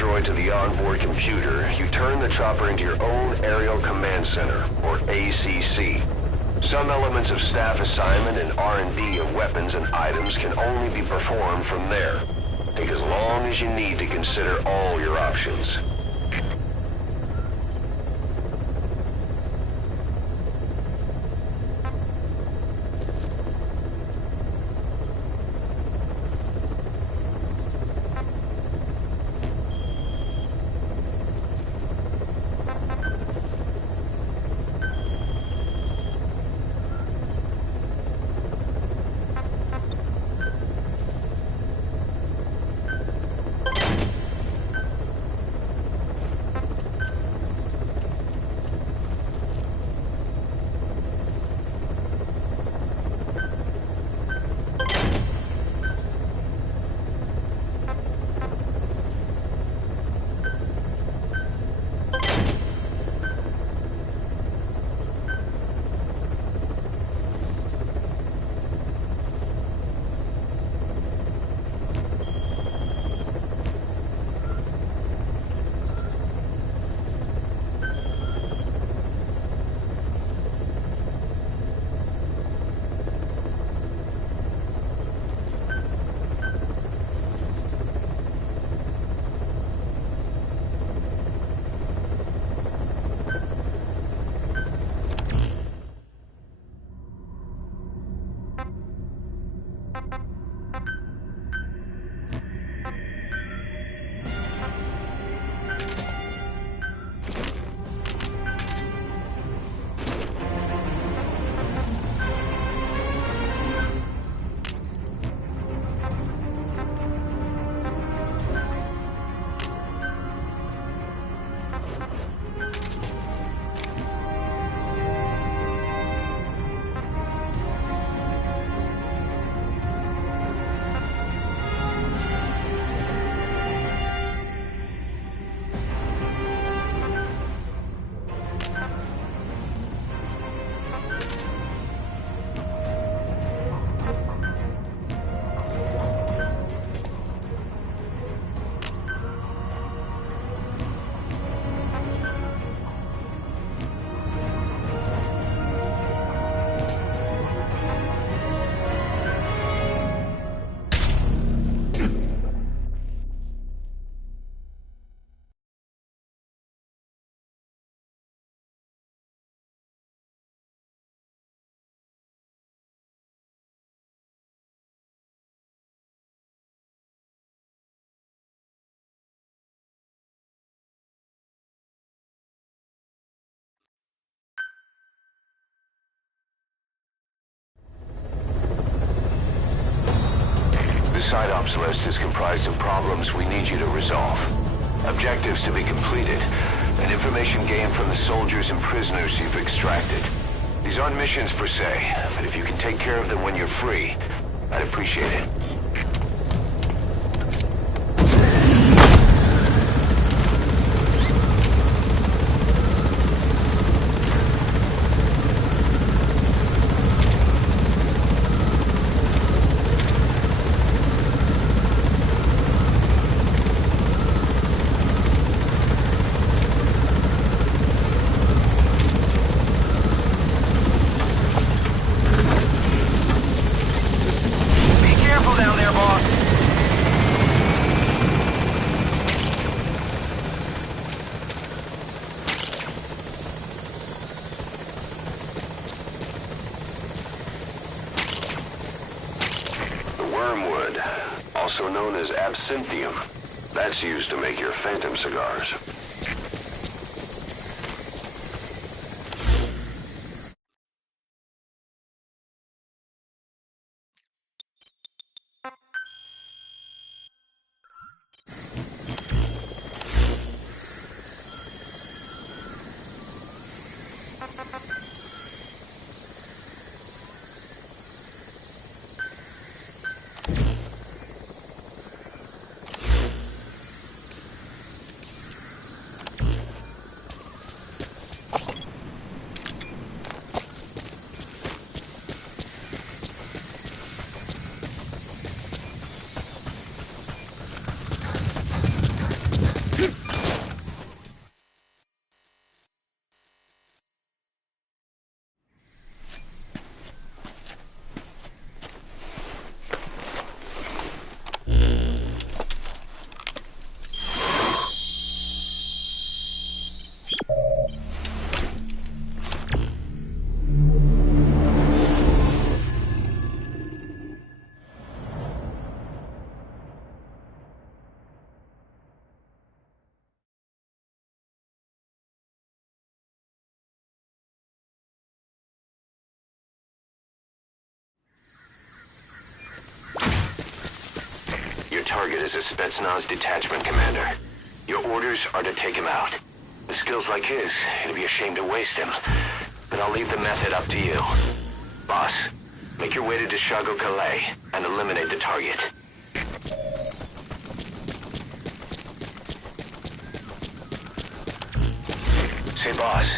droid to the onboard computer, you turn the chopper into your own Aerial Command Center, or ACC. Some elements of staff assignment and R&D of weapons and items can only be performed from there. Take as long as you need to consider all your options. The Side Ops list is comprised of problems we need you to resolve, objectives to be completed, and information gained from the soldiers and prisoners you've extracted. These aren't missions per se, but if you can take care of them when you're free, I'd appreciate it. Wormwood, also known as absinthium. That's used to make your phantom cigars. target is a Spetsnaz detachment commander. Your orders are to take him out. With skills like his, it'd be a shame to waste him. But I'll leave the method up to you. Boss, make your way to Deshago Calais and eliminate the target. Say, boss,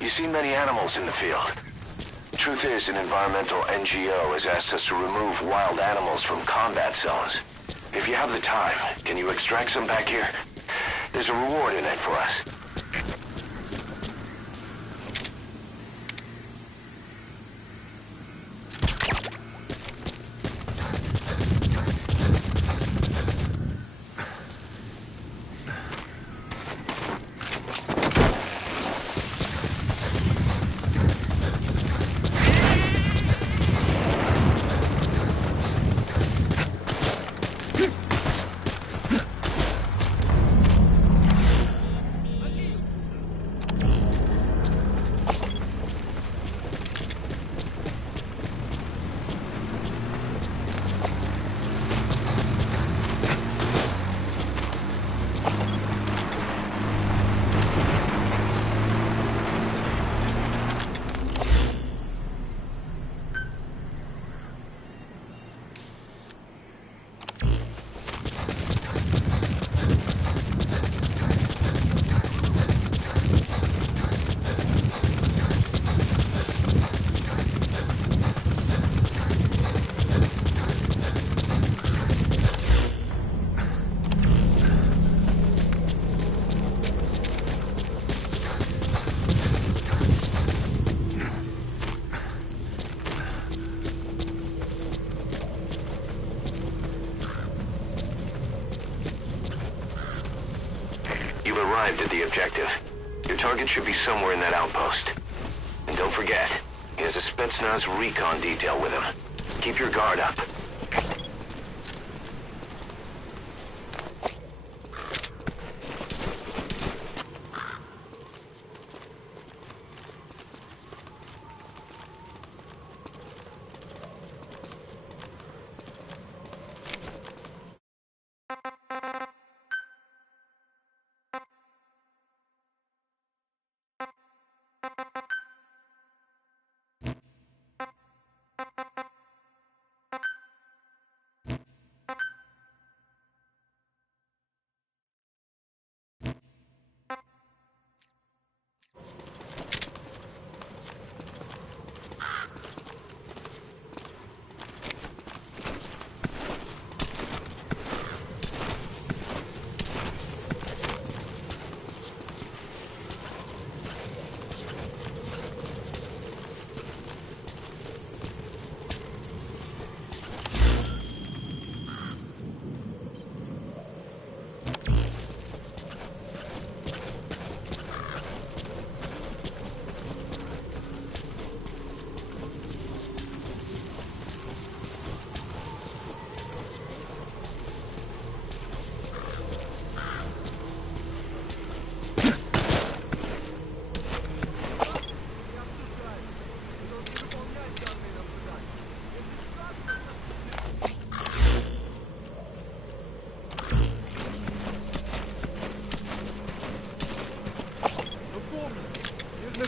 you see many animals in the field. Truth is, an environmental NGO has asked us to remove wild animals from combat zones. If you have the time, can you extract some back here? There's a reward in it for us. You've arrived at the objective. Your target should be somewhere in that outpost. And don't forget, he has a Spetsnaz recon detail with him. Keep your guard up.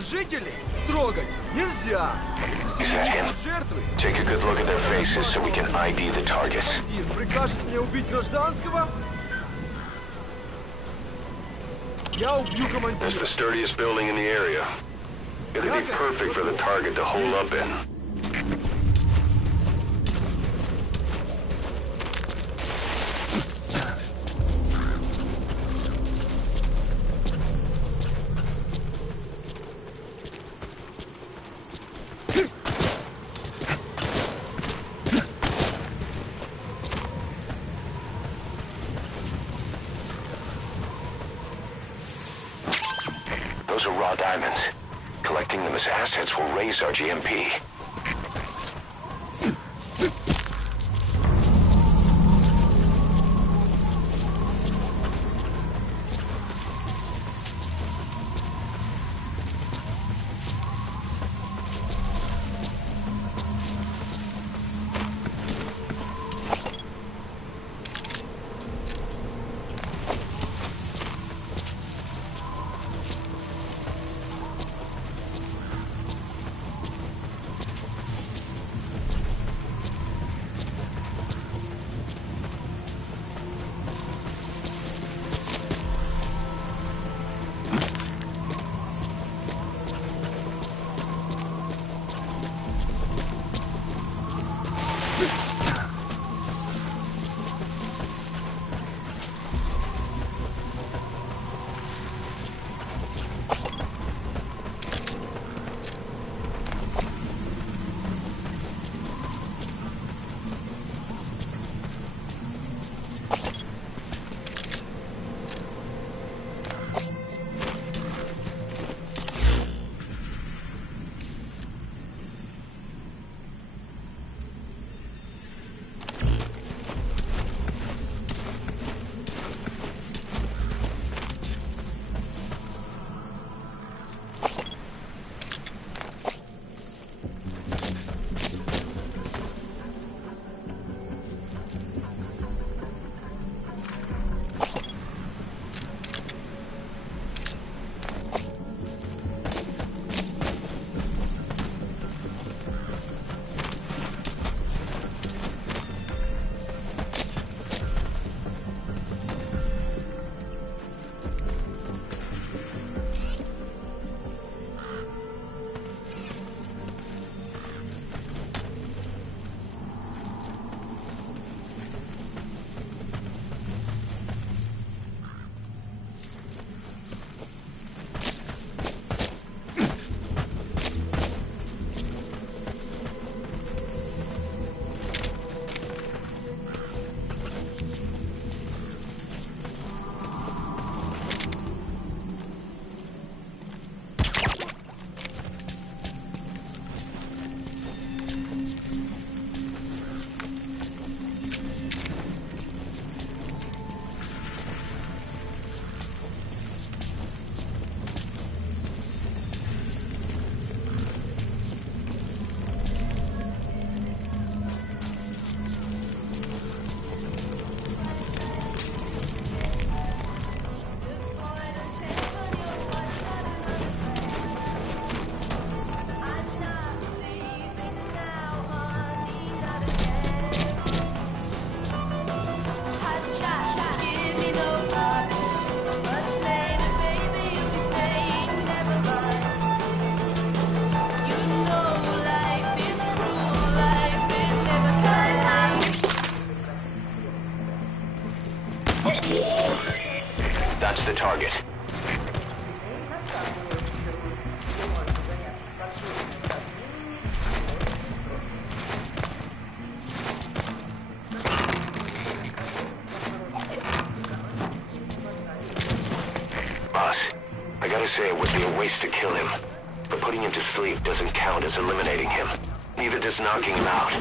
Жителей трогать нельзя. Is that him? Жертвы. Take a good look at their faces so we can ID the targets. Прикажет мне убить гражданского? Я убью командира. It's the sturdiest building in the area. It'd be perfect for the target to hole up in. Those are raw diamonds. Collecting them as assets will raise our GMP. What's the target? Boss, I gotta say it would be a waste to kill him. But putting him to sleep doesn't count as eliminating him. Neither does knocking him out.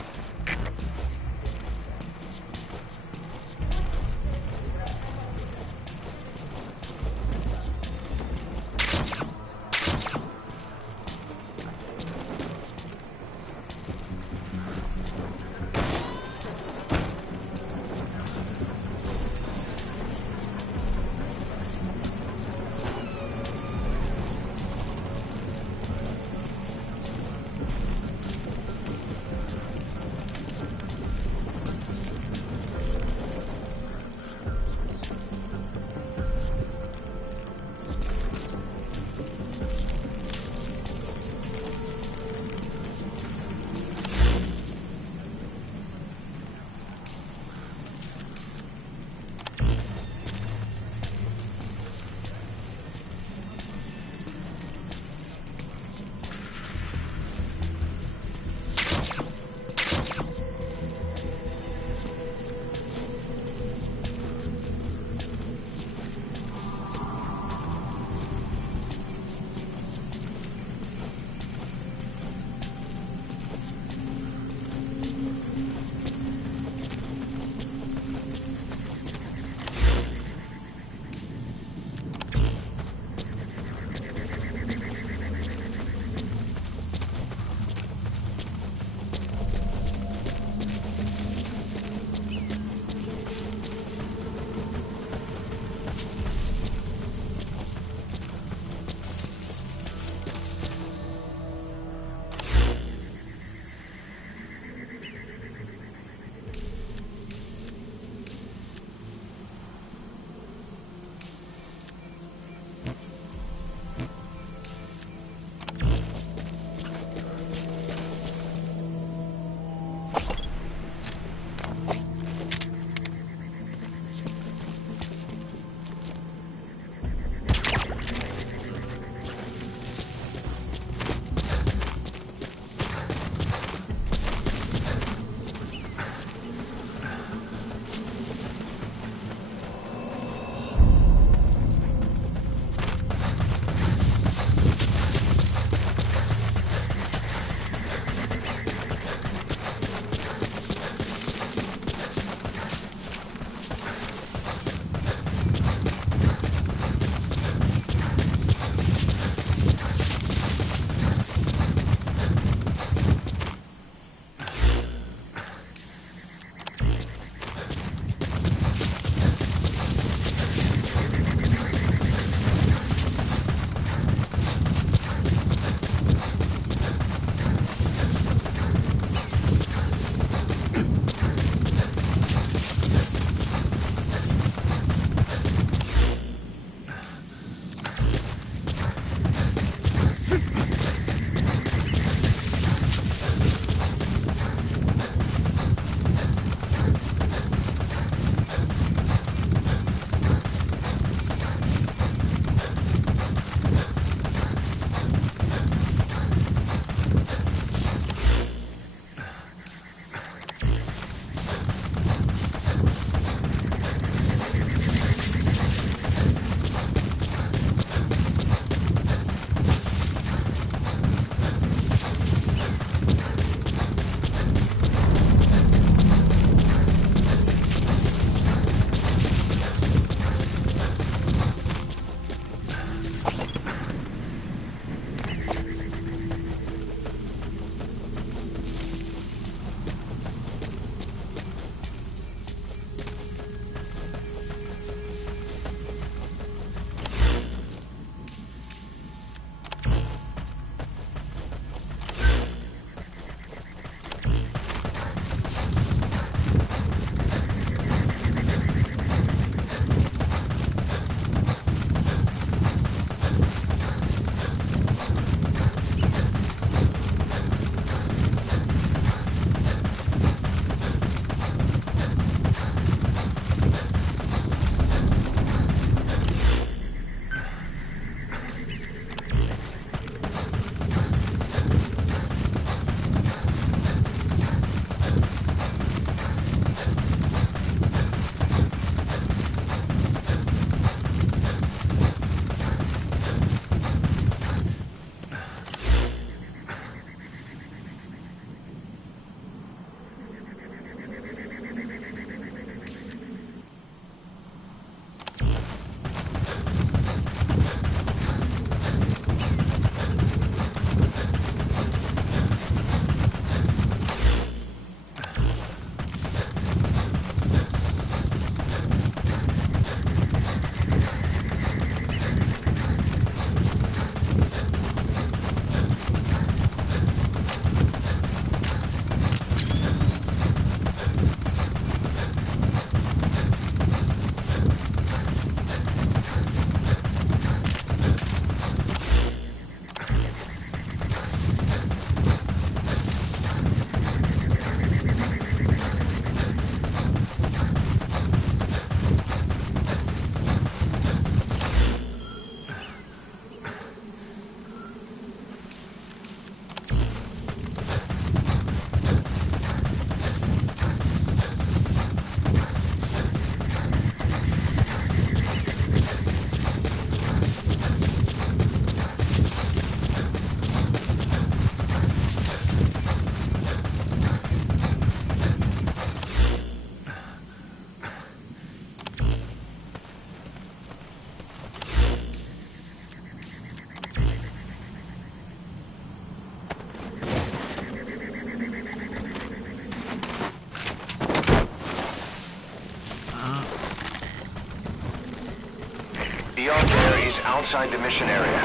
base outside the mission area.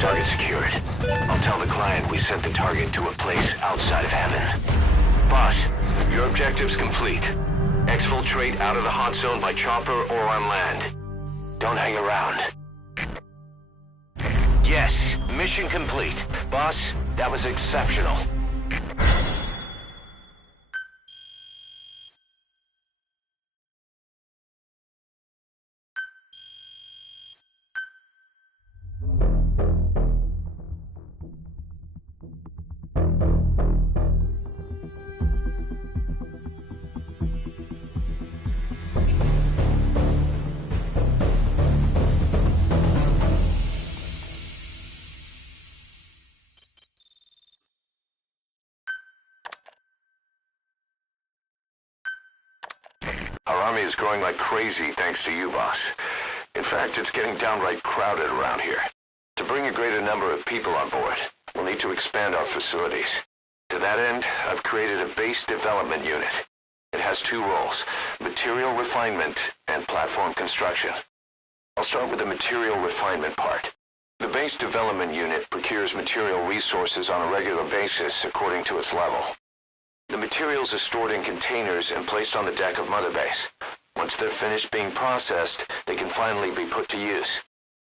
Target secured. I'll tell the client we sent the target to a place outside of heaven. Boss, your objective's complete. Exfiltrate out of the hot zone by chopper or on land. Don't hang around. Yes, mission complete. Boss, that was exceptional. Our army is growing like crazy thanks to you, boss. In fact, it's getting downright crowded around here. To bring a greater number of people on board, we'll need to expand our facilities. To that end, I've created a base development unit. It has two roles, material refinement and platform construction. I'll start with the material refinement part. The base development unit procures material resources on a regular basis according to its level. The materials are stored in containers and placed on the deck of Mother Base. Once they're finished being processed, they can finally be put to use.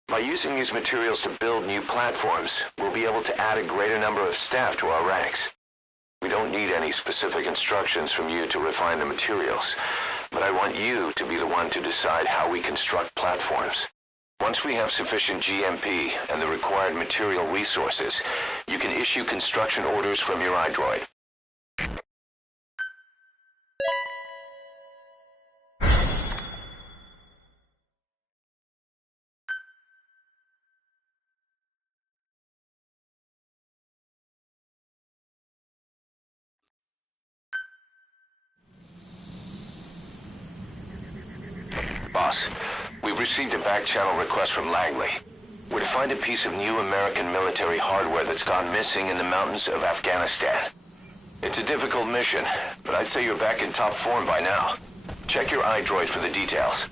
By using these materials to build new platforms, we'll be able to add a greater number of staff to our ranks. We don't need any specific instructions from you to refine the materials, but I want you to be the one to decide how we construct platforms. Once we have sufficient GMP and the required material resources, you can issue construction orders from your iDroid. Boss, we've received a back-channel request from Langley. We're to find a piece of new American military hardware that's gone missing in the mountains of Afghanistan. It's a difficult mission, but I'd say you're back in top form by now. Check your iDroid for the details.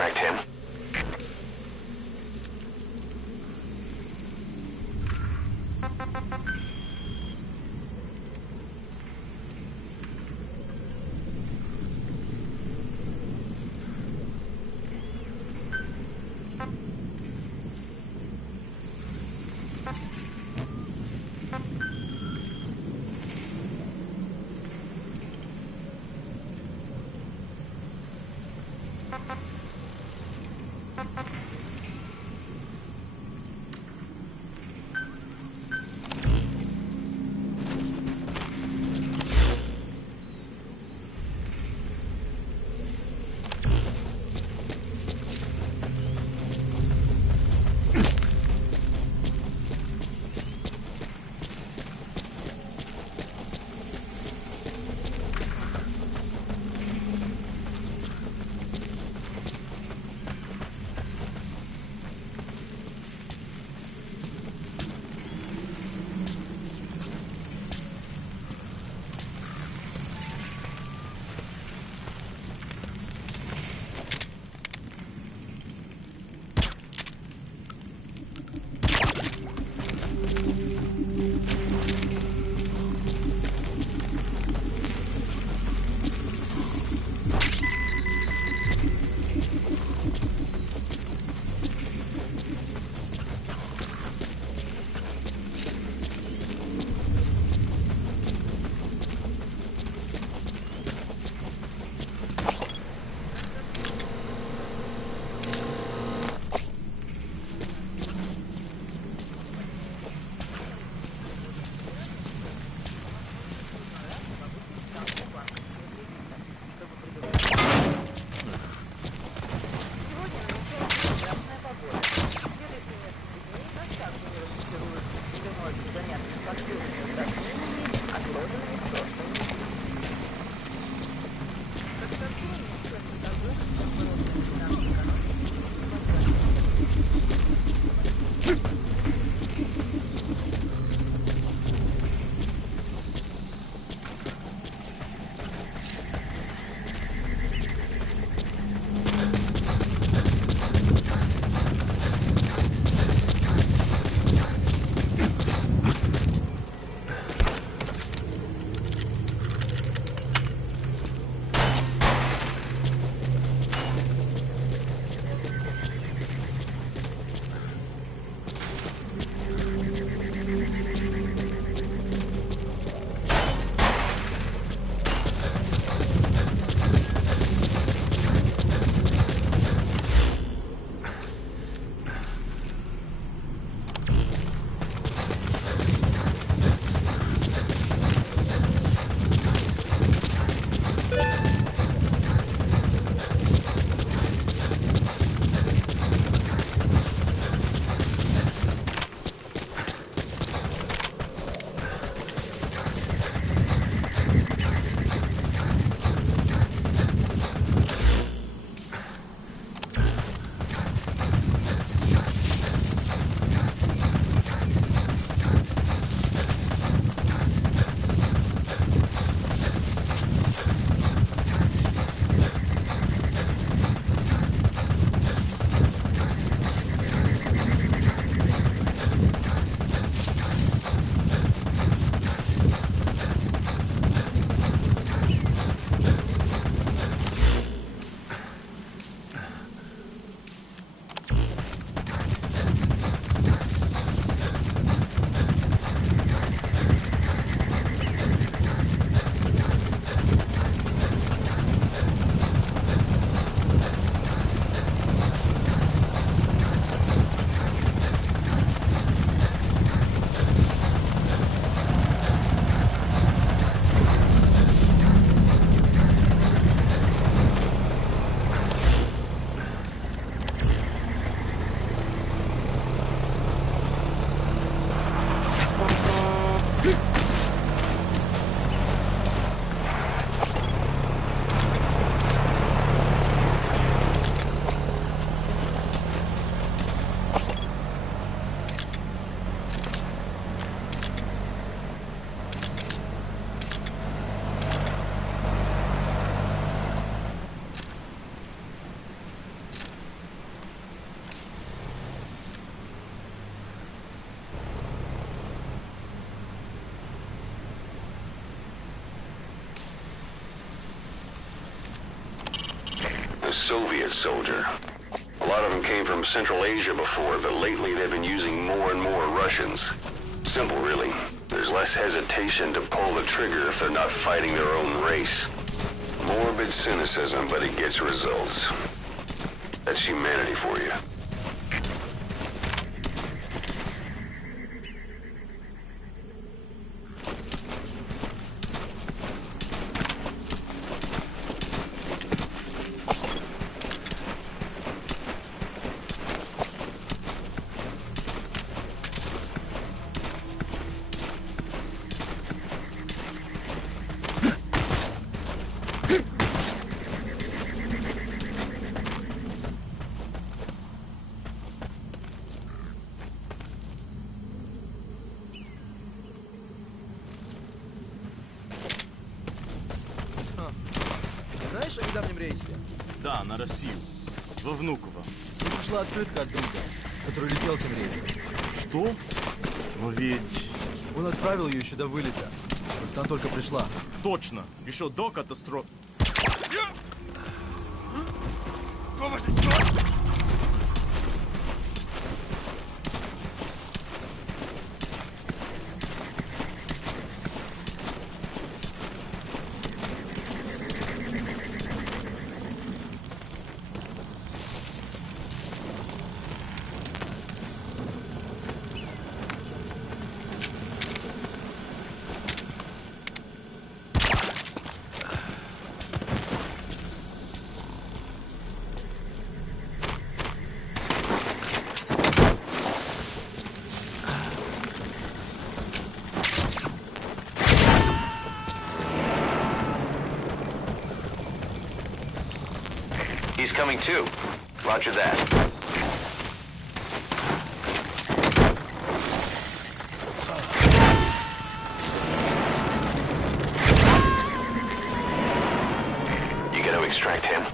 distract him. Soviet soldier. A lot of them came from Central Asia before, but lately they've been using more and more Russians. Simple, really. There's less hesitation to pull the trigger if they're not fighting their own race. Morbid cynicism, but it gets results. That's humanity for you. Знаешь о недавнем рейсе? Да, на Россию. Во Внуково. Мне пришла открытка от друга, который летел тем рейсом. Что? Но ведь... Он отправил ее еще до вылета. Просто она только пришла. Точно. Еще до катастрофы. He's coming too. Roger that. You gonna extract him?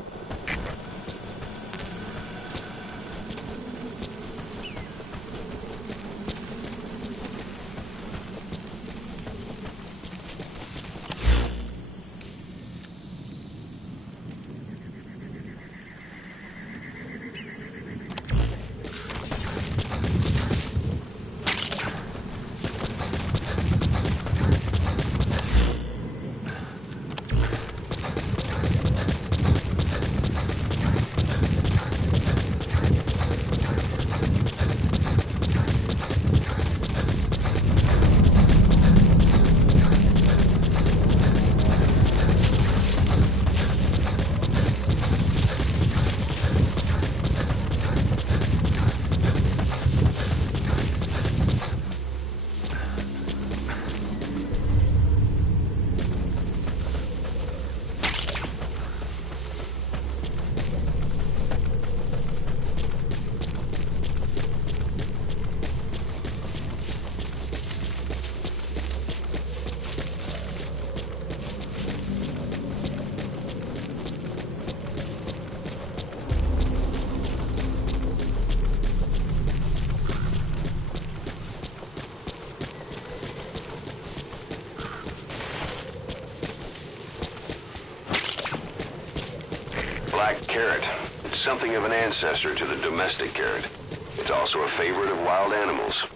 Black carrot. It's something of an ancestor to the domestic carrot. It's also a favorite of wild animals.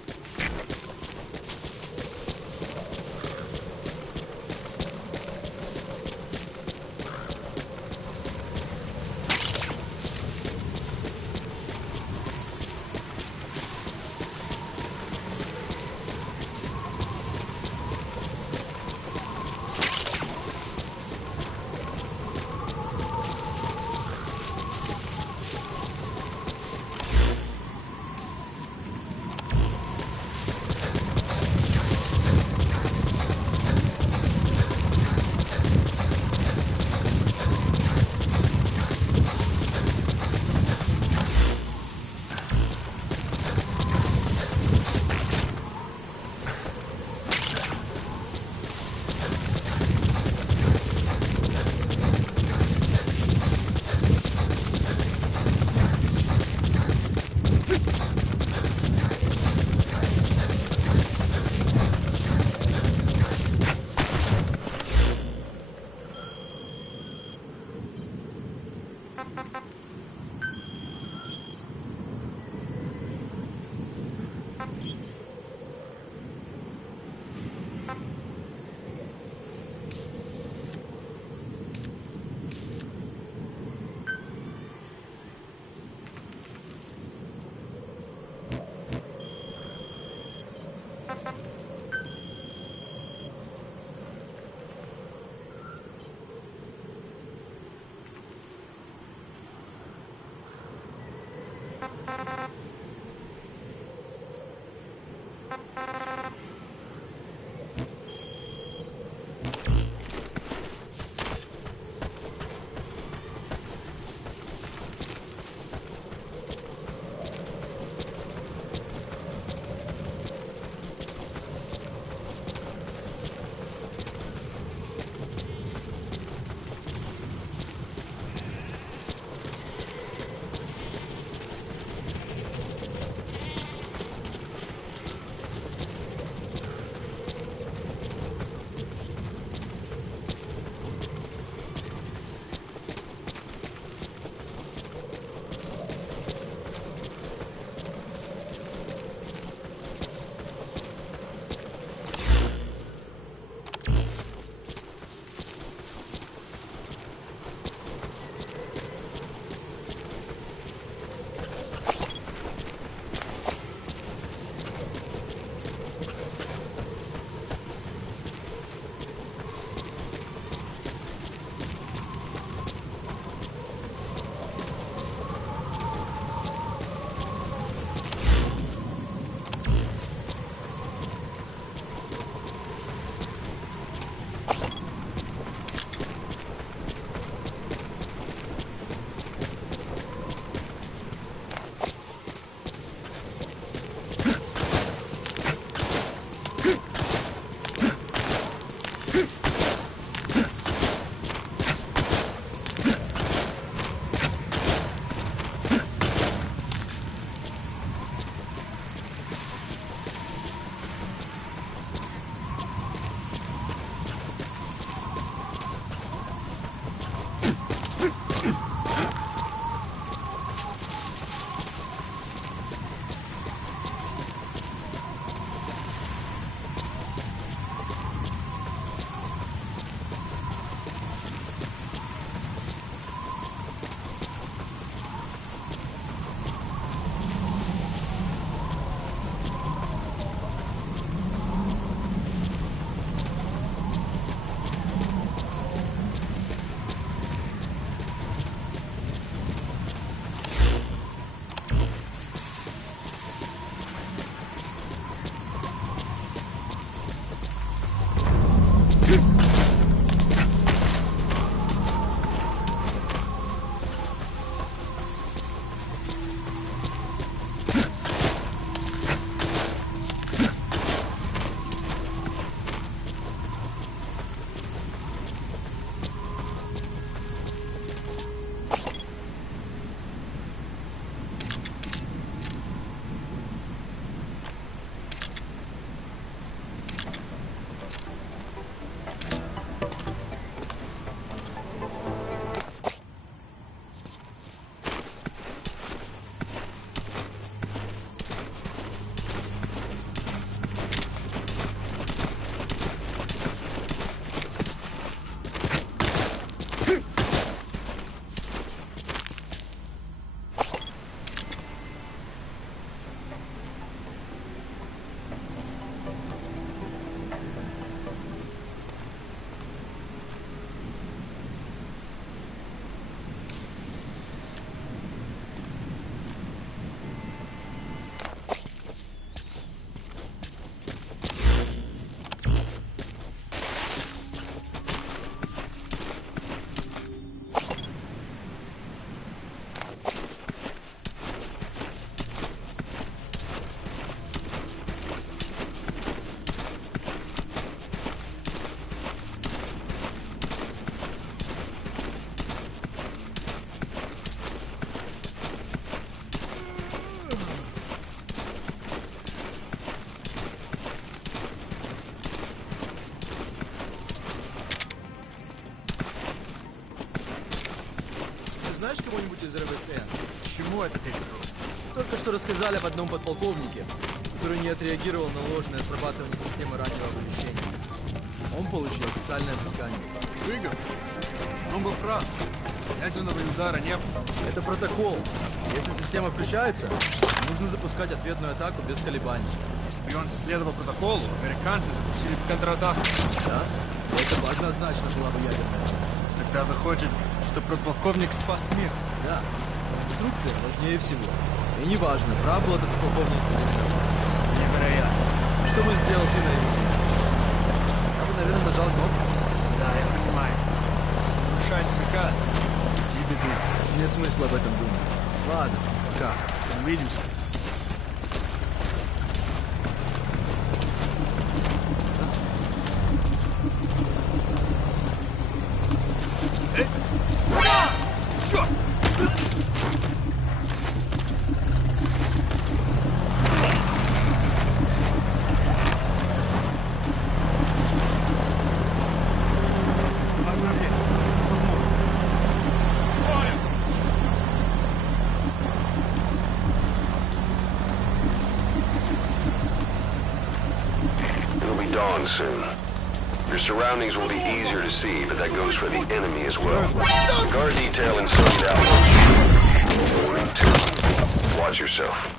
Знаешь кого-нибудь из РВСН? Чему это ты вдруг? Только что рассказали об одном подполковнике, который не отреагировал на ложное срабатывание системы радиооповещения. Он получил официальное взыскание. Выиграл? Он был прав. Ядерного удара не было. Это протокол. Если система включается, нужно запускать ответную атаку без колебаний. Если бы он следовал протоколу, американцы запустили бы контратаку. Да? Это однозначно была бы ядерная атака. Тогда выходит, что подполковник спас мир. Да. Инструкция важнее всего. И неважно, прав был этот полковник или нет. Невероятно. Что бы сделал ты на его месте? Я бы, наверное, нажал кнопку. Да, я понимаю. Нарушаюсь приказ. И беды. Нет смысла об этом думать. Ладно, пока. Увидимся. It'll be dawn soon. Your surroundings will be easier to see, but that goes for the enemy as well. Guard detail and Soviet outpost. Warning 2. Watch yourself.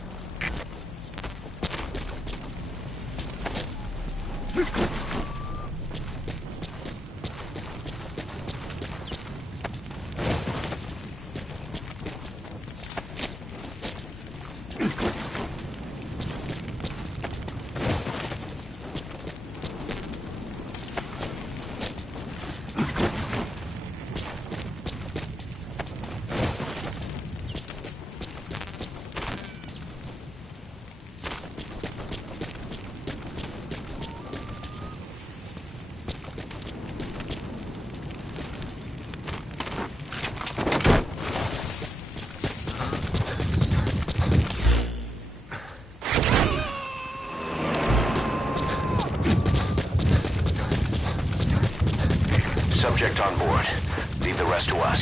Subject on board. Leave the rest to us.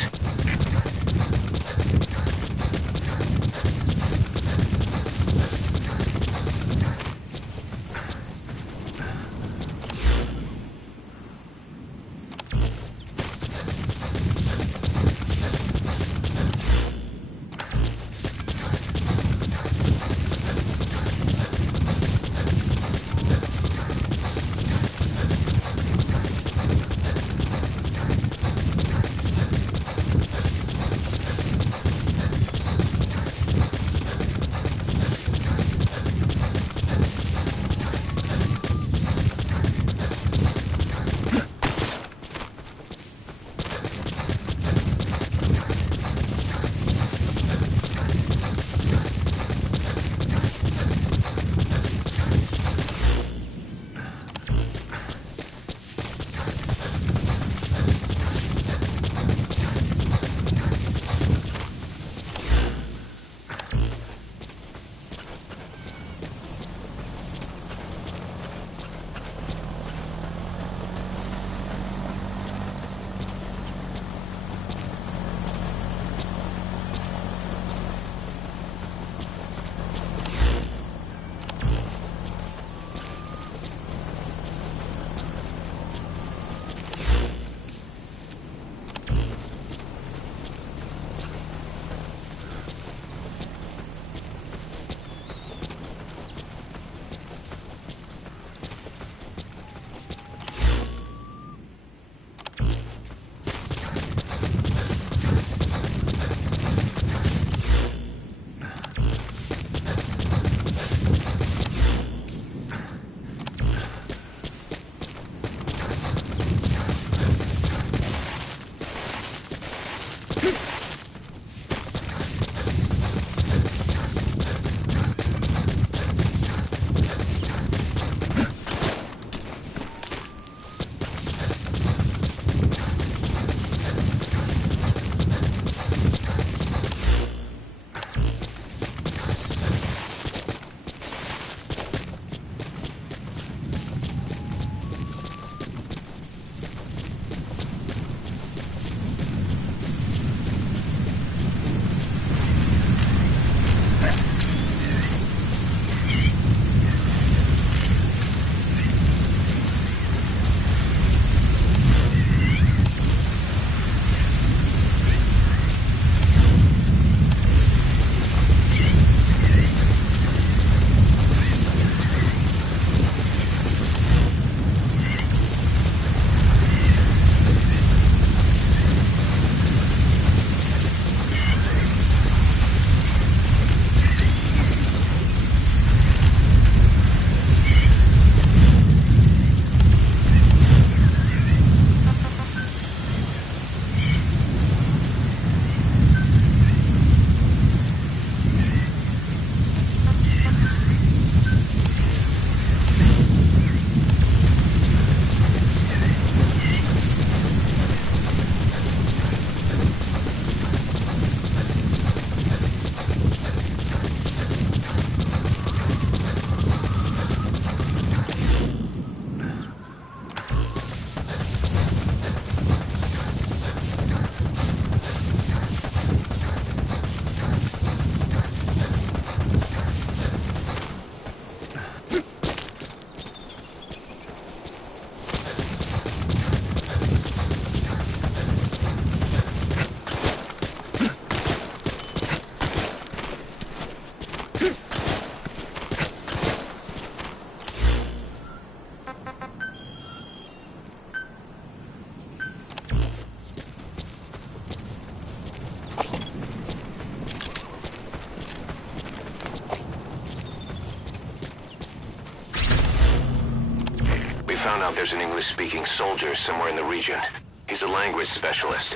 found out there's an English-speaking soldier somewhere in the region. He's a language specialist.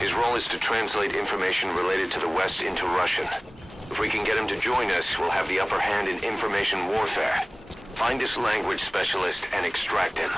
His role is to translate information related to the West into Russian. If we can get him to join us, we'll have the upper hand in information warfare. Find this language specialist and extract him.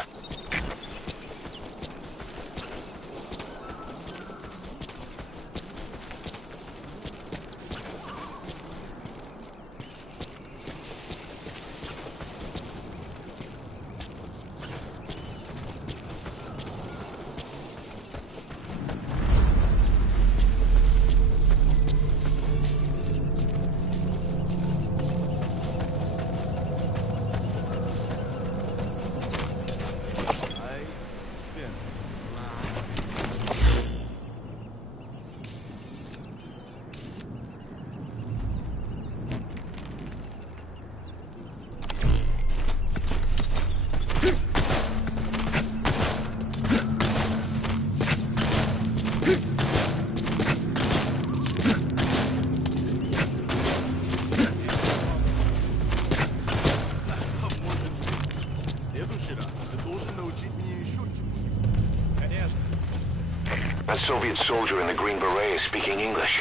That Soviet soldier in the green beret is speaking English.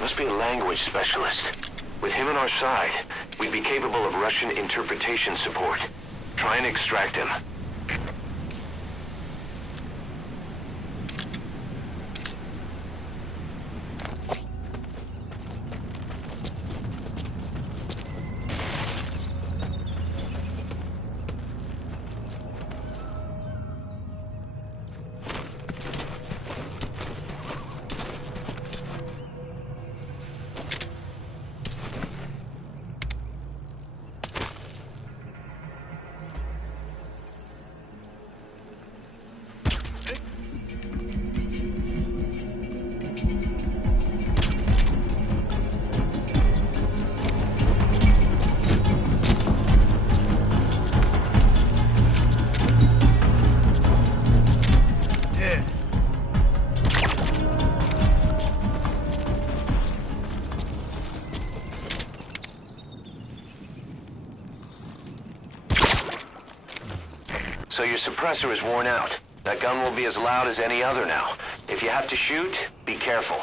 Must be a language specialist. With him on our side, we'd be capable of Russian interpretation support. Try and extract him. So your suppressor is worn out. That gun will be as loud as any other now. If you have to shoot, be careful.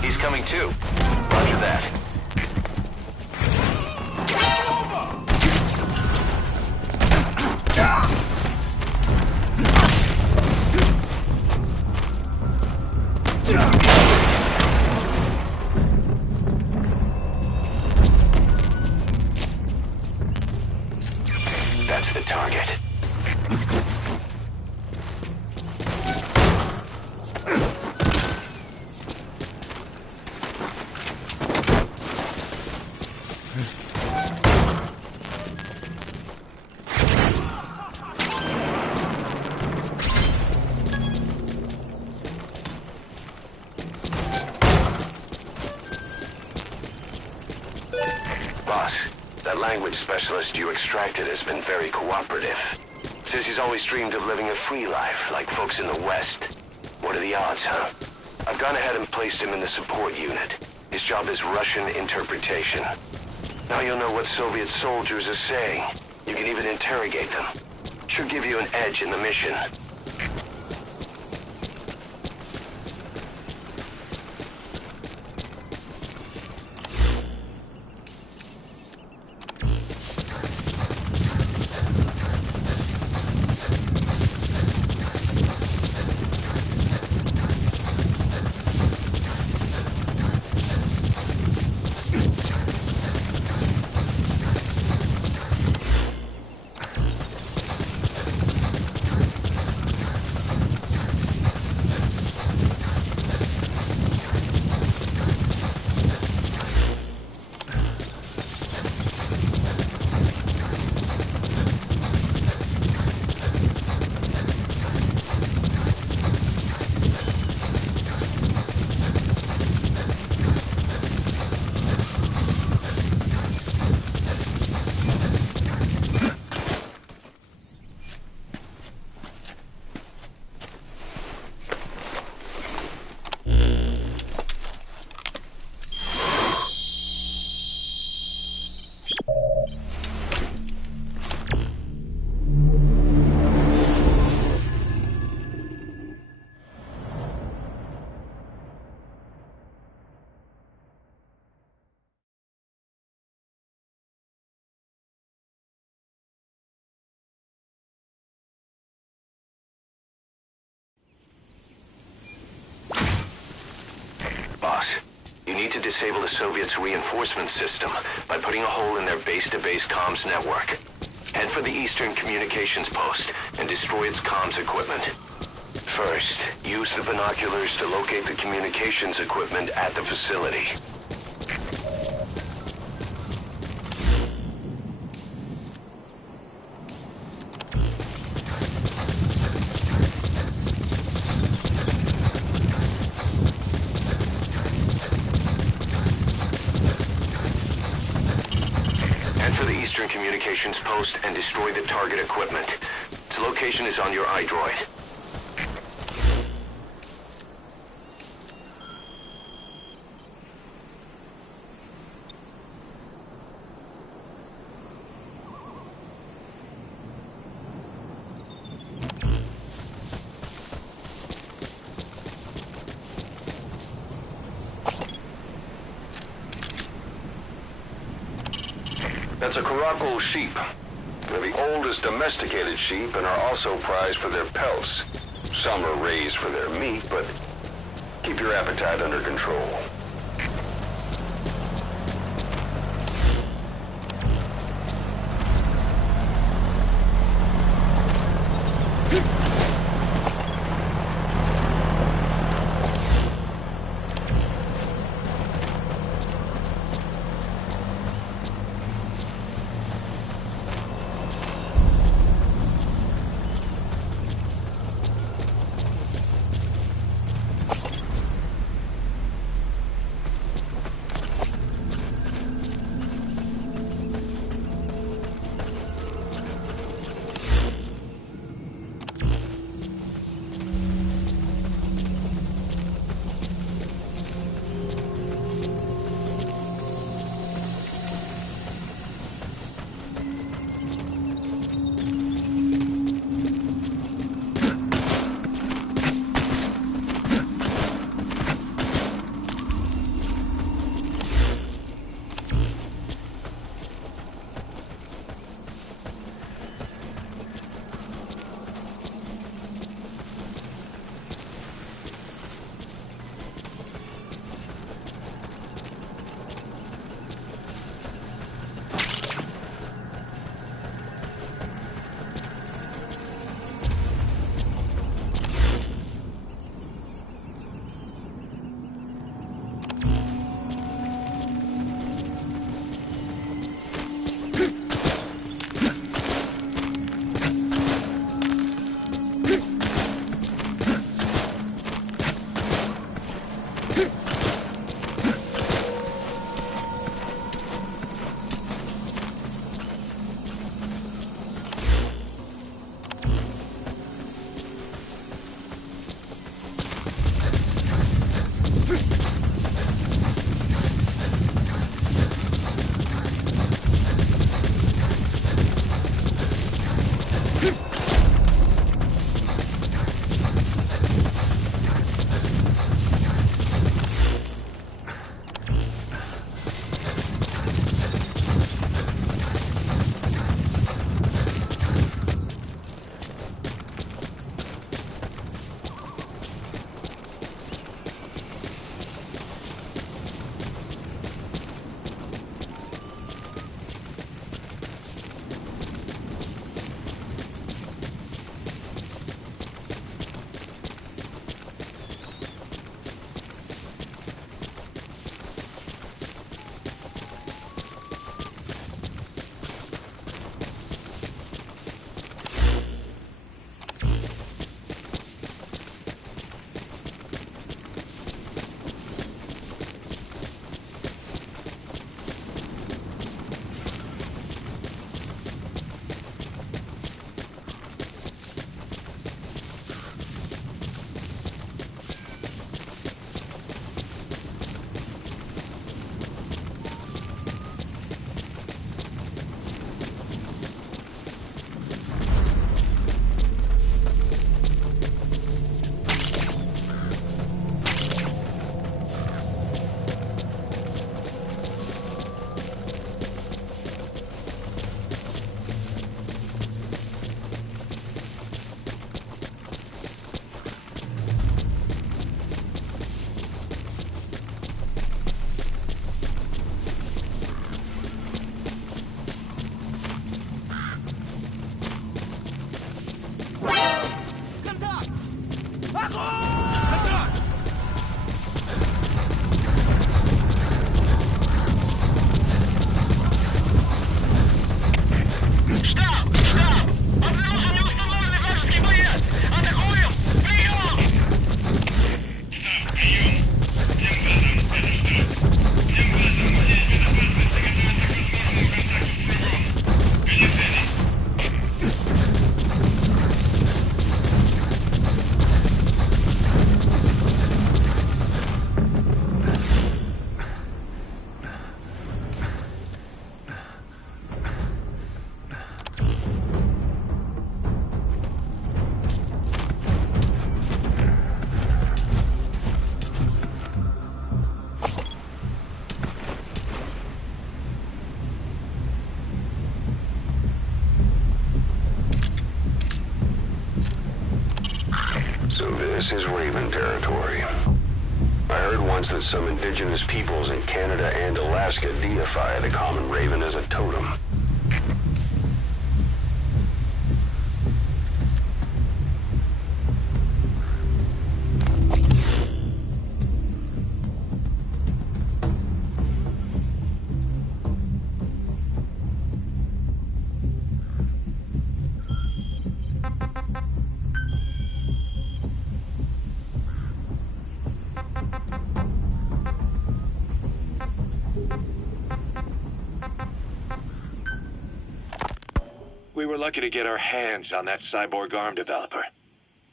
He's coming too. Roger that. That's the target. Boss, that language specialist you extracted has been very cooperative. Says he's always dreamed of living a free life, like folks in the West. What are the odds, huh? I've gone ahead and placed him in the support unit. His job is Russian interpretation. Now you'll know what Soviet soldiers are saying. You can even interrogate them. Should give you an edge in the mission. boss. You need to disable the Soviets' reinforcement system by putting a hole in their base-to-base comms network. Head for the Eastern Communications Post and destroy its comms equipment. First, use the binoculars to locate the communications equipment at the facility. Head for the Eastern Communications Post and destroy the target equipment. Its location is on your iDroid. That's a Caracal sheep. They're the oldest domesticated sheep and are also prized for their pelts. Some are raised for their meat, but keep your appetite under control. This is Raven territory. I heard once that some indigenous peoples in Canada and Alaska deify the common raven as a totem. We were lucky to get our hands on that cyborg arm developer.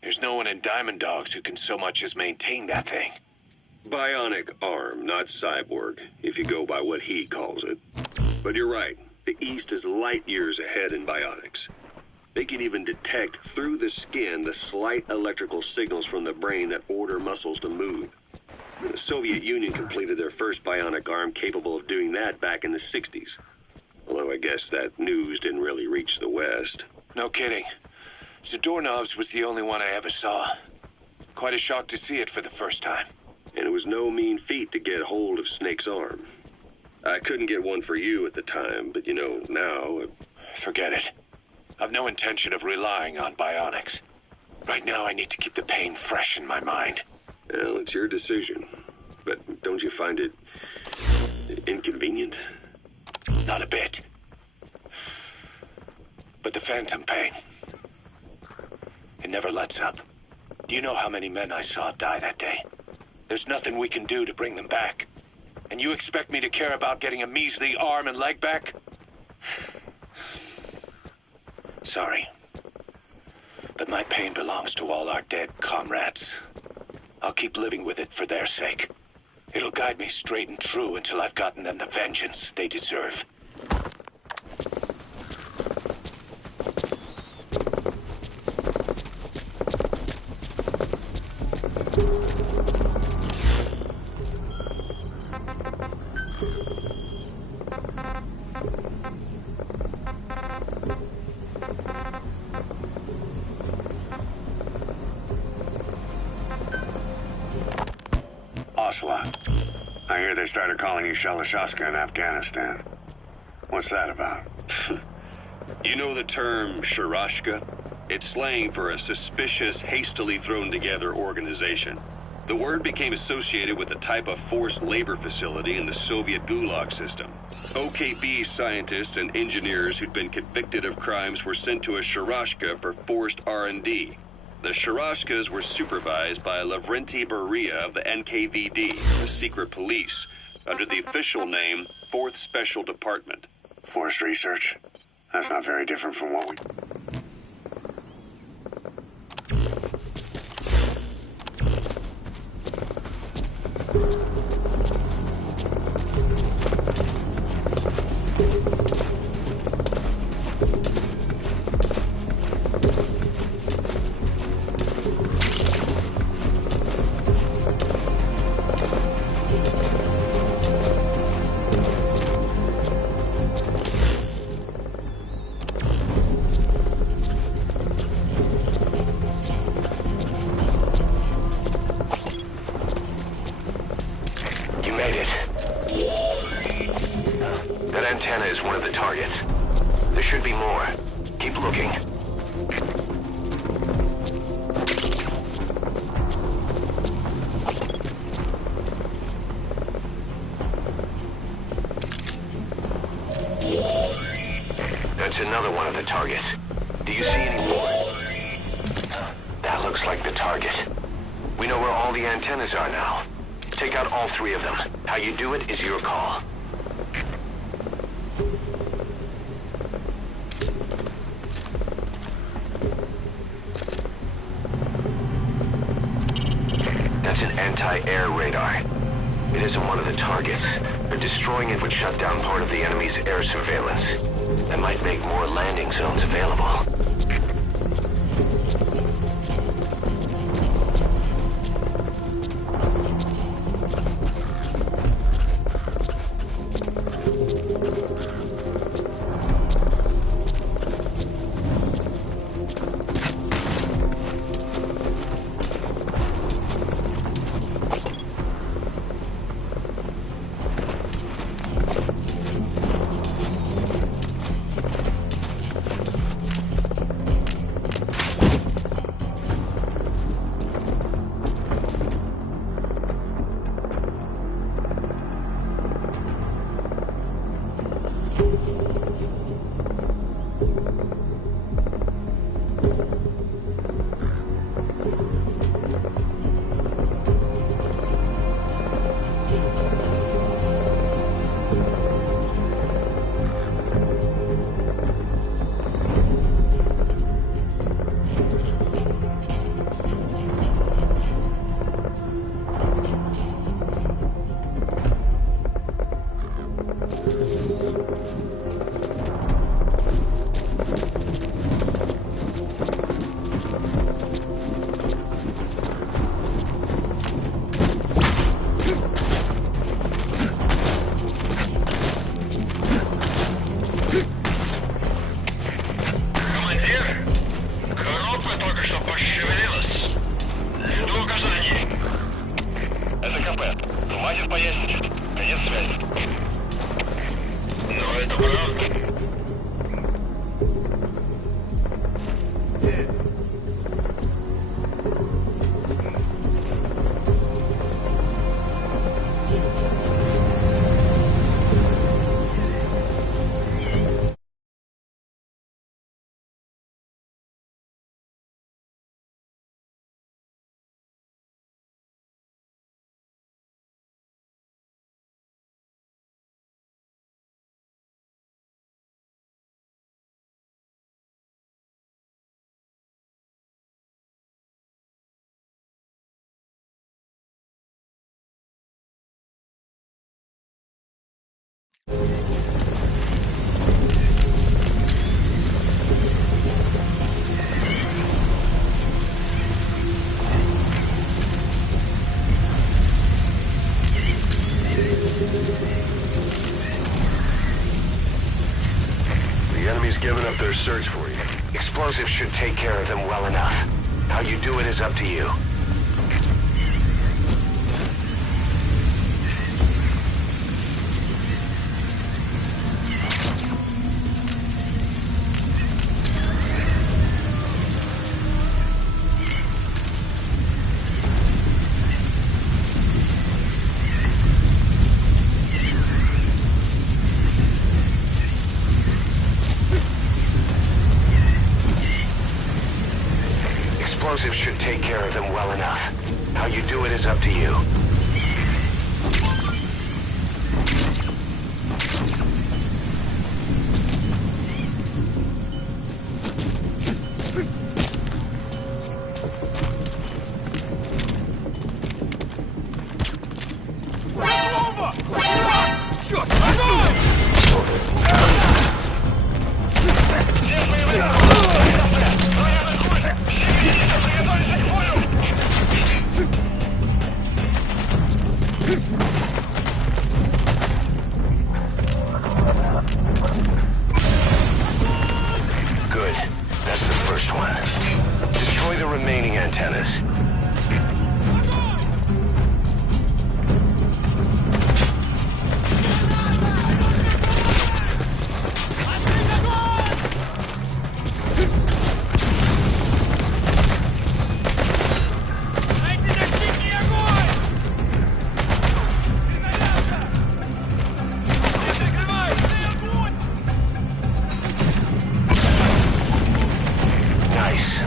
There's no one in Diamond Dogs who can so much as maintain that thing. Bionic arm, not cyborg, if you go by what he calls it. But you're right, the East is light years ahead in bionics. They can even detect through the skin the slight electrical signals from the brain that order muscles to move. The Soviet Union completed their first bionic arm capable of doing that back in the 60s. Although I guess that news didn't really reach the West. No kidding. Zadornov's was the only one I ever saw. Quite a shock to see it for the first time. And it was no mean feat to get hold of Snake's arm. I couldn't get one for you at the time, but you know, now... Forget it. I've no intention of relying on bionics. Right now I need to keep the pain fresh in my mind. Well, it's your decision. But don't you find it... inconvenient? Not a bit. But the phantom pain, it never lets up. Do you know how many men I saw die that day? There's nothing we can do to bring them back. And you expect me to care about getting a measly arm and leg back? Sorry. But my pain belongs to all our dead comrades. I'll keep living with it for their sake. It'll guide me straight and true until I've gotten them the vengeance they deserve. I hear they started calling you Shalashaska in Afghanistan. What's that about? You know the term Sharashka? It's slang for a suspicious, hastily thrown together organization. The word became associated with a type of forced labor facility in the Soviet Gulag system. OKB scientists and engineers who'd been convicted of crimes were sent to a Sharashka for forced R&D. The Sharashkas were supervised by Lavrenti Beria of the NKVD, the secret police, under the official name 4th Special Department. Forced research? That's not very different from what we... Antenna is one of the targets. There should be more. Keep looking. That's another one of the targets. Do you see any more? That looks like the target. We know where all the antennas are now. Take out all 3 of them. How you do it is your call. That's an anti-air radar. It isn't one of the targets, but destroying it would shut down part of the enemy's air surveillance. That might make more landing zones available. Given up their search for you. Explosives should take care of them well enough. How you do it is up to you. Explosives should take care of them well enough. How you do it is up to you.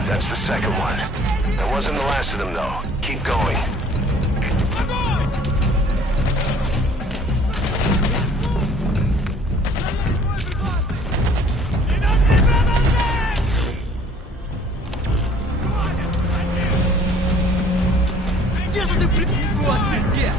That's the second one. That wasn't the last of them, though. Keep going. Где же ты, вот ты где?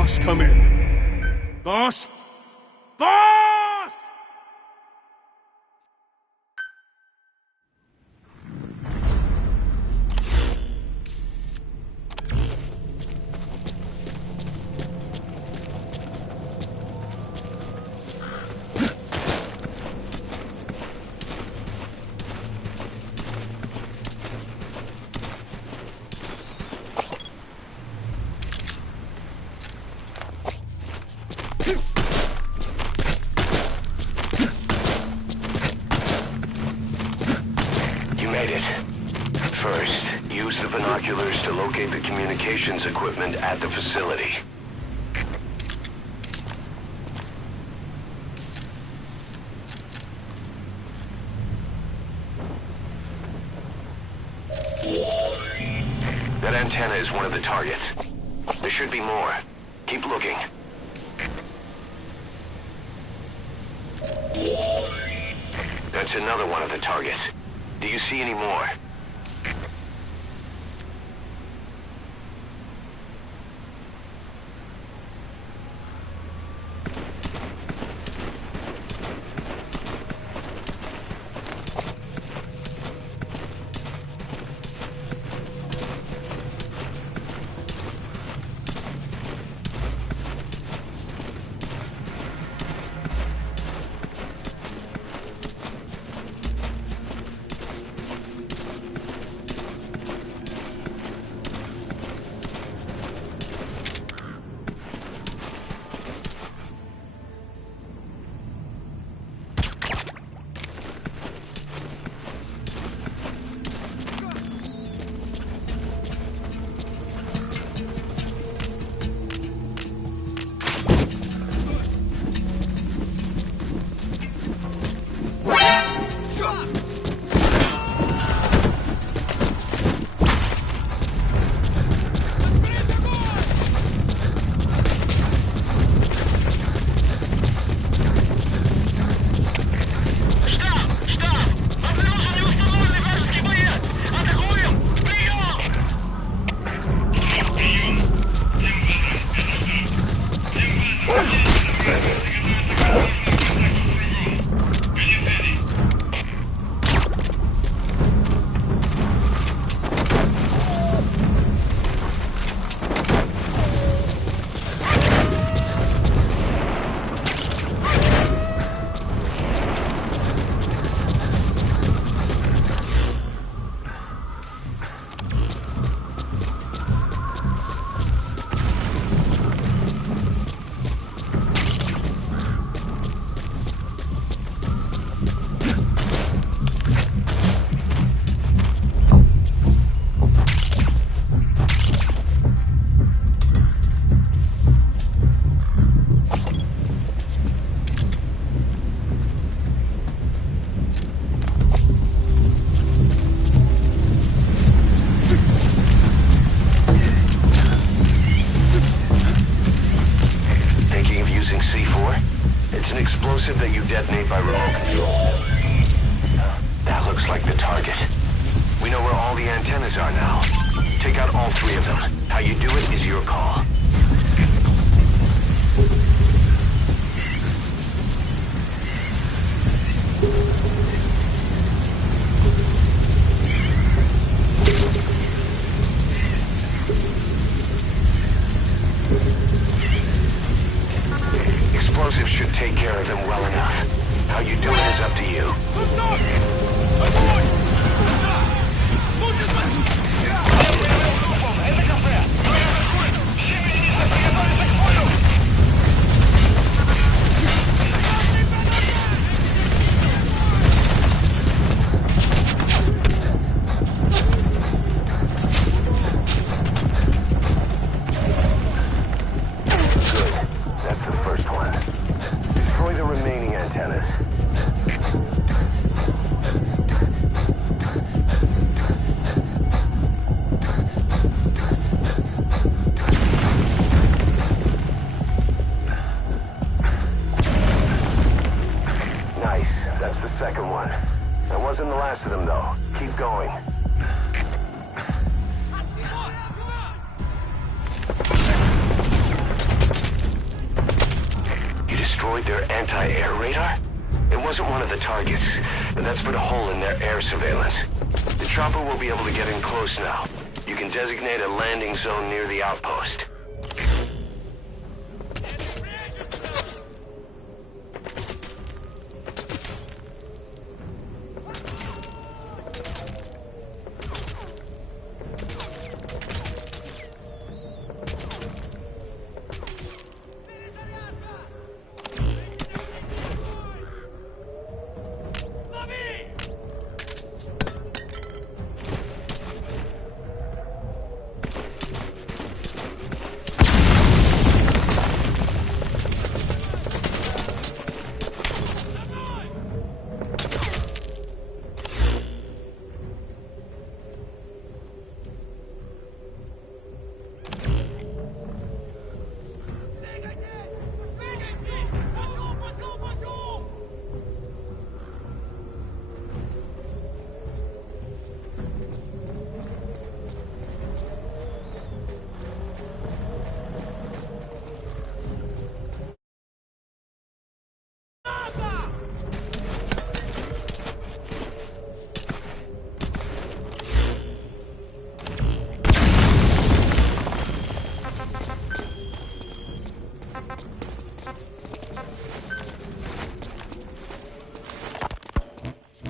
Boss, come in. Boss? Boss! First, use the binoculars to locate the communications equipment at the facility. That antenna is one of the targets. There should be more. Keep looking. That's another one of the targets. Do you see any more? That you detonate by remote control. That looks like the target. We know where all the antennas are now. Take out all three of them. How you do it is your call. Explosives should take care of them well enough. How you do it is up to you. destroyed their anti-air radar? It wasn't one of the targets, and that's put a hole in their air surveillance. The chopper will be able to get in close now. You can designate a landing zone near the outpost.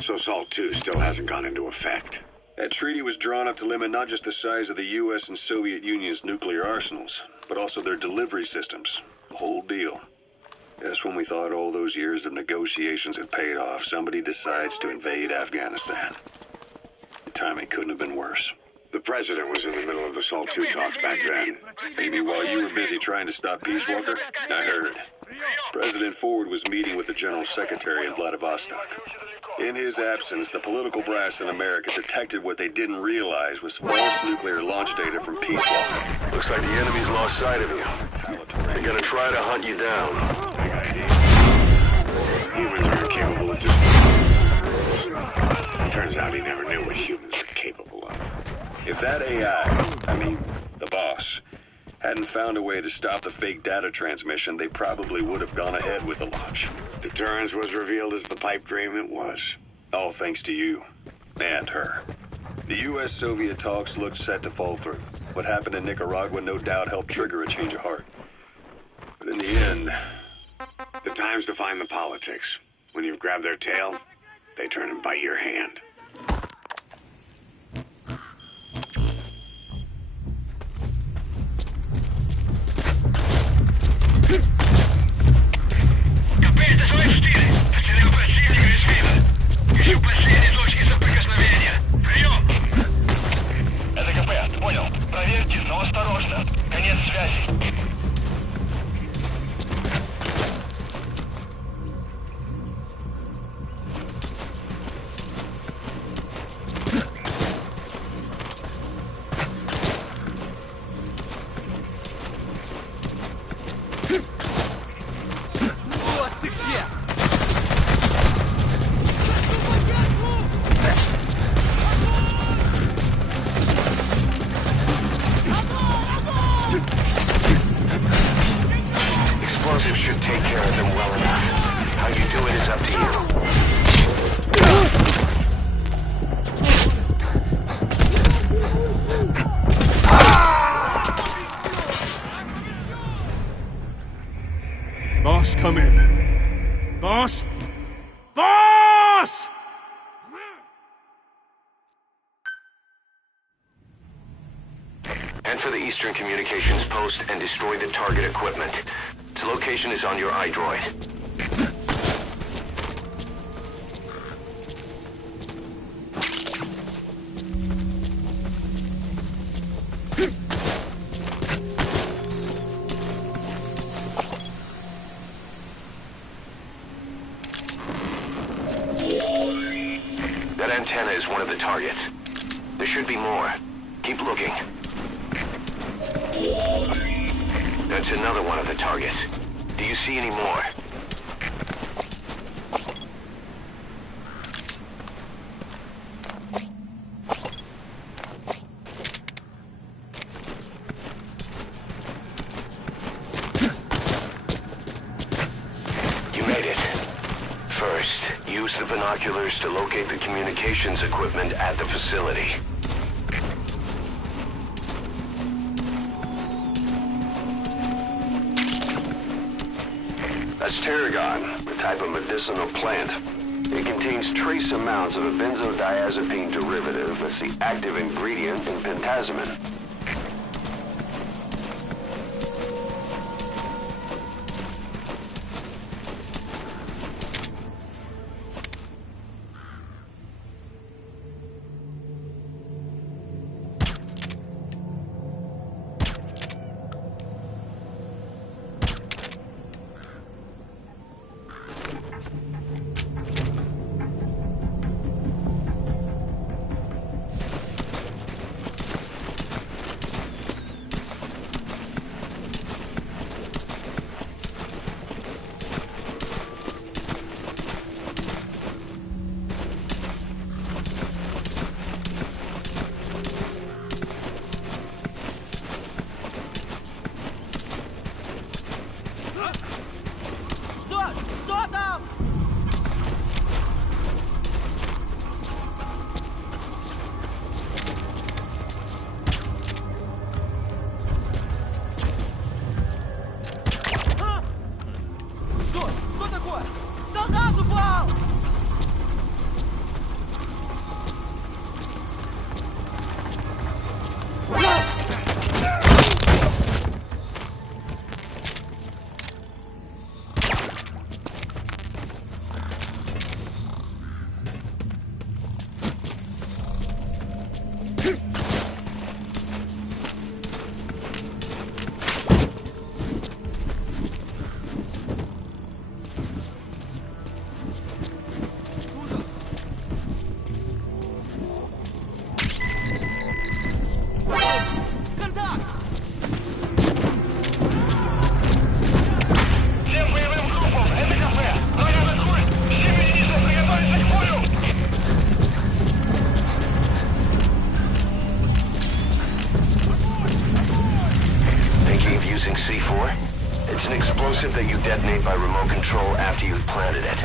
So SALT II still hasn't gone into effect. That treaty was drawn up to limit not just the size of the U.S. and Soviet Union's nuclear arsenals, but also their delivery systems. The whole deal. Just when we thought all those years of negotiations had paid off, somebody decides to invade Afghanistan. The timing couldn't have been worse. The president was in the middle of the SALT II talks back then. Maybe while you were busy trying to stop Peace Walker? I heard. President Ford was meeting with the General Secretary in Vladivostok. In his absence, the political brass in America detected what they didn't realize was false nuclear launch data from Peace Walker. Looks like the enemy's lost sight of you. They're gonna try to hunt you down. Humans are incapable of Turns out he never knew what humans are capable of. If that AI, the boss, hadn't found a way to stop the fake data transmission, they probably would have gone ahead with the launch. Deterrence was revealed as the pipe dream it was. All thanks to you. And her. The U.S.-Soviet talks looked set to fall through. What happened in Nicaragua no doubt helped trigger a change of heart. But in the end... The time's to find the politics. When you've grabbed their tail, they turn and bite your hand. Explosives should take care of them well enough. How you do it is up to you. Boss, come in. Boss? Boss! Enter the Eastern Communications Post and destroy the target equipment. Its location is on your iDroid. That antenna is one of the targets. There should be more. Keep looking. That's another one of the targets. Do you see any more? made it. First, use the binoculars to locate the communications equipment at the facility. That's tarragon, a type of medicinal plant. It contains trace amounts of a benzodiazepine derivative that's the active ingredient in pentazimine. That you detonate by remote control after you've planted it.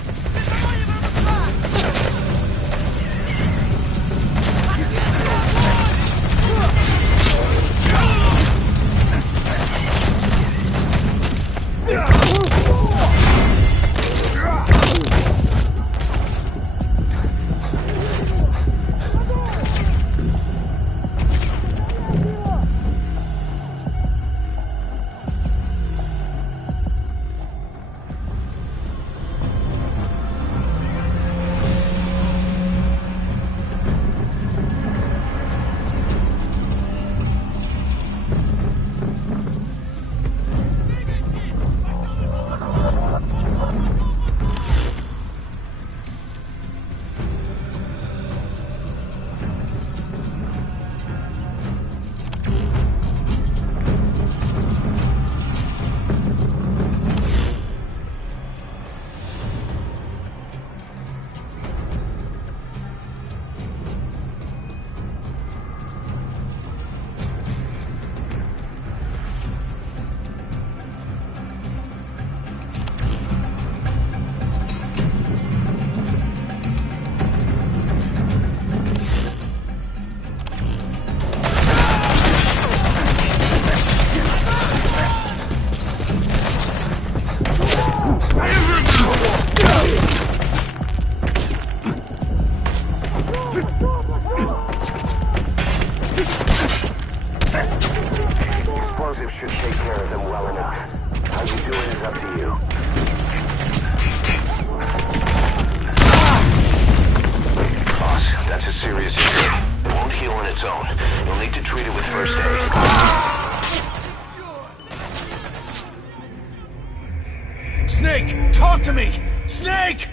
Snake! Talk to me! Snake!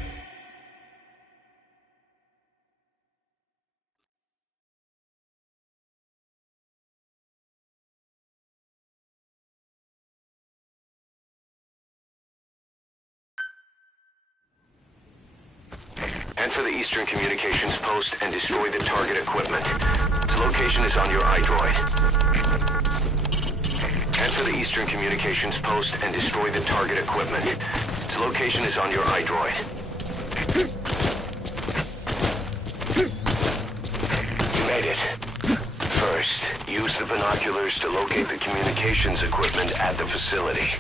Enter the Eastern Communications Post and destroy the target equipment. Its location is on your iDroid. Enter the Eastern Communications Post and destroy the target equipment. Its location is on your iDroid. You made it. First, use the binoculars to locate the communications equipment at the facility.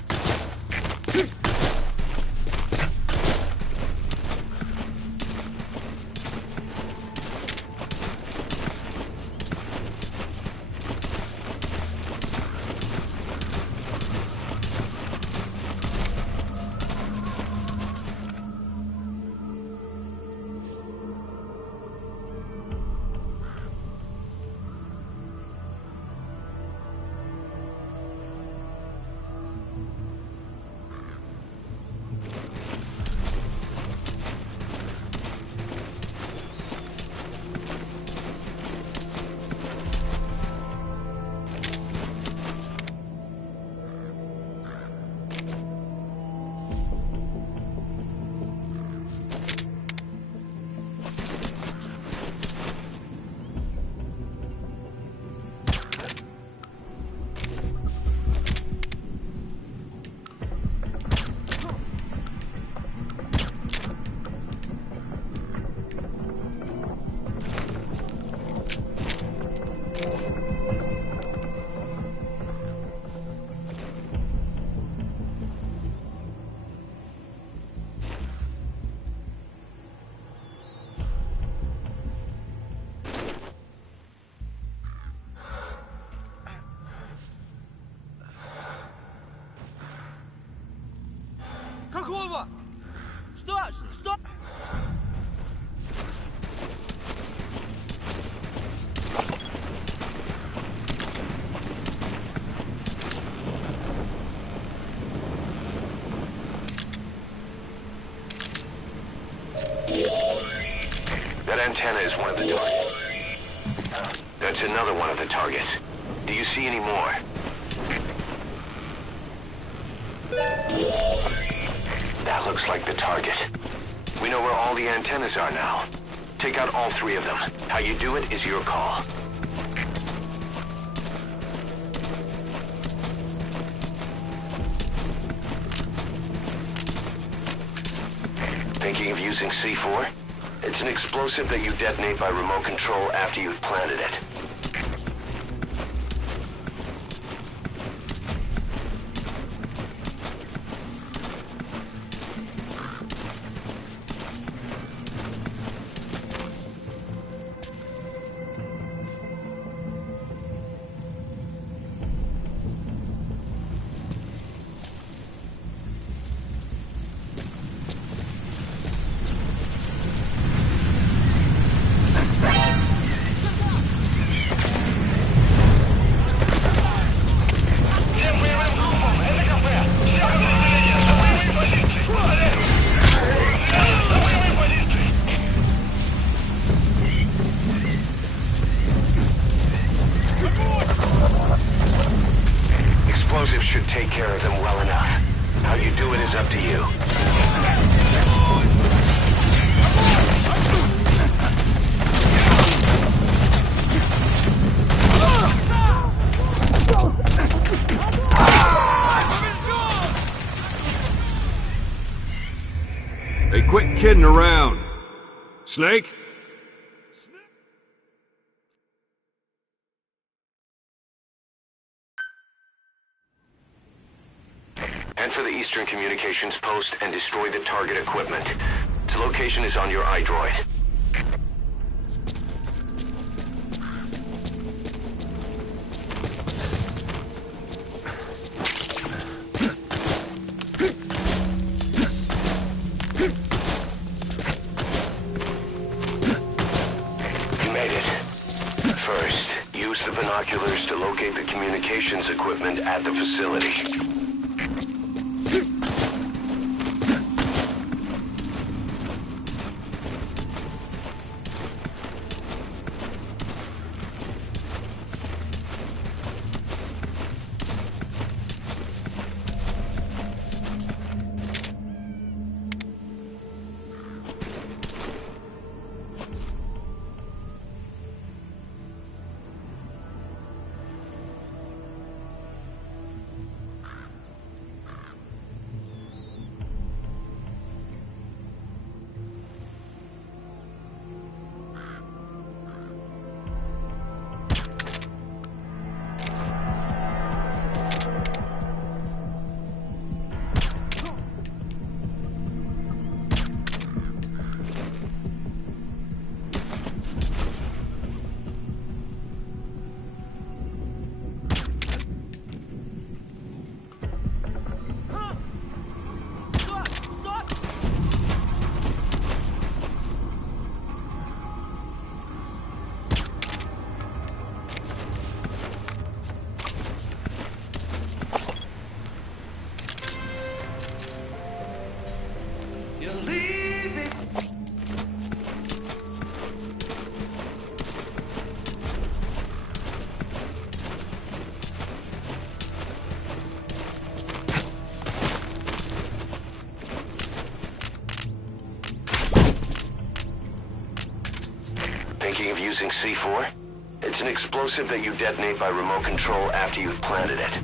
Какого? Что? Что? That antenna is one of the targets. That's another one of the targets. Do you see any more? That looks like the target. We know where all the antennas are now. Take out all 3 of them. How you do it is your call. Thinking of using C4? It's an explosive that you detonate by remote control after you've planted it. Explosives should take care of them well enough. How you do it is up to you. Hey, quit kidding around. Snake? Head for the Eastern Communications Post and destroy the target equipment. Its location is on your iDroid. You made it. First, use the binoculars to locate the communications equipment at the facility. using C4? It's an explosive that you detonate by remote control after you've planted it.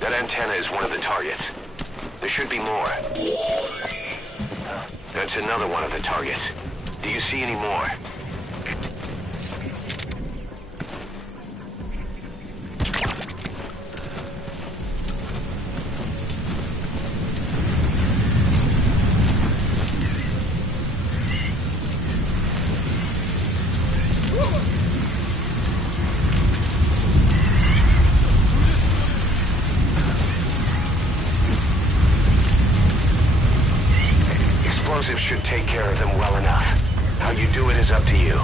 That antenna is one of the targets. There should be more. That's another one of the targets. Do you see any more? Explosives should take care of them well enough. How you do it is up to you.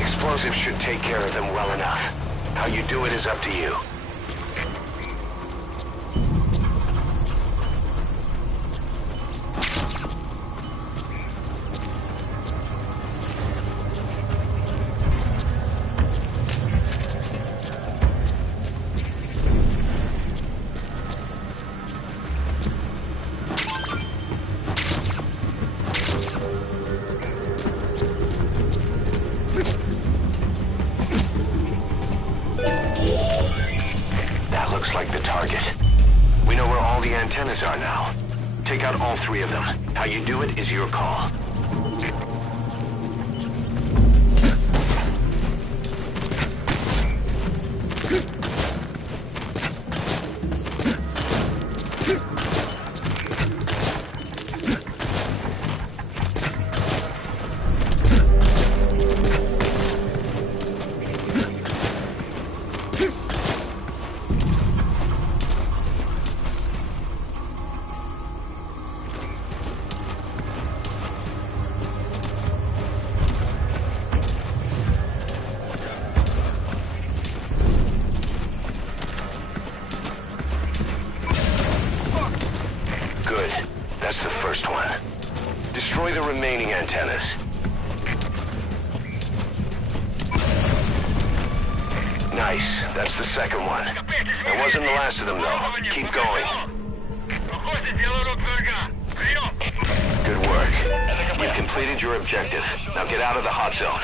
Explosives should take care of them well enough. How you do it is up to you. antennas are now. Take out all 3 of them. How you do it is your call. Good. That's the first one. Destroy the remaining antennas. Nice. That's the second one. That wasn't the last of them, though. Keep going. Good work. You've completed your objective. Now get out of the hot zone.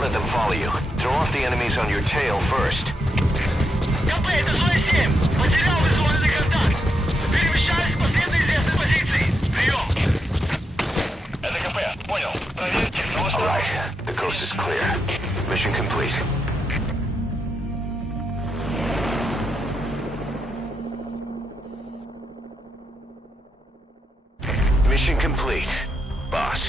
Let them follow you. Throw off the enemies on your tail first. КП, это зона 7. Потерял визуальный контакт. Перемещаюсь по следу известной позиции. Прием. Это КП. Понял. Проверьте. All right. The coast is clear. Mission complete. Mission complete, boss.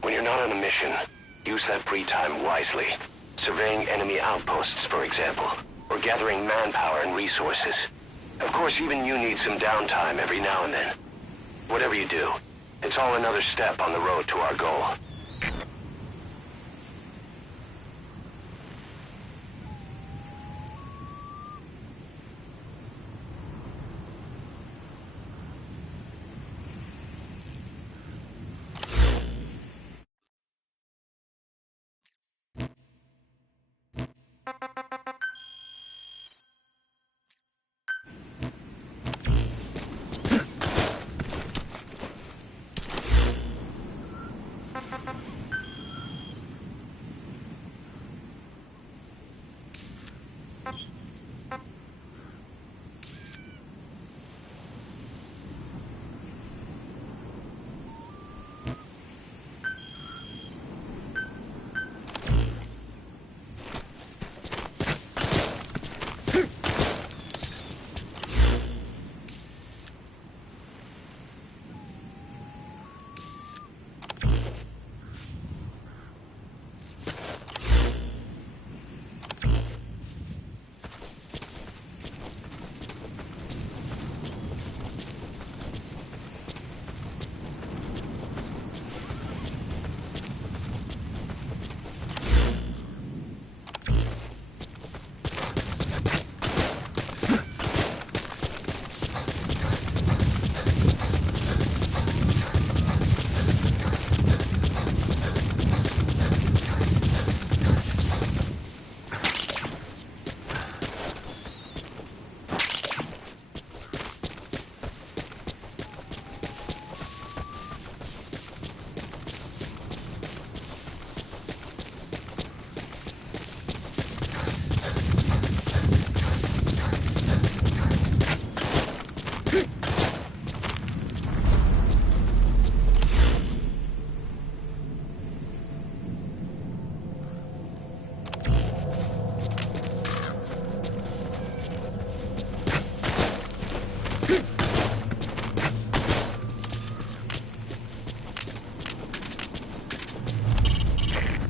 When you're not on a mission, use that free time wisely. Surveying enemy outposts, for example, or gathering manpower and resources. Of course, even you need some downtime every now and then. Whatever you do, it's all another step on the road to our goal.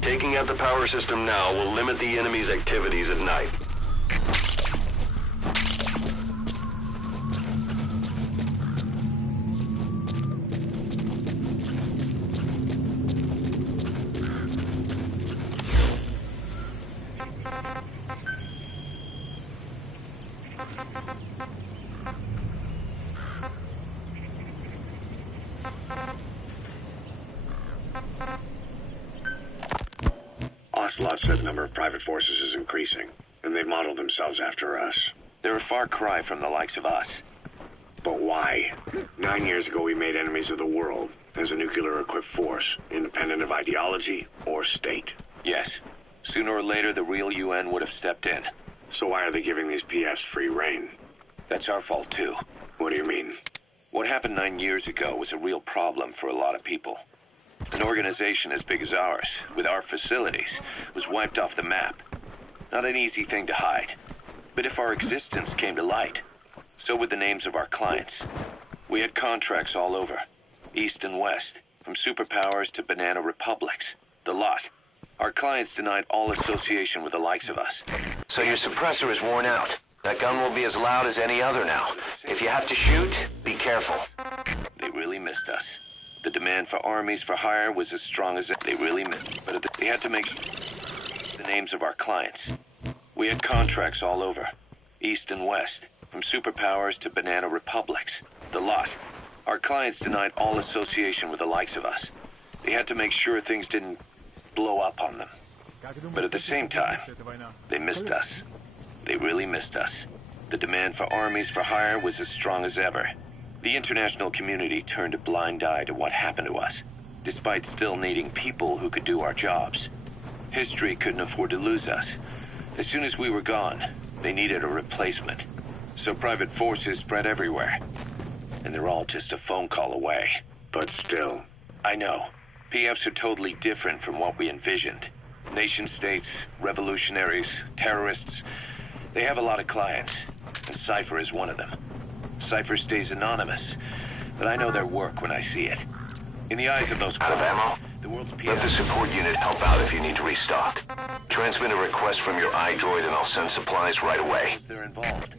Taking out the power system now will limit the enemy's activities at night. Ocelot said the number of private forces is increasing, and they've modeled themselves after us. They're a far cry from the likes of us. But why? 9 years ago we made enemies of the world as a nuclear-equipped force, independent of ideology or state. Yes. Sooner or later, the real UN would have stepped in. So why are they giving these PFs free rein? That's our fault, too. What do you mean? What happened 9 years ago was a real problem for a lot of people. An organization as big as ours, with our facilities, was wiped off the map. Not an easy thing to hide. But if our existence came to light, so would the names of our clients. We had contracts all over, east and west, from superpowers to banana republics, the lot. Our clients denied all association with the likes of us. So your suppressor is worn out. That gun will be as loud as any other now. If you have to shoot, be careful. They really missed us. The demand for armies for hire was as strong as they really missed. But they had to make the names of our clients. We had contracts all over, east and west, from superpowers to banana republics, the lot. Our clients denied all association with the likes of us. They had to make sure things didn't blow up on them. But at the same time, they missed us. They really missed us. The demand for armies for hire was as strong as ever. The international community turned a blind eye to what happened to us, despite still needing people who could do our jobs. History couldn't afford to lose us. As soon as we were gone, they needed a replacement. So private forces spread everywhere. And they're all just a phone call away. But still. I know. PFs are totally different from what we envisioned. Nation-states, revolutionaries, terrorists. They have a lot of clients, and Cypher is one of them. Cypher stays anonymous, but I know their work when I see it. In the eyes of those Out of clients, ammo? the world's Let the PFs... support unit help out if you need to restock. Transmit a request from your iDroid and I'll send supplies right away. They're involved.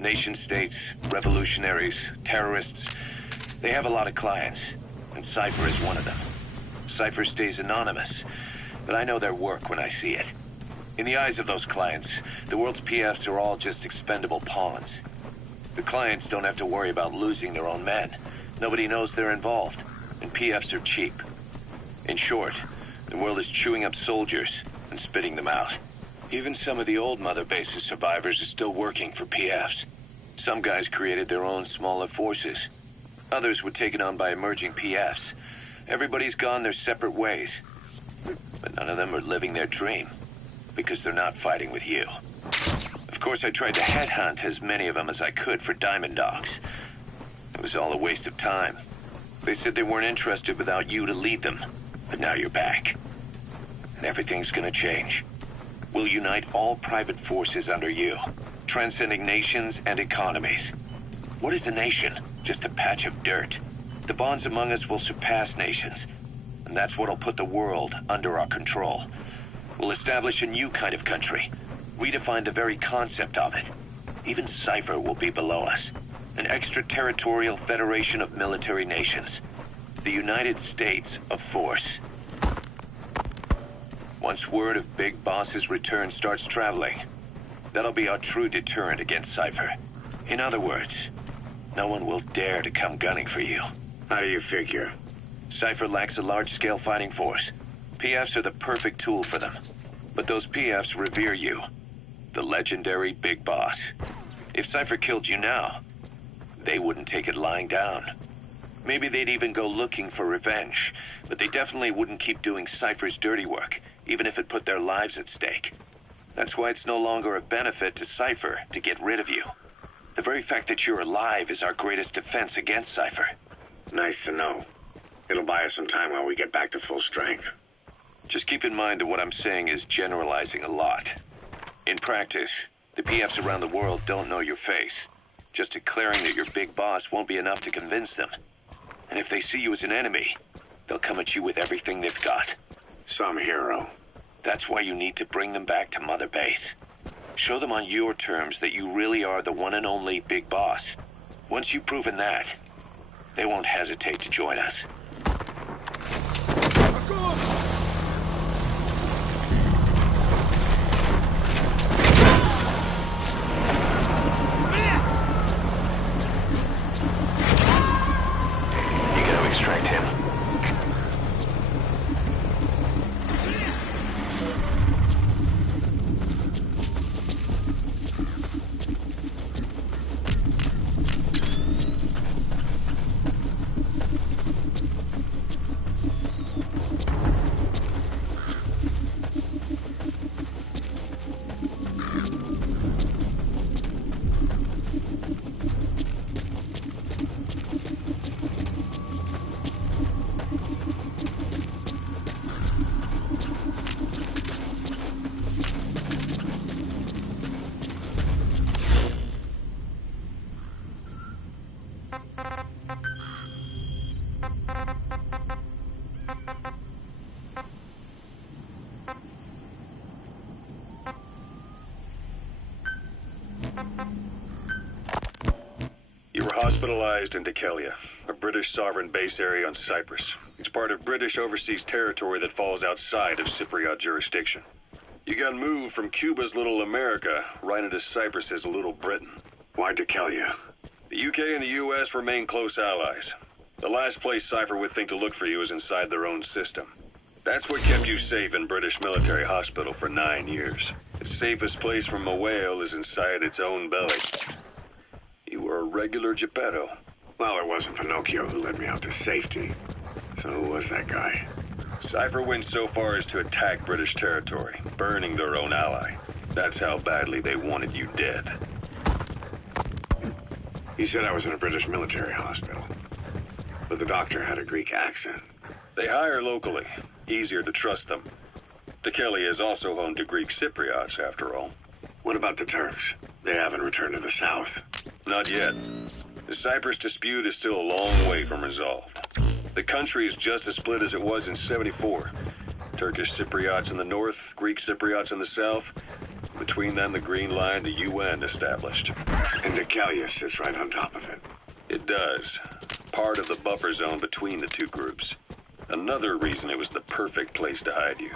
Nation-states, revolutionaries, terrorists. They have a lot of clients, and Cypher is one of them. Cypher stays anonymous, but I know their work when I see it. In the eyes of those clients, the world's PFs are all just expendable pawns. The clients don't have to worry about losing their own men. Nobody knows they're involved, and PFs are cheap. In short, the world is chewing up soldiers and spitting them out. Even some of the old Mother Base's survivors are still working for PFs. Some guys created their own smaller forces. Others were taken on by emerging PFs. Everybody's gone their separate ways. But none of them are living their dream, because they're not fighting with you. Of course, I tried to headhunt as many of them as I could for Diamond Dogs. It was all a waste of time. They said they weren't interested without you to lead them, but now you're back. And everything's gonna change. We'll unite all private forces under you, transcending nations and economies. What is a nation? Just a patch of dirt. The bonds among us will surpass nations, and that's what'll put the world under our control. We'll establish a new kind of country, redefine the very concept of it. Even Cypher will be below us, an extraterritorial federation of military nations, the United States of Force. Once word of Big Boss's return starts traveling, that'll be our true deterrent against Cypher. In other words, no one will dare to come gunning for you. How do you figure? Cypher lacks a large-scale fighting force. PFs are the perfect tool for them. But those PFs revere you, the legendary Big Boss. If Cypher killed you now, they wouldn't take it lying down. Maybe they'd even go looking for revenge, but they definitely wouldn't keep doing Cypher's dirty work, even if it put their lives at stake. That's why it's no longer a benefit to Cypher to get rid of you. The very fact that you're alive is our greatest defense against Cypher. Nice to know. It'll buy us some time while we get back to full strength. Just keep in mind that what I'm saying is generalizing a lot. In practice, the PFs around the world don't know your face. Just declaring that you're Big Boss won't be enough to convince them. And if they see you as an enemy, they'll come at you with everything they've got. Some hero. That's why you need to bring them back to Mother Base. Show them on your terms that you really are the one and only big boss. Once you've proven that, they won't hesitate to join us. You gotta extract him. You were hospitalized in Dekelia, a British sovereign base area on Cyprus. It's part of British overseas territory that falls outside of Cypriot jurisdiction. You got moved from Cuba's Little America right into Cyprus's Little Britain. Why Dekelia? The UK and the US remain close allies. The last place Cypher would think to look for you is inside their own system. That's what kept you safe in British military hospital for 9 years. Its safest place from a whale is inside its own belly. You were a regular Geppetto. Well, it wasn't Pinocchio who led me out to safety. So who was that guy? Cypher went so far as to attack British territory, burning their own ally. That's how badly they wanted you dead. He said I was in a British military hospital. But the doctor had a Greek accent. They hire locally. Easier to trust them. Dekelia is also home to Greek Cypriots, after all. What about the Turks? They haven't returned to the south. Not yet. The Cyprus dispute is still a long way from resolved. The country is just as split as it was in '74. Turkish Cypriots in the north, Greek Cypriots in the south. Between them, the Green Line, the UN established. And Dekelia sits right on top of it. It does. Part of the buffer zone between the two groups. Another reason it was the perfect place to hide you.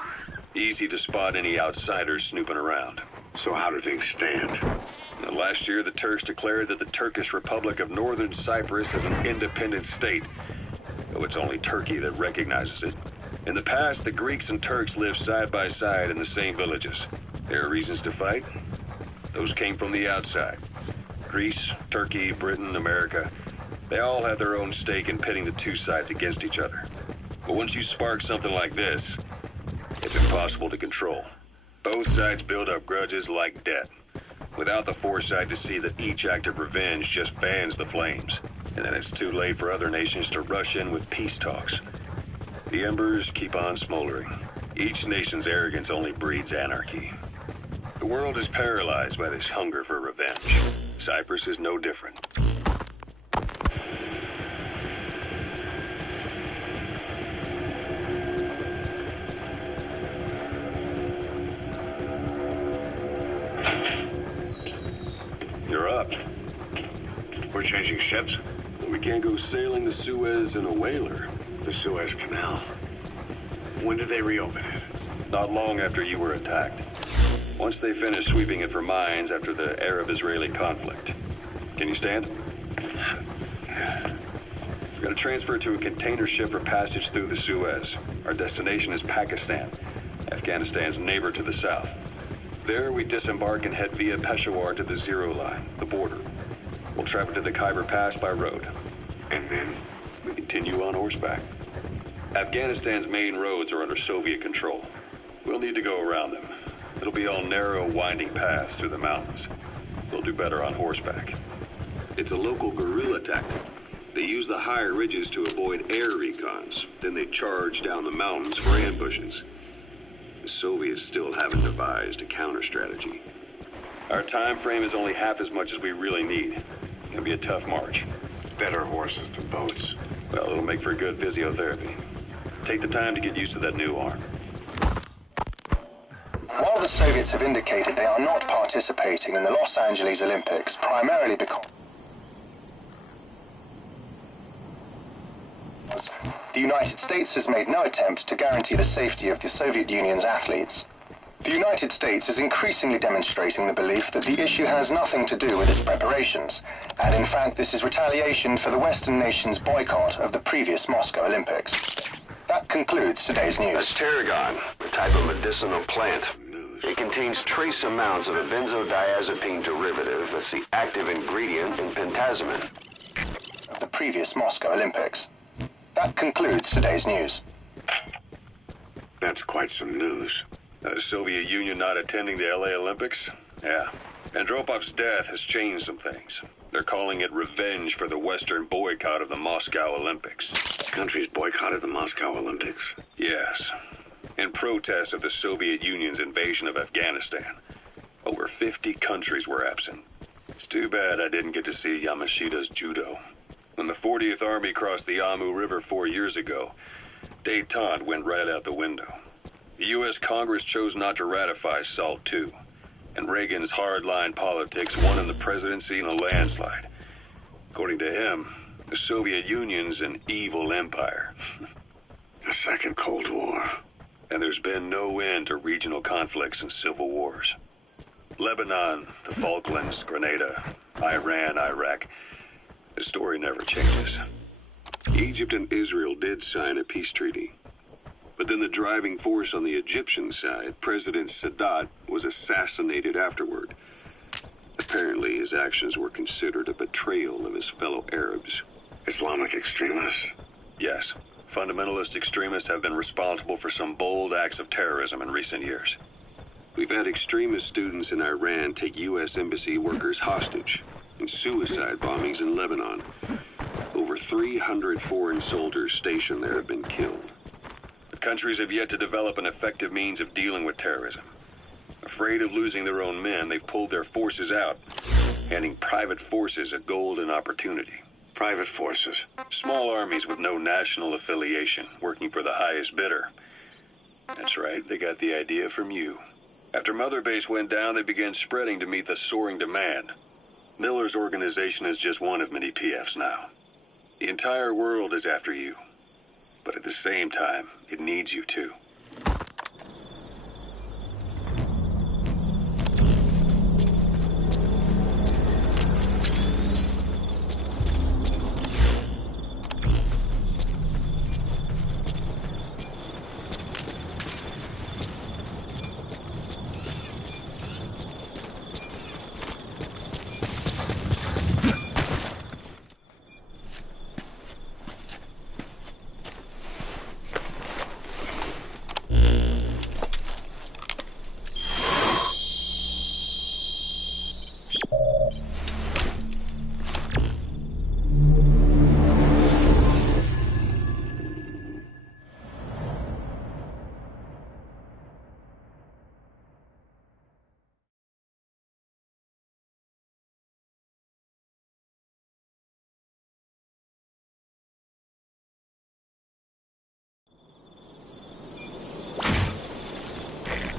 Easy to spot any outsiders snooping around. So how do things stand? Now, last year, the Turks declared that the Turkish Republic of Northern Cyprus is an independent state, though it's only Turkey that recognizes it. In the past, the Greeks and Turks lived side by side in the same villages. There are reasons to fight. Those came from the outside. Greece, Turkey, Britain, America, they all had their own stake in pitting the two sides against each other. But once you spark something like this, it's impossible to control. Both sides build up grudges like debt, without the foresight to see that each act of revenge just fans the flames, and then it's too late for other nations to rush in with peace talks. The embers keep on smoldering. Each nation's arrogance only breeds anarchy. The world is paralyzed by this hunger for revenge. Cyprus is no different. You're up. We're changing ships? We can't go sailing the Suez in a whaler. The Suez Canal. When did they reopen it? Not long after you were attacked. Once they finished sweeping it for mines after the Arab-Israeli conflict. Can you stand? We're going to transfer to a container ship for passage through the Suez. Our destination is Pakistan, Afghanistan's neighbor to the south. There, we disembark and head via Peshawar to the Zero Line, the border. We'll travel to the Khyber Pass by road. And then we continue on horseback. Afghanistan's main roads are under Soviet control. We'll need to go around them. It'll be all narrow, winding paths through the mountains. We'll do better on horseback. It's a local guerrilla tactic. They use the higher ridges to avoid air recons. Then they charge down the mountains for ambushes. The Soviets still haven't devised a counter-strategy. Our time frame is only half as much as we really need. It'll be a tough march. Better horses than boats. Well, it'll make for good physiotherapy. take the time to get used to that new arm. While the Soviets have indicated they are not participating in the Los Angeles Olympics, primarily because the United States has made no attempt to guarantee the safety of the Soviet Union's athletes. The United States is increasingly demonstrating the belief that the issue has nothing to do with its preparations, and in fact this is retaliation for the Western nations' boycott of the previous Moscow Olympics. That concludes today's news. That's tarragon, a type of medicinal plant. It contains trace amounts of a benzodiazepine derivative that's the active ingredient in pentazimine. Of the previous Moscow Olympics. That concludes today's news. That's quite some news. The Soviet Union not attending the LA Olympics? Yeah. Andropov's death has changed some things. They're calling it revenge for the Western boycott of the Moscow Olympics. Countries boycotted the Moscow Olympics? Yes. In protest of the Soviet Union's invasion of Afghanistan. Over 50 countries were absent. It's too bad I didn't get to see Yamashita's judo. When the 40th Army crossed the Amu River 4 years ago, détente went right out the window. The U.S. Congress chose not to ratify SALT II, and Reagan's hardline politics won him the presidency in a landslide. According to him, the Soviet Union's an evil empire. A second Cold War. And there's been no end to regional conflicts and civil wars. Lebanon, the Falklands, Grenada, Iran, Iraq. The story never changes. Egypt and Israel did sign a peace treaty. But then the driving force on the Egyptian side, President Sadat, was assassinated afterward. Apparently his actions were considered a betrayal of his fellow Arabs. Islamic extremists? Yes. Fundamentalist extremists have been responsible for some bold acts of terrorism in recent years. We've had extremist students in Iran take U.S. embassy workers hostage, and suicide bombings in Lebanon. Over 300 foreign soldiers stationed there have been killed. The countries have yet to develop an effective means of dealing with terrorism. Afraid of losing their own men, they've pulled their forces out, handing private forces a golden opportunity. Private forces? Small armies with no national affiliation, working for the highest bidder. That's right, they got the idea from you. After Mother Base went down, they began spreading to meet the soaring demand. Miller's organization is just one of many PFs now. The entire world is after you. But at the same time, it needs you too.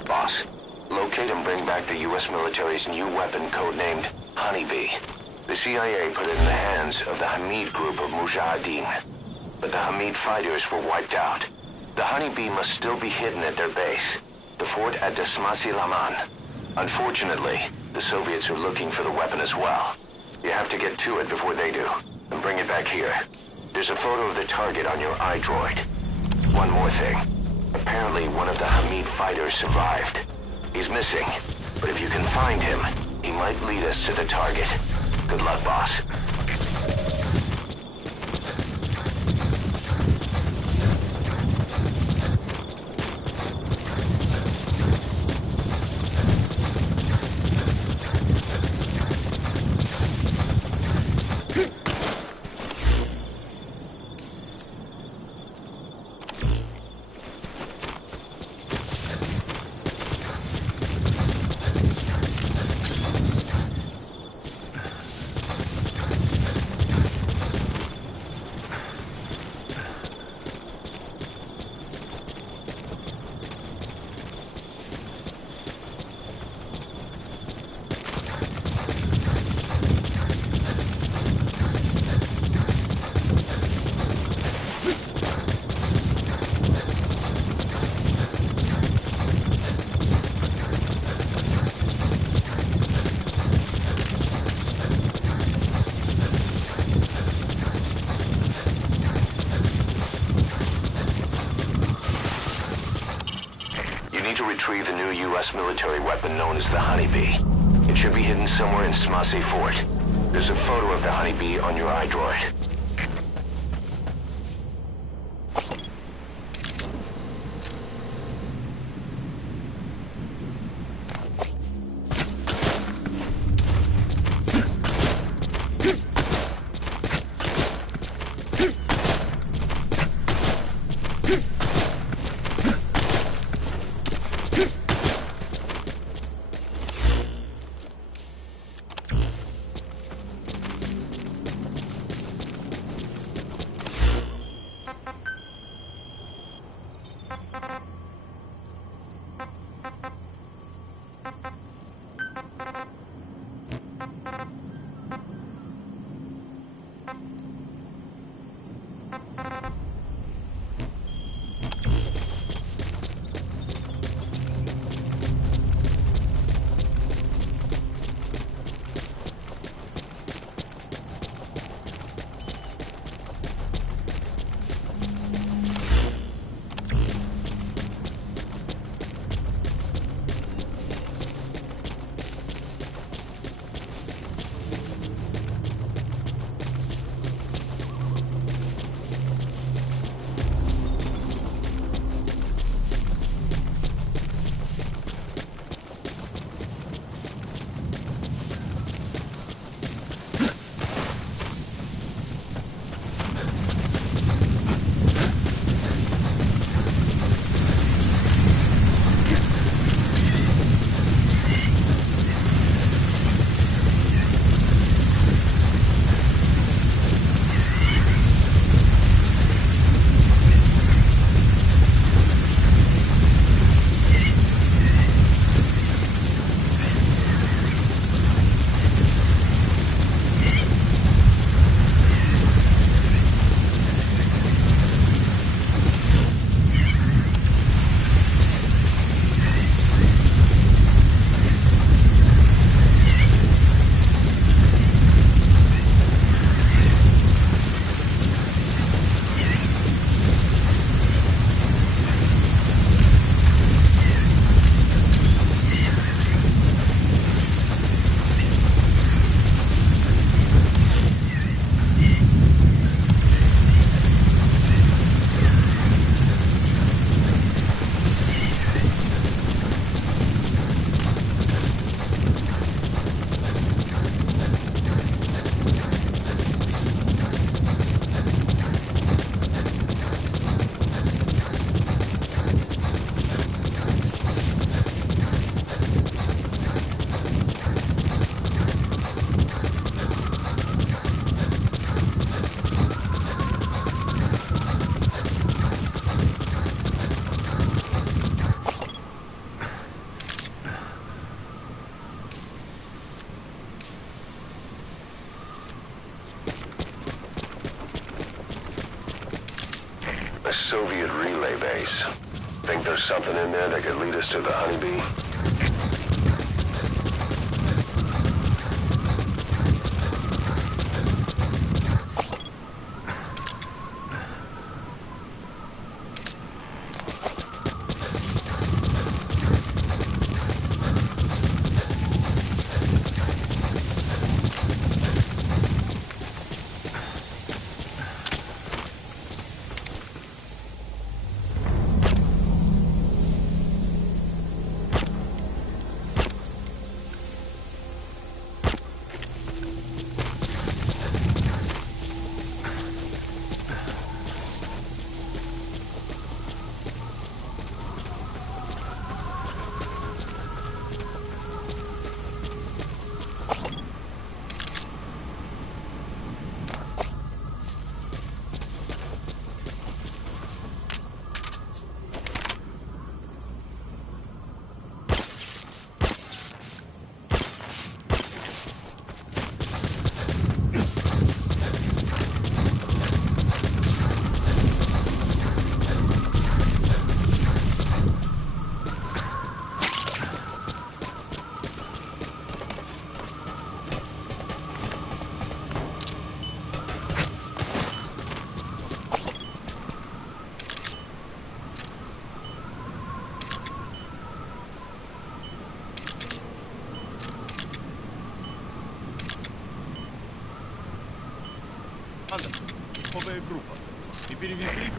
Boss, locate and bring back the U.S. military's new weapon codenamed Honeybee. The CIA put it in the hands of the Hamid group of Mujahideen. But the Hamid fighters were wiped out. The Honeybee must still be hidden at their base, the fort at Desmasi Laman. Unfortunately, the Soviets are looking for the weapon as well. You have to get to it before they do, and bring it back here. There's a photo of the target on your iDroid. One more thing. Apparently, one of the Hamid fighters survived. He's missing, but if you can find him, he might lead us to the target. Good luck, boss. You need to retrieve the new U.S. military weapon known as the Honeybee. It should be hidden somewhere in Smasey Fort. There's a photo of the Honeybee on your iDroid. A Soviet relay base. Think there's something in there that could lead us to the Honeybee?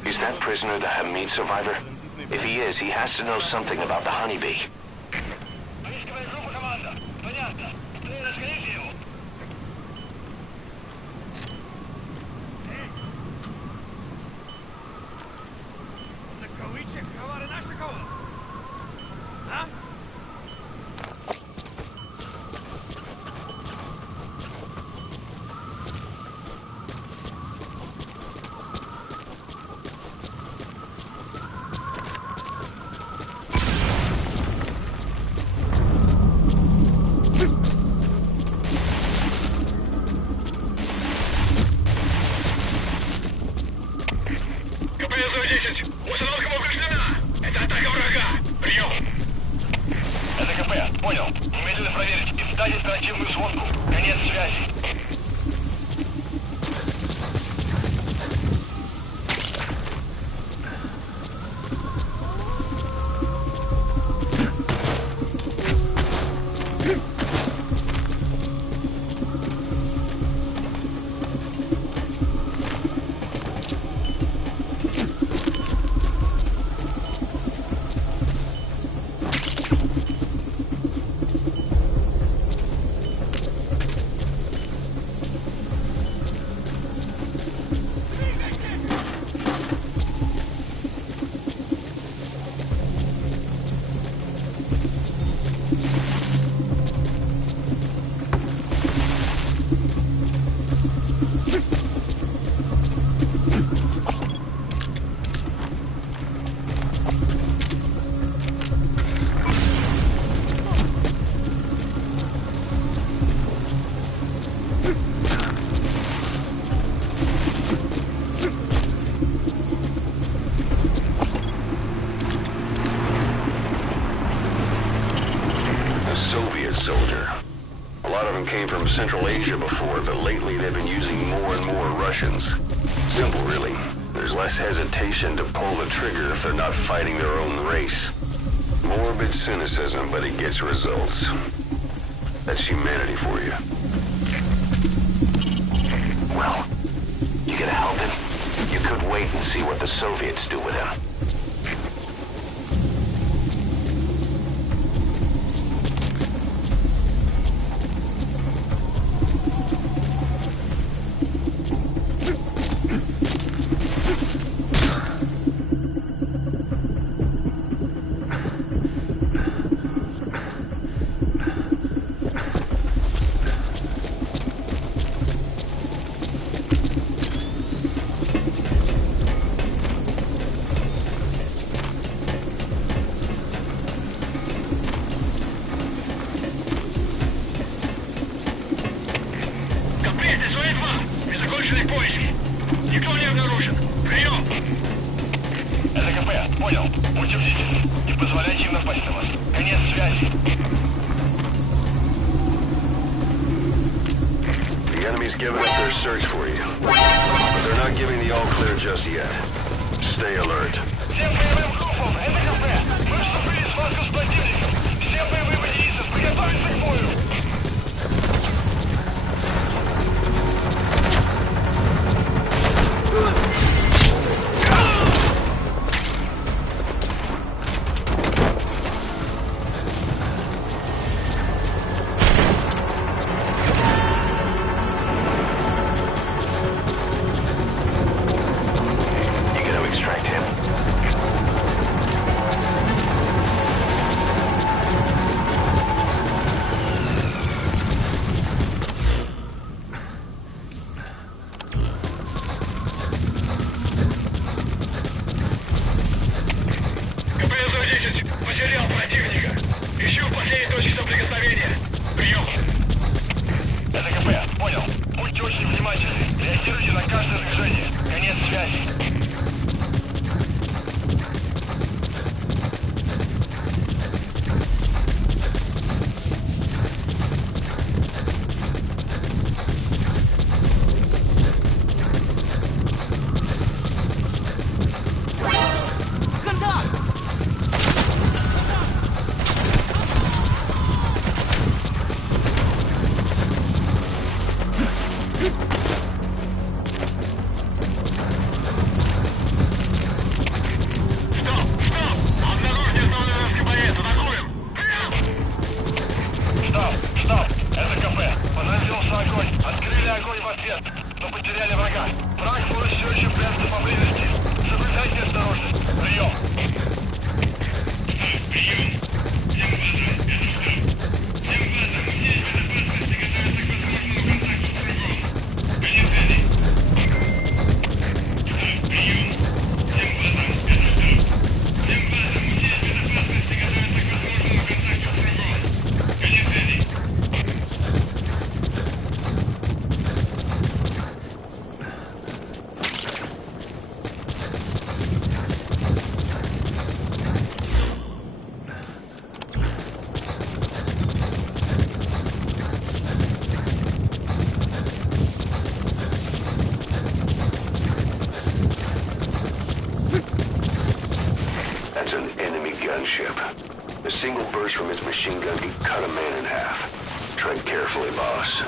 Is that prisoner the Hamid survivor? If he is, he has to know something about the honeybee. КП-110, установка повреждена. Это атака врага. Прием. Это КП, понял. Немедленно проверить и встать оперативную сводку. Конец связи. Came from Central Asia before, but lately they've been using more and more Russians. Simple, really. There's less hesitation to pull the trigger if they're not fighting their own race. Morbid cynicism, but it gets results. That's humanity for you. Well, you gonna help him? You could wait and see what the Soviets do with him. Никто не обнаружен. Прием! Это КП. Понял. Будьте бдительны. Не позволяйте им напасть на вас. Конец связи. The enemy's giving up their search for you. But they're not giving the all-clear just yet. Stay alert. Всем боевым группам! Это КП! Мы вступили в схватку с противником! Всем боевым единицам приготовиться к бою! Потерял противника. Ищу последние точки соприкосновения. Прием. Это КП. Понял. Будьте очень внимательны. Реагируйте на каждое движение. Конец связи. That's an enemy gunship. A single burst from his machine gun could cut a man in half. Tread carefully, boss.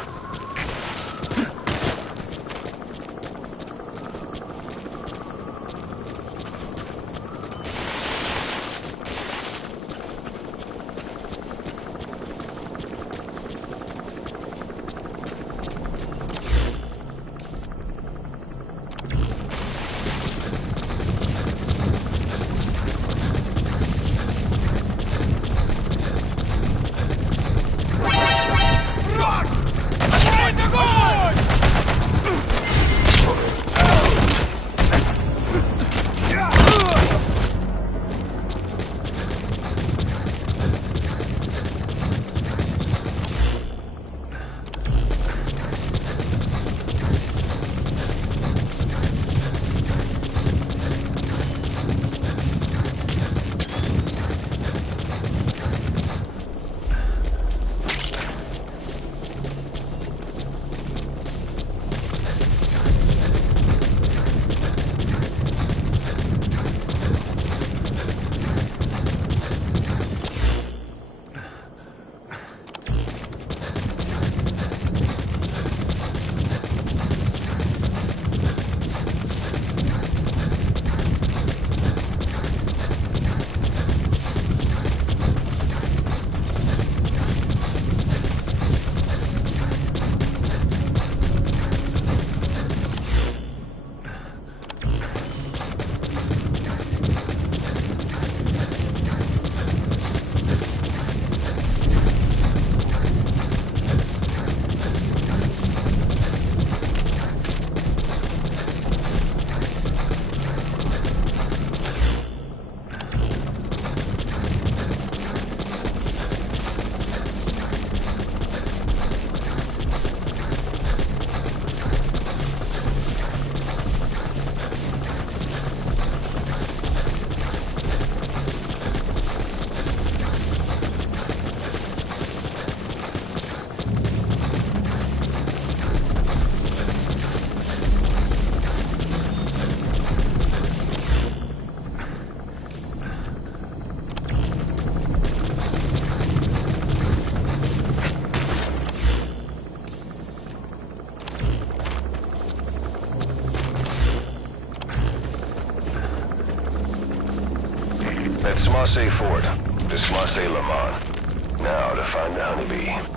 That's Smasse Fort, to Smasse Lamont. Now to find the honeybee.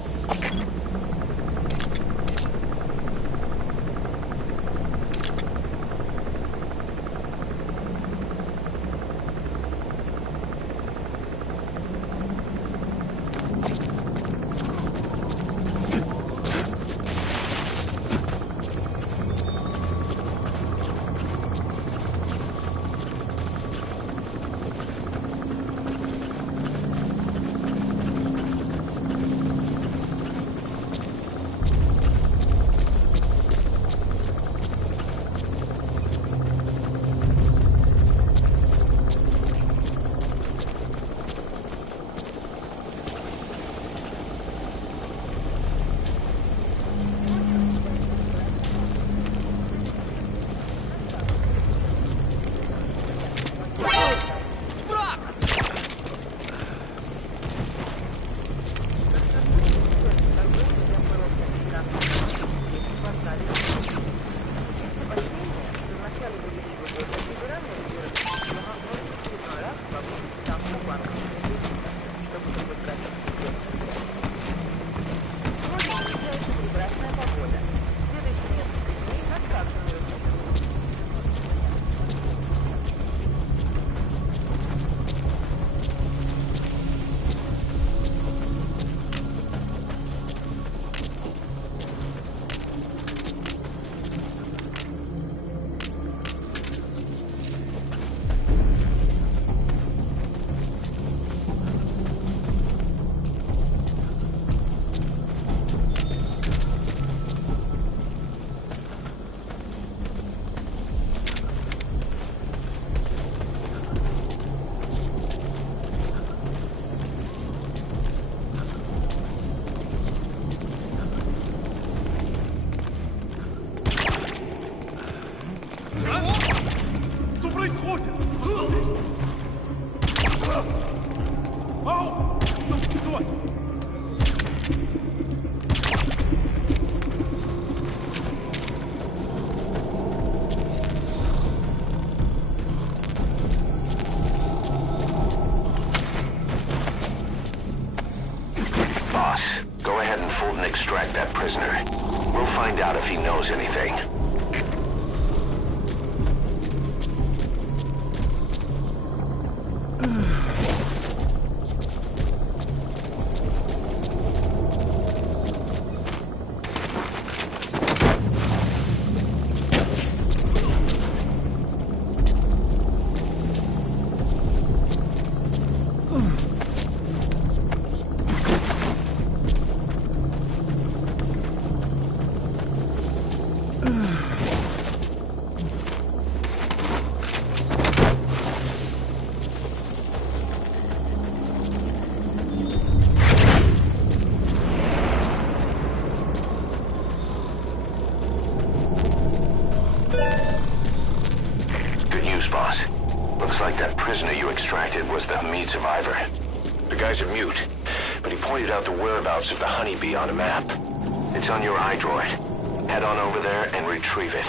Ау! Стой! Boss, go ahead and Fulton extract that prisoner. We'll find out if he knows anything. Boss. Looks like that prisoner you extracted was the Hamid survivor. The guy's a mute, but he pointed out the whereabouts of the honeybee on a map. It's on your iDroid. Head on over there and retrieve it.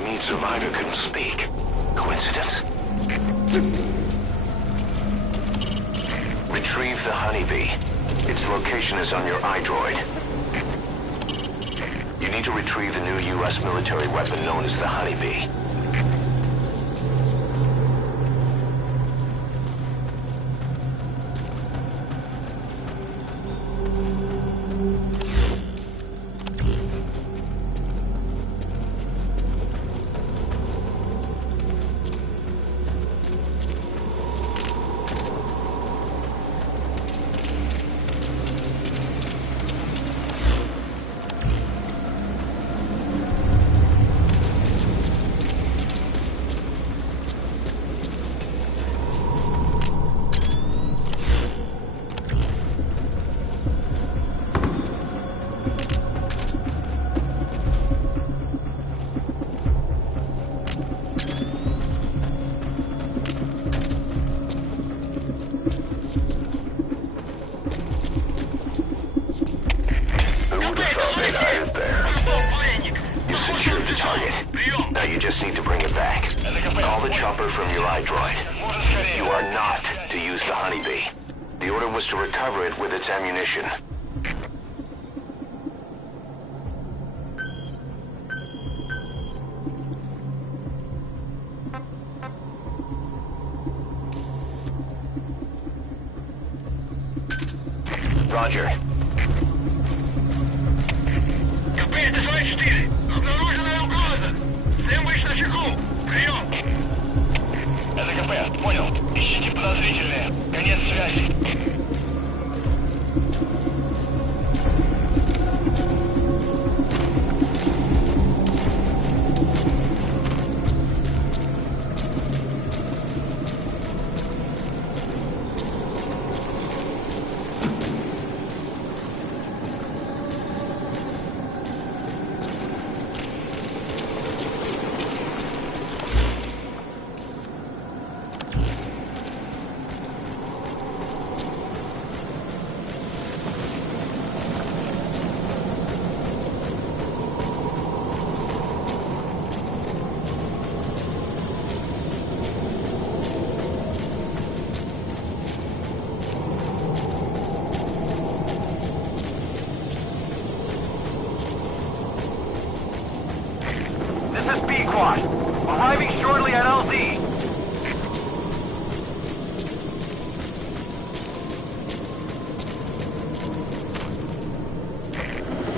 Hamid survivor couldn't speak. Coincidence? Retrieve the honeybee. Its location is on your iDroid. You need to retrieve the new U.S. military weapon known as the honeybee. just need to bring it back. Call the chopper from your iDroid. You are not to use the honeybee. The order was to recover it with its ammunition. Roger. КП, это 24. Обнаруженная угроза. Всем выше на чеку. Прием. Это КП, понял. Ищите подозрительные. Конец связи. Arriving shortly at LZ.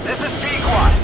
This is Pequot.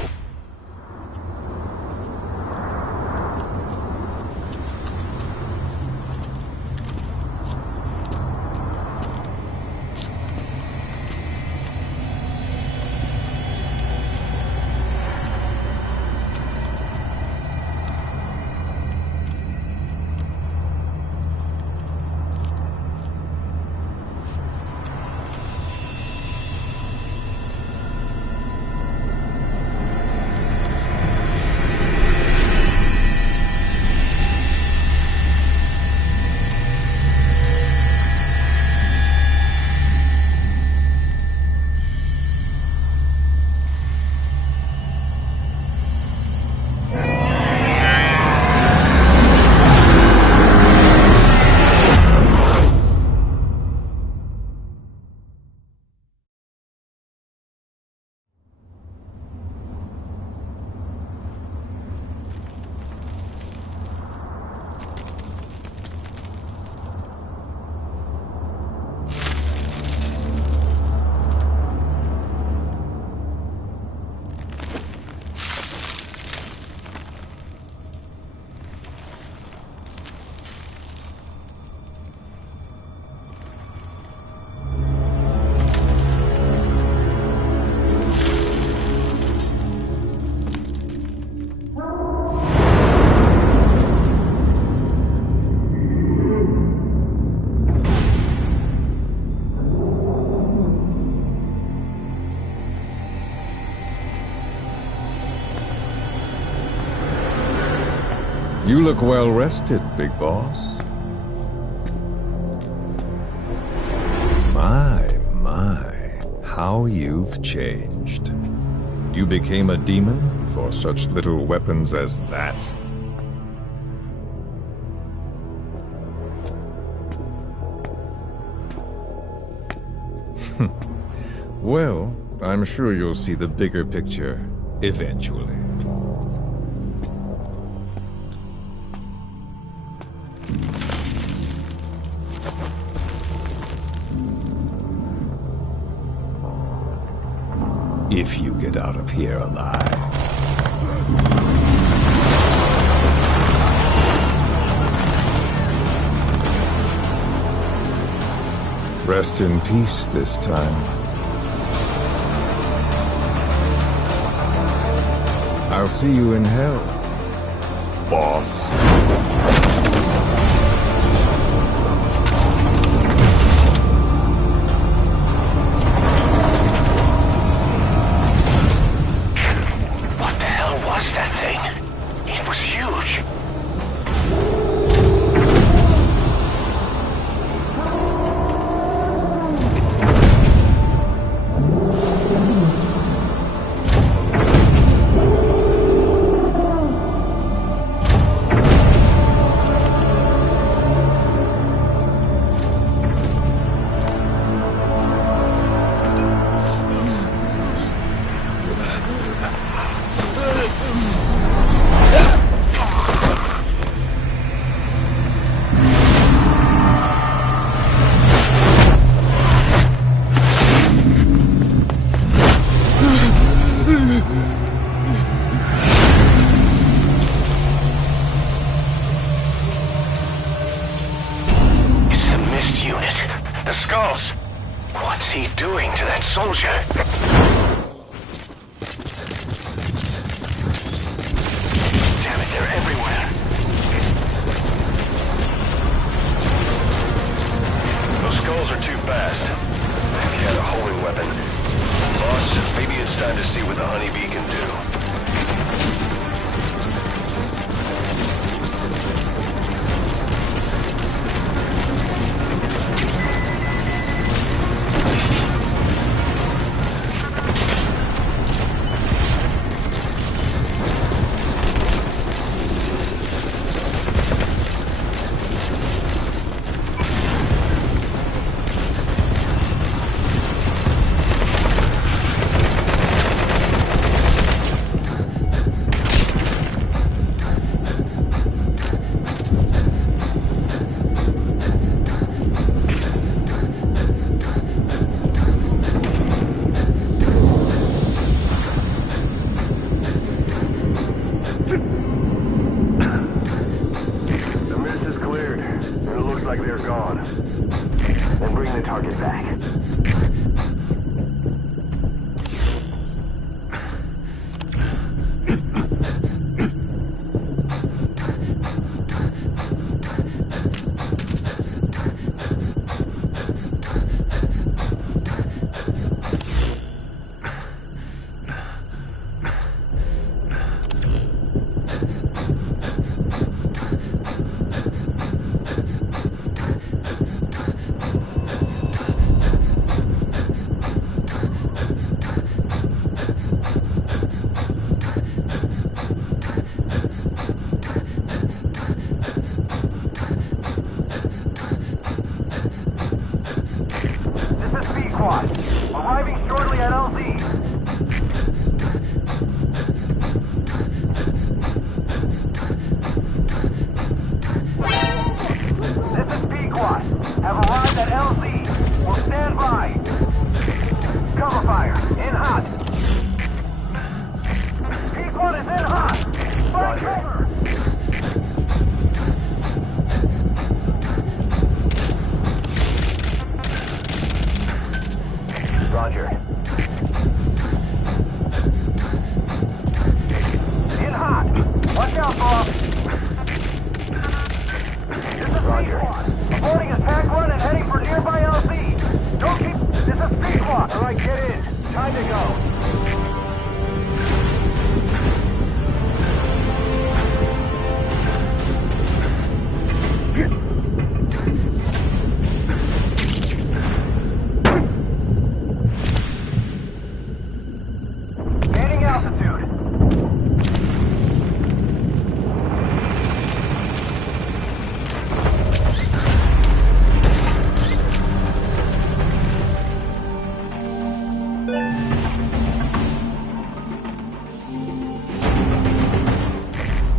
You look well rested, big boss. My, how you've changed. You became a demon for such little weapons as that? Well, I'm sure you'll see the bigger picture eventually. If you get out of here alive. Rest in peace this time. I'll see you in hell, boss. The skulls! What's he doing to that soldier? Damn it, they're everywhere. Those skulls are too fast. If he had a homing weapon. Boss, maybe it's time to see what the honeybee can do.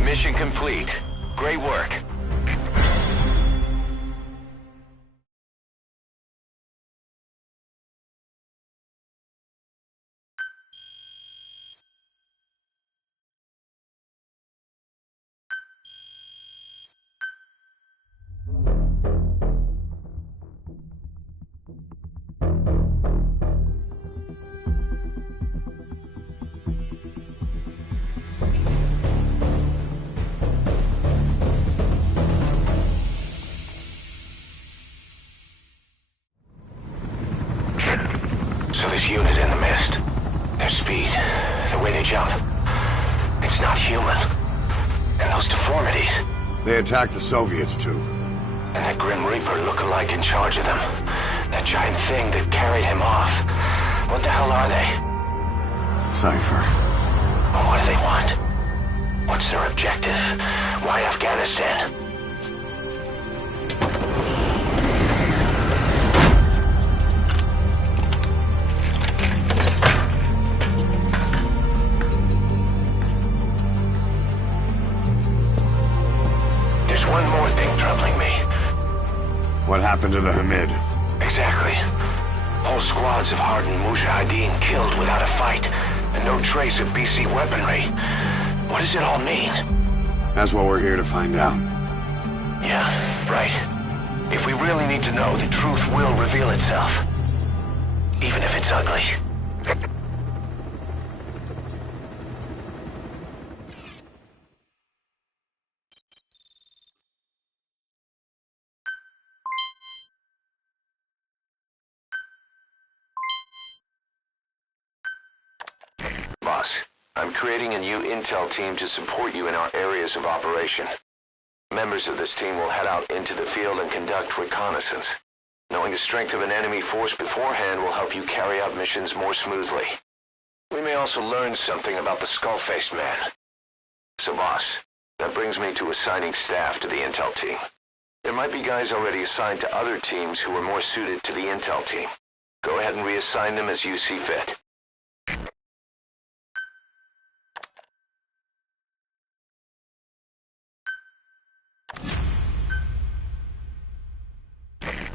Mission complete. Great work. So this unit in the mist, their speed, the way they jump, it's not human. And those deformities. They attacked the Soviets too. And that Grim Reaper look-alike in charge of them. That giant thing that carried him off. What the hell are they? Cypher. Well, what do they want? What's their objective? Why Afghanistan? One more thing troubling me. What happened to the Hamid? Exactly. Whole squads of hardened Mujahideen killed without a fight, and no trace of BC weaponry. What does it all mean? That's what we're here to find out. Yeah, right. If we really need to know, the truth will reveal itself. Even if it's ugly. Boss, I'm creating a new intel team to support you in our areas of operation. Members of this team will head out into the field and conduct reconnaissance. Knowing the strength of an enemy force beforehand will help you carry out missions more smoothly. We may also learn something about the skull-faced man. So boss, that brings me to assigning staff to the intel team. There might be guys already assigned to other teams who are more suited to the intel team. Go ahead and reassign them as you see fit.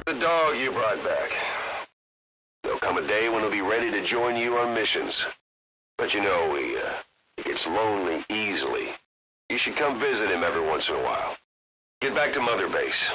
The dog you brought back. There'll come a day when he'll be ready to join you on missions. But you know, he gets lonely easily. You should come visit him every once in a while. Get back to Mother Base.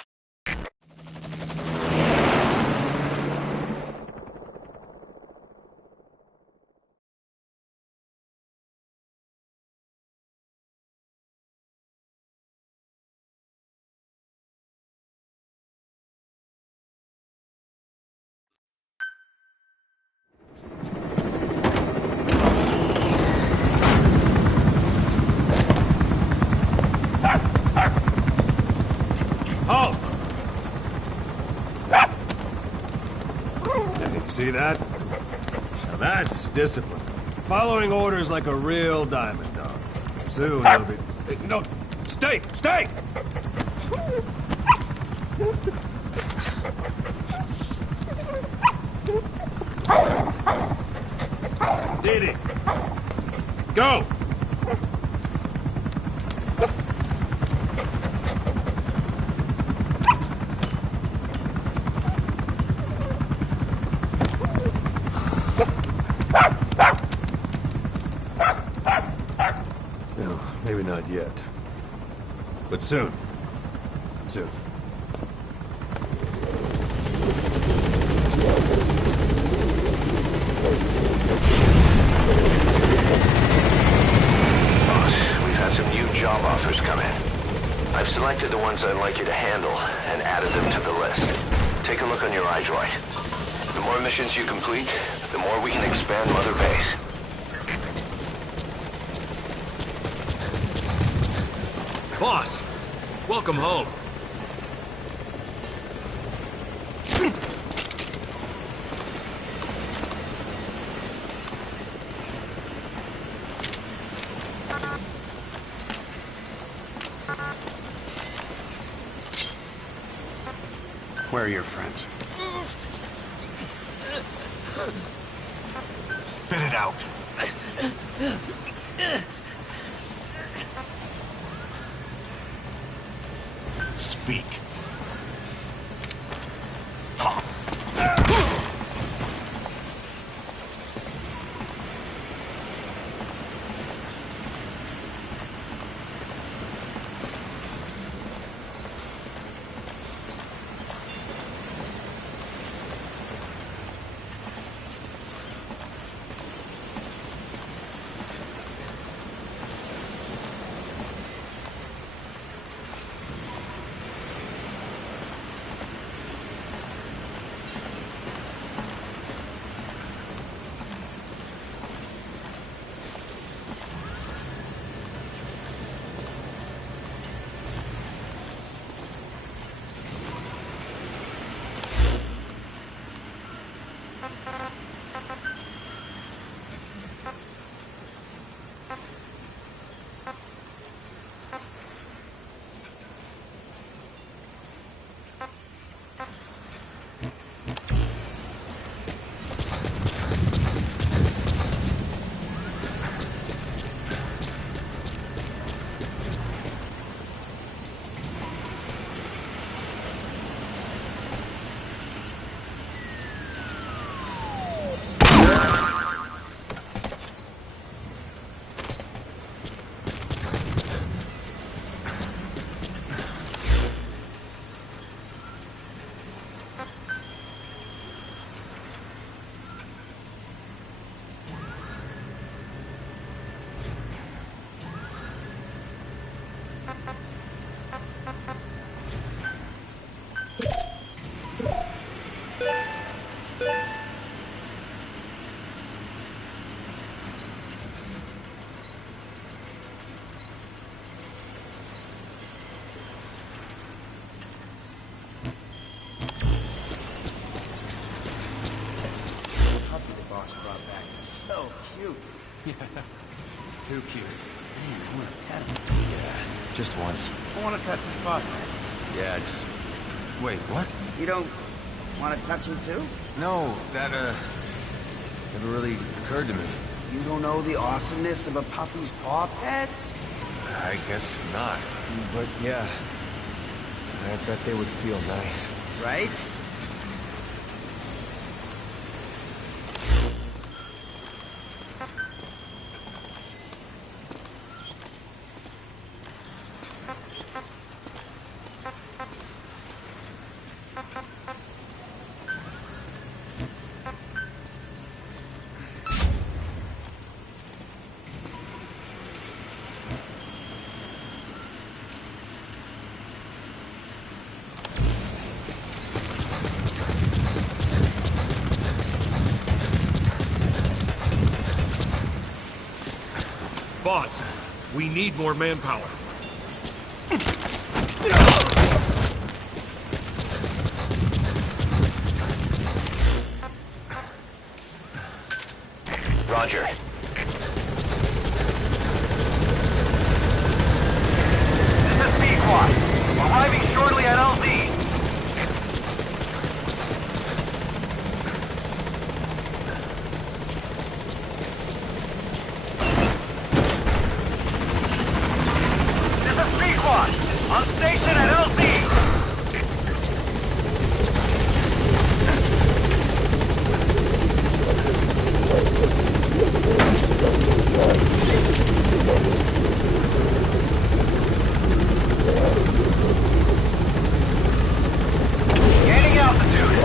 Halt! See that? Now that's discipline. Following orders like a real diamond dog. Soon he'll be... Hey, no! Stay! Stay! Didi! Go! No, maybe not yet. But soon. Soon. Boss, we've had some new job offers come in. I've selected the ones I'd like you to handle and added them to the list. Take a look on your iDroid. The more missions you complete, the more we can expand Mother Base. Boss! Welcome home. Where are your friends? Spit it out. Speak. So cute. Yeah, too cute. Man, I want to pet him. Yeah, just once. I want to touch his paw pads. Yeah, just... Wait, what? You don't want to touch him too? No, that, never really occurred to me. You don't know the awesomeness of a puppy's paw pads? I guess not. But yeah, I bet they would feel nice. Right? Boss, we need more manpower. Roger. This is Pequot. Arriving shortly at LZ. On station at LZ! Gaining altitude.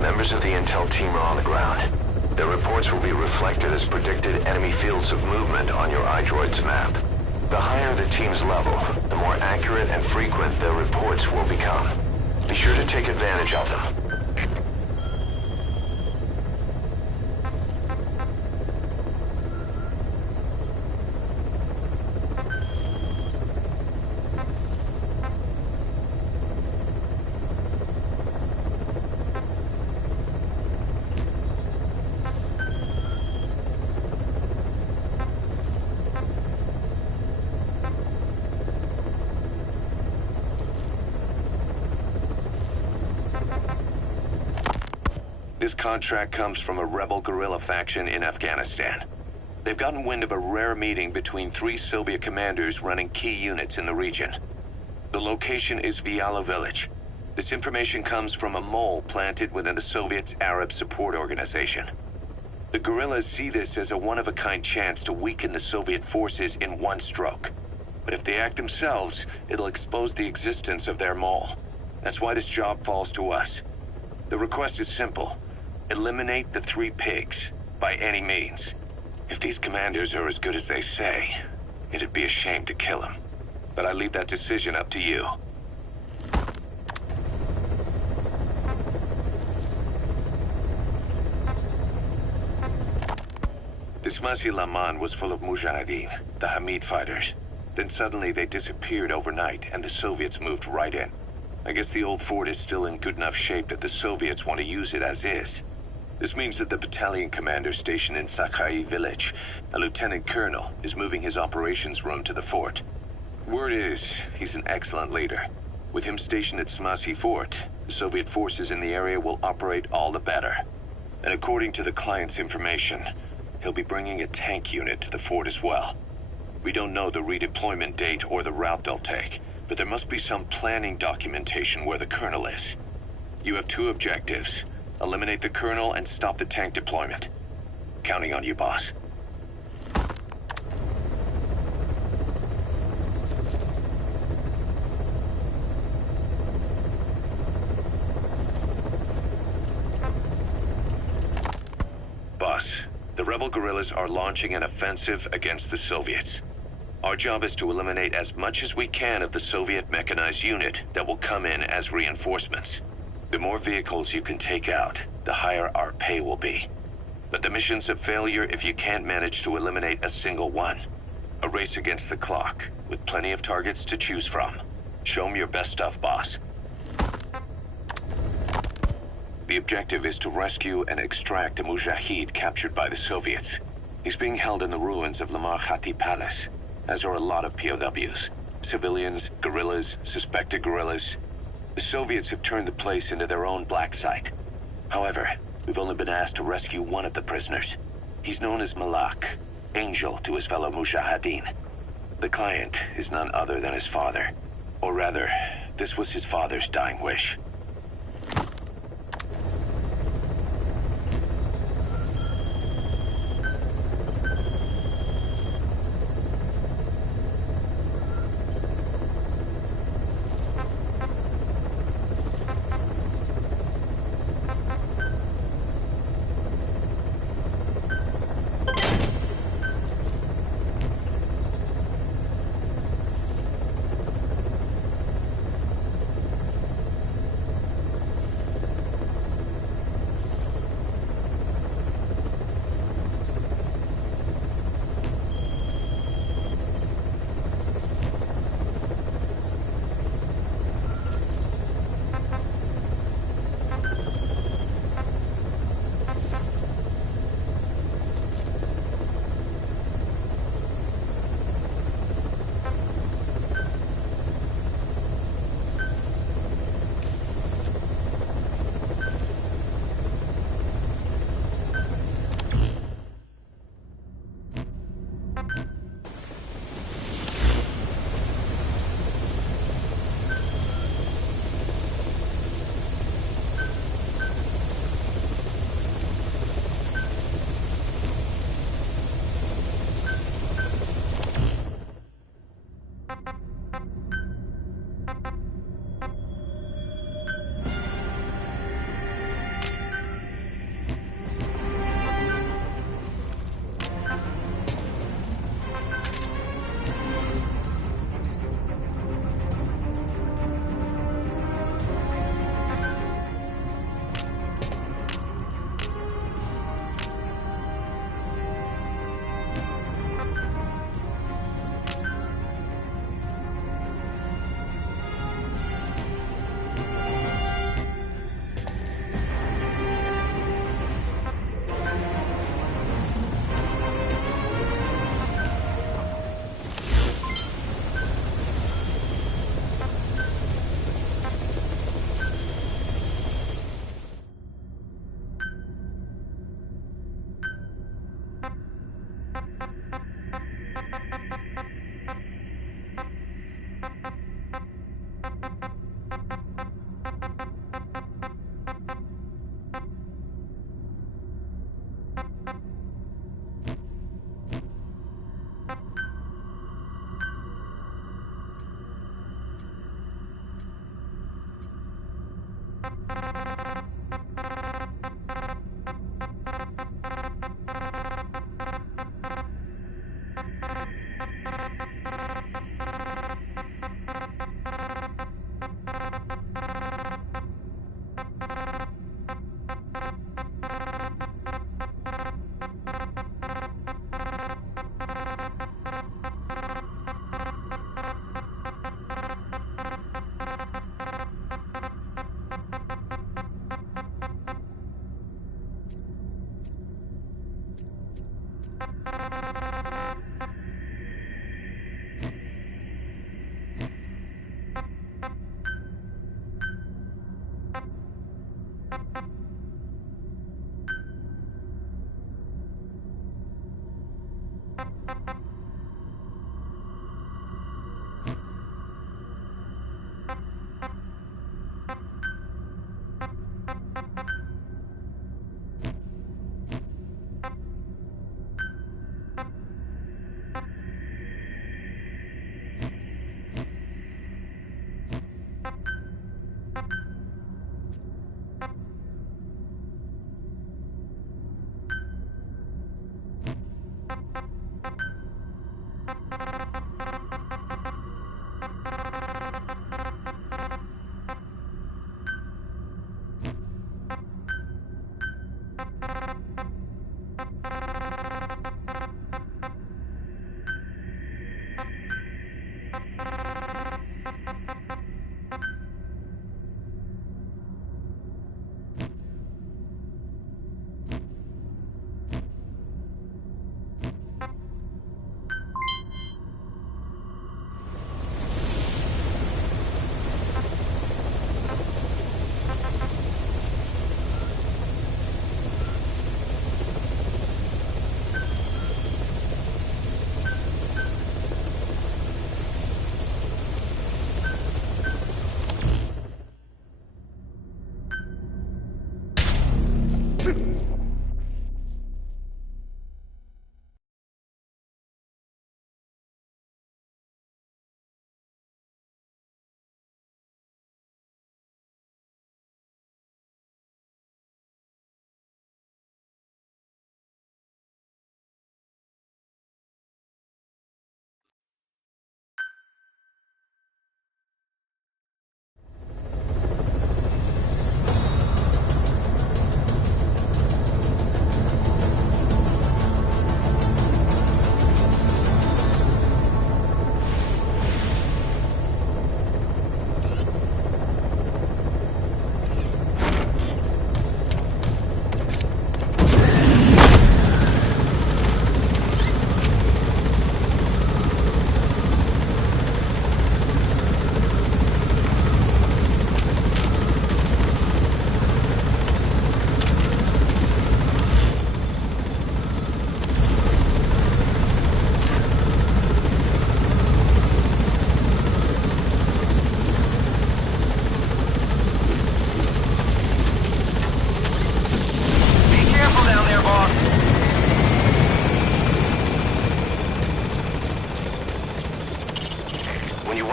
Members of the intel team are on the ground. Their reports will be reflected as predicted enemy fields of movement on your iDroid's map. The higher the team's level, the more accurate and frequent their reports will become. Be sure to take advantage of them. This contract comes from a rebel guerrilla faction in Afghanistan. They've gotten wind of a rare meeting between 3 Soviet commanders running key units in the region. The location is Vialo Village. This information comes from a mole planted within the Soviets' Arab Support Organization. The guerrillas see this as a one-of-a-kind chance to weaken the Soviet forces in one stroke. But if they act themselves, it'll expose the existence of their mole. That's why this job falls to us. The request is simple. Eliminate the 3 pigs, by any means. If these commanders are as good as they say, it'd be a shame to kill them. But I leave that decision up to you. Dismasi Laman was full of Mujahideen, the Hamid fighters. Then suddenly they disappeared overnight, and the Soviets moved right in. I guess the old fort is still in good enough shape that the Soviets want to use it as is. This means that the battalion commander stationed in Sakai village, a lieutenant colonel, is moving his operations room to the fort. Word is, he's an excellent leader. With him stationed at Smasi Fort, the Soviet forces in the area will operate all the better. And according to the client's information, he'll be bringing a tank unit to the fort as well. We don't know the redeployment date or the route they'll take, but there must be some planning documentation where the colonel is. You have 2 objectives. Eliminate the colonel and stop the tank deployment. Counting on you, boss. The rebel guerrillas are launching an offensive against the Soviets. Our job is to eliminate as much as we can of the Soviet mechanized unit that will come in as reinforcements. The more vehicles you can take out, the higher our pay will be. But the mission's a failure if you can't manage to eliminate a single one. A race against the clock, with plenty of targets to choose from. Show 'em your best stuff, boss. The objective is to rescue and extract a Mujahid captured by the Soviets. He's being held in the ruins of Lamar Khati Palace, as are a lot of POWs. Civilians, guerrillas, suspected guerrillas. The Soviets have turned the place into their own black site. However, we've only been asked to rescue one of the prisoners. He's known as Malak, Angel to his fellow Mujahideen. The client is none other than his father. Or rather, this was his father's dying wish.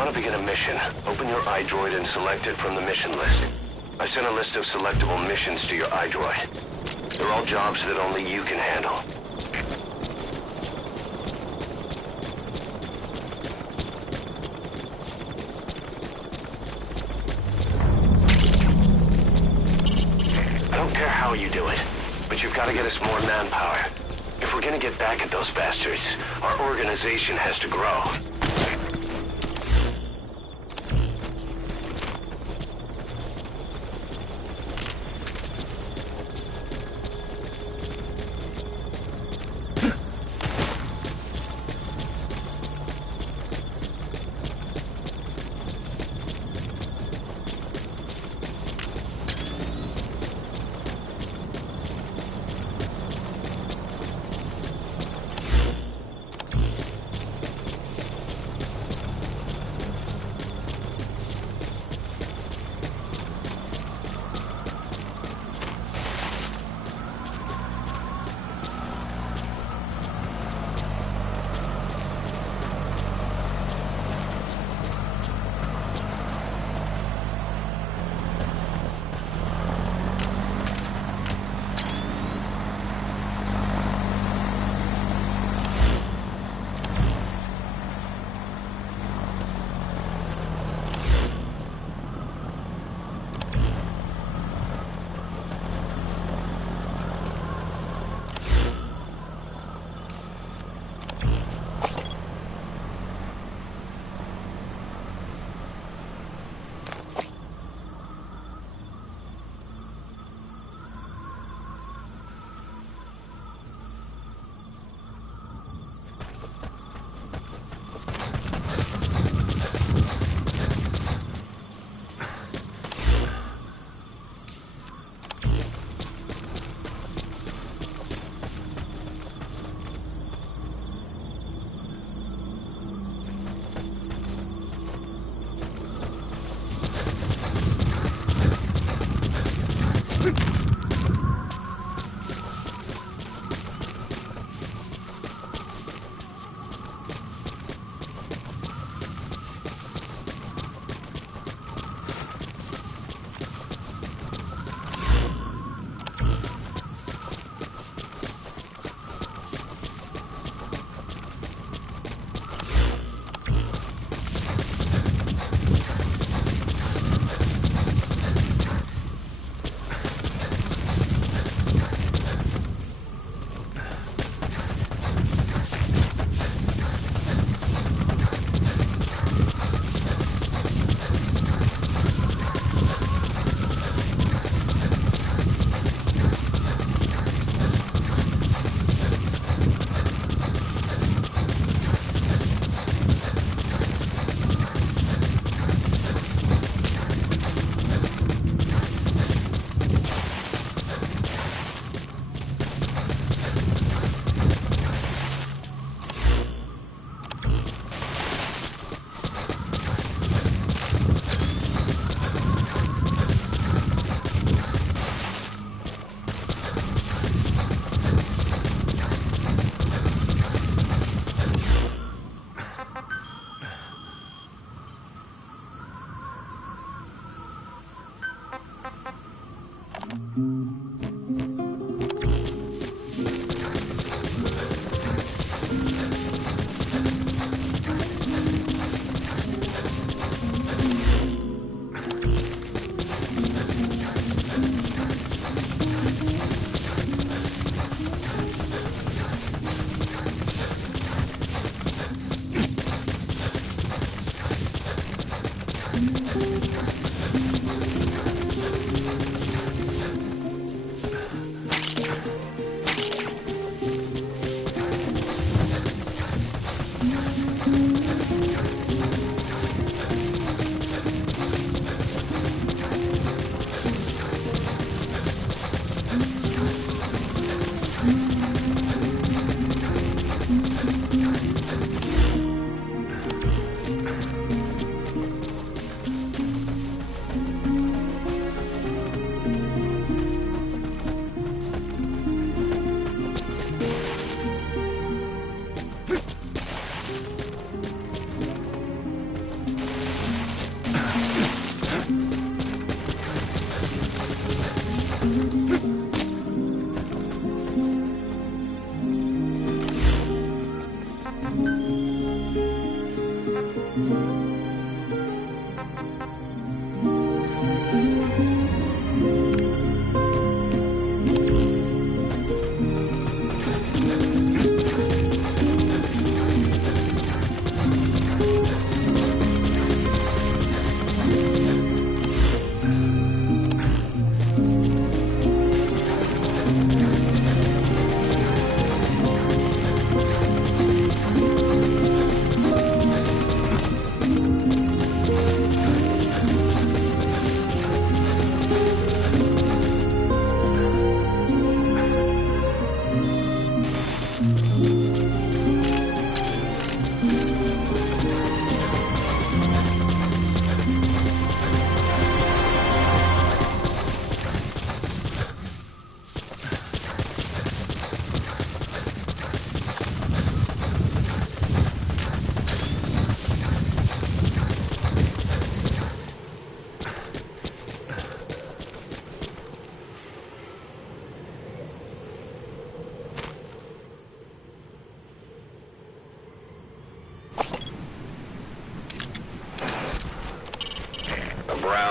want to begin a mission, open your iDroid and select it from the mission list. I sent a list of selectable missions to your iDroid. They're all jobs that only you can handle. I don't care how you do it, but you've got to get us more manpower. If we're gonna get back at those bastards, our organization has to grow.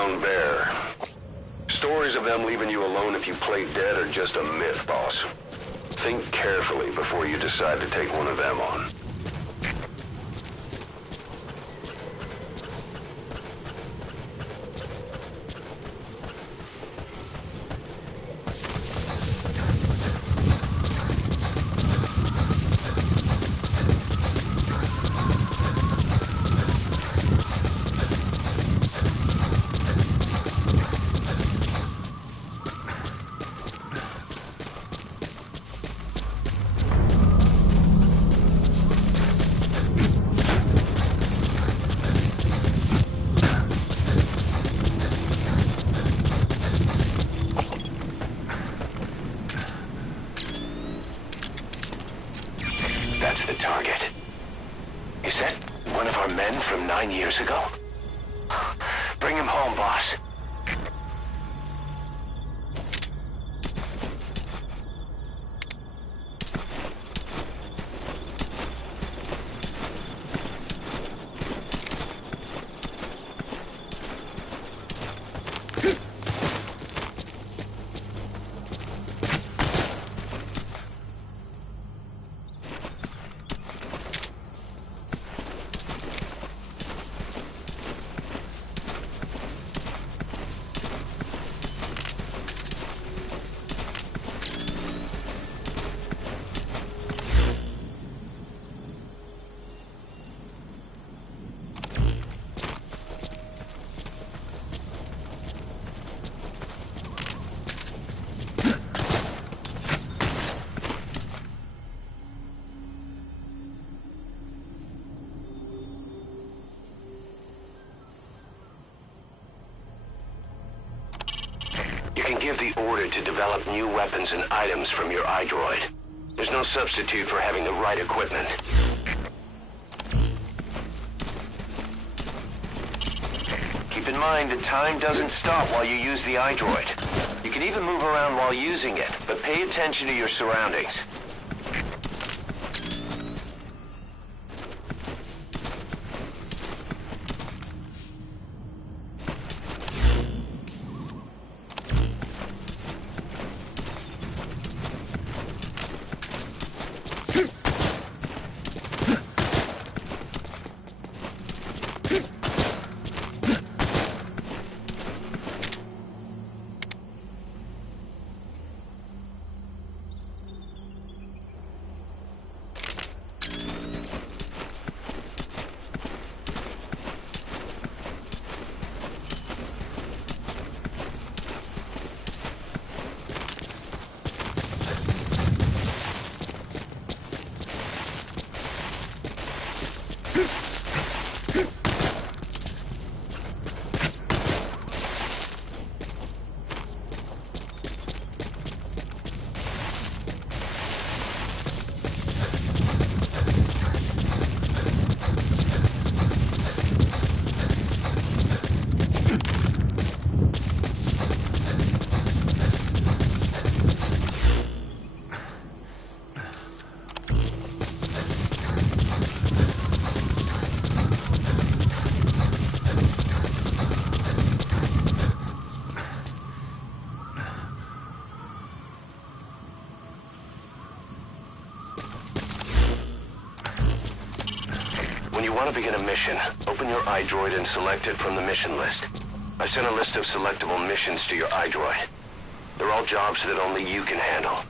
brown bear. Stories of them leaving you alone if you play dead are just a myth, boss. Think carefully before you decide to take one of them on. That's the target. Is that one of our men from 9 years ago? Bring him home, boss. You can give the order to develop new weapons and items from your iDroid. There's no substitute for having the right equipment. Keep in mind that time doesn't stop while you use the iDroid. You can even move around while using it, but pay attention to your surroundings. When you want to begin a mission, open your iDroid and select it from the mission list. I sent a list of selectable missions to your iDroid. They're all jobs that only you can handle.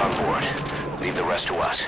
on board. Leave the rest to us.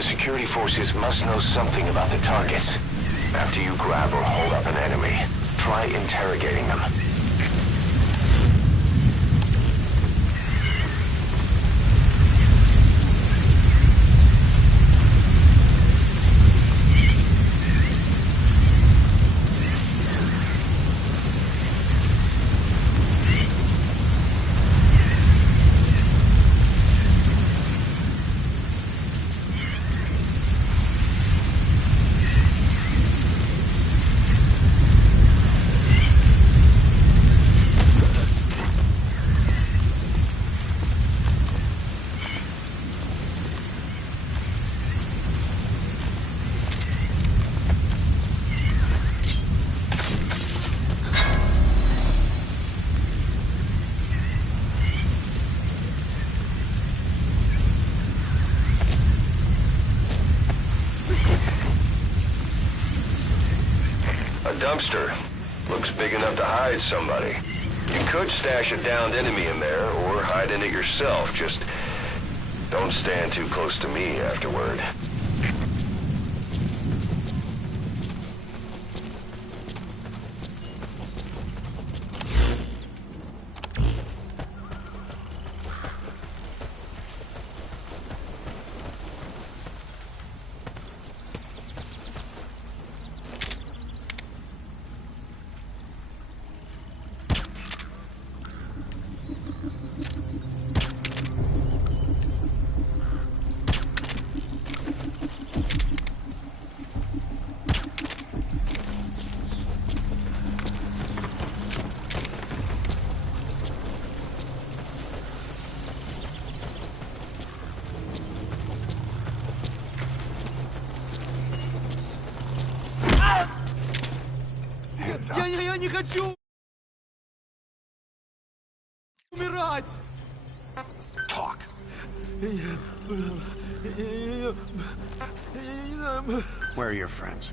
Security forces must know something about the targets. After you grab or hold up an enemy, try interrogating them. dumpster. Looks big enough to hide somebody. You could stash a downed enemy in there, or hide in it yourself. Just don't stand too close to me afterward. Я не хочу умирать! Talk. Where are your friends?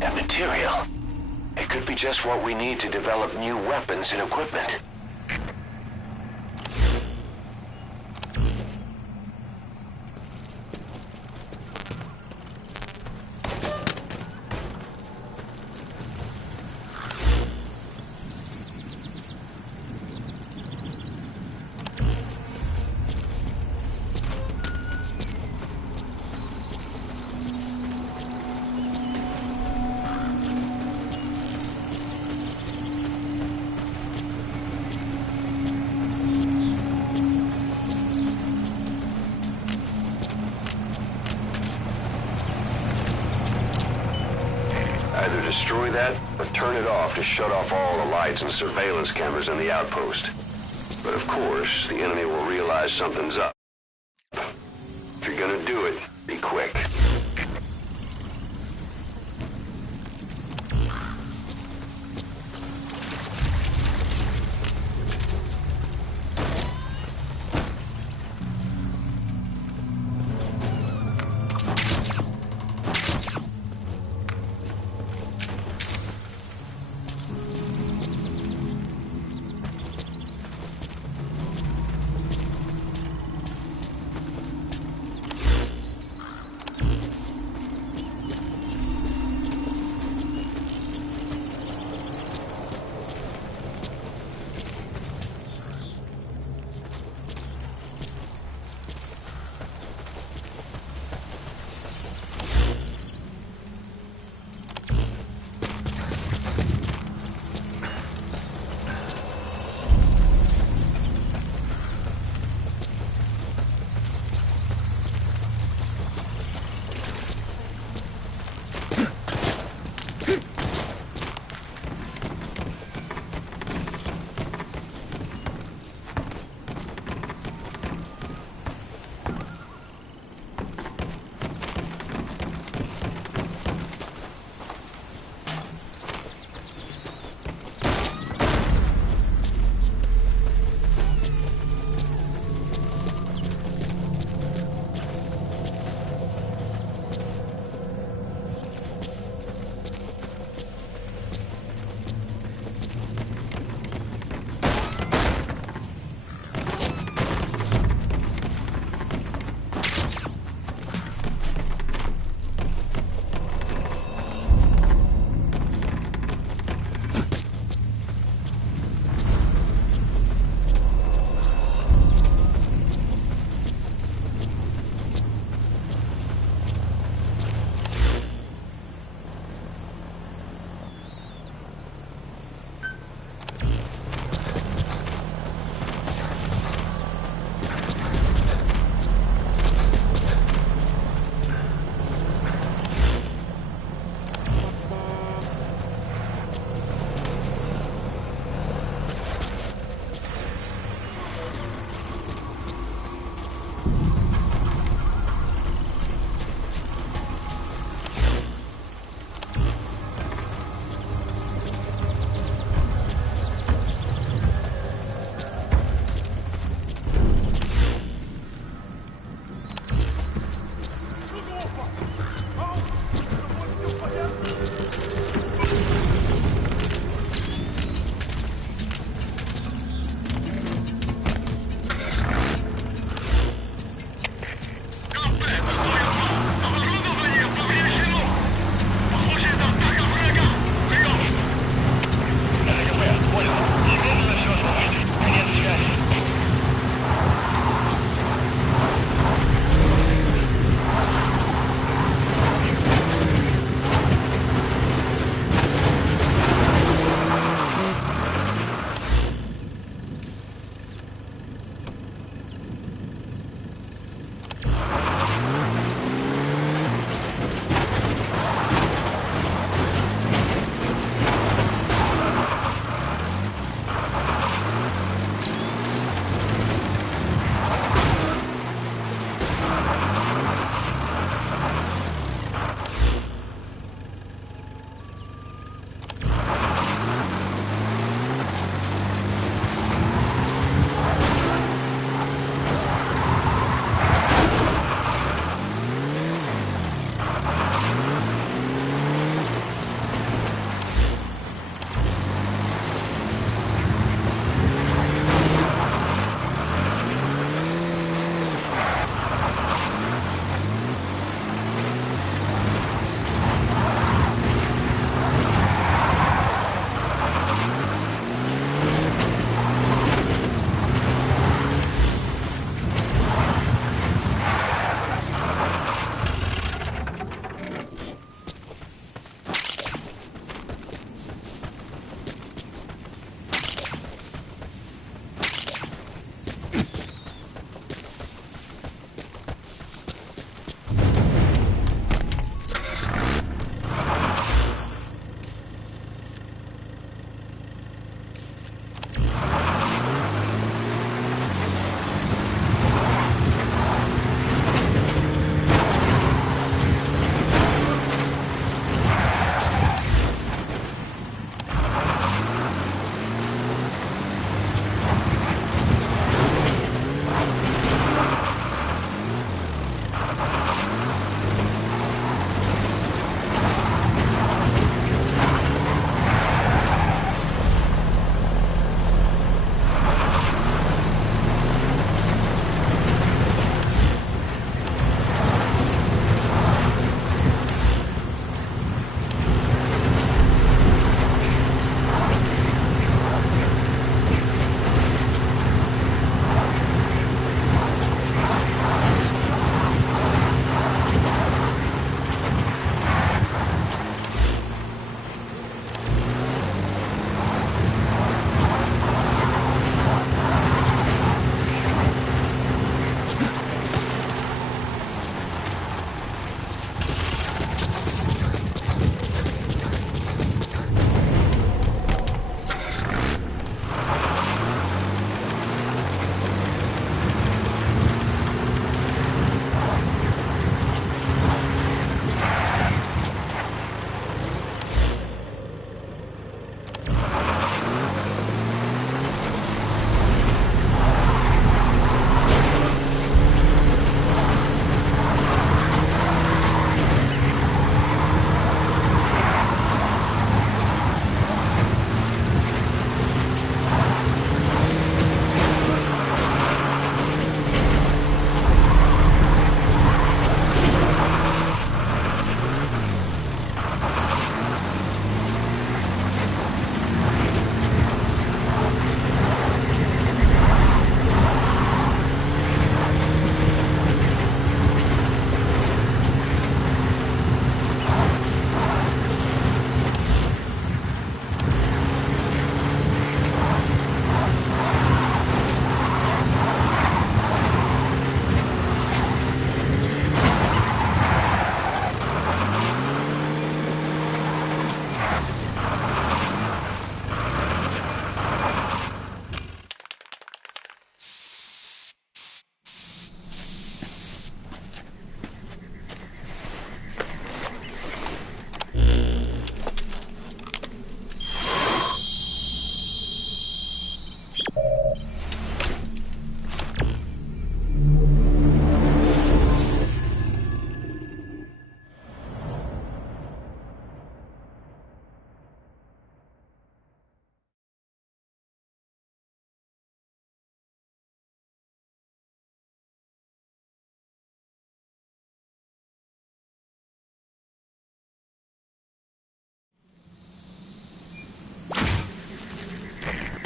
That material. It could be just what we need to develop new weapons and equipment. Either destroy that, or turn it off to shut off all the lights and surveillance cameras in the outpost. But of course, the enemy will realize something's up. If you're gonna do it, be quick.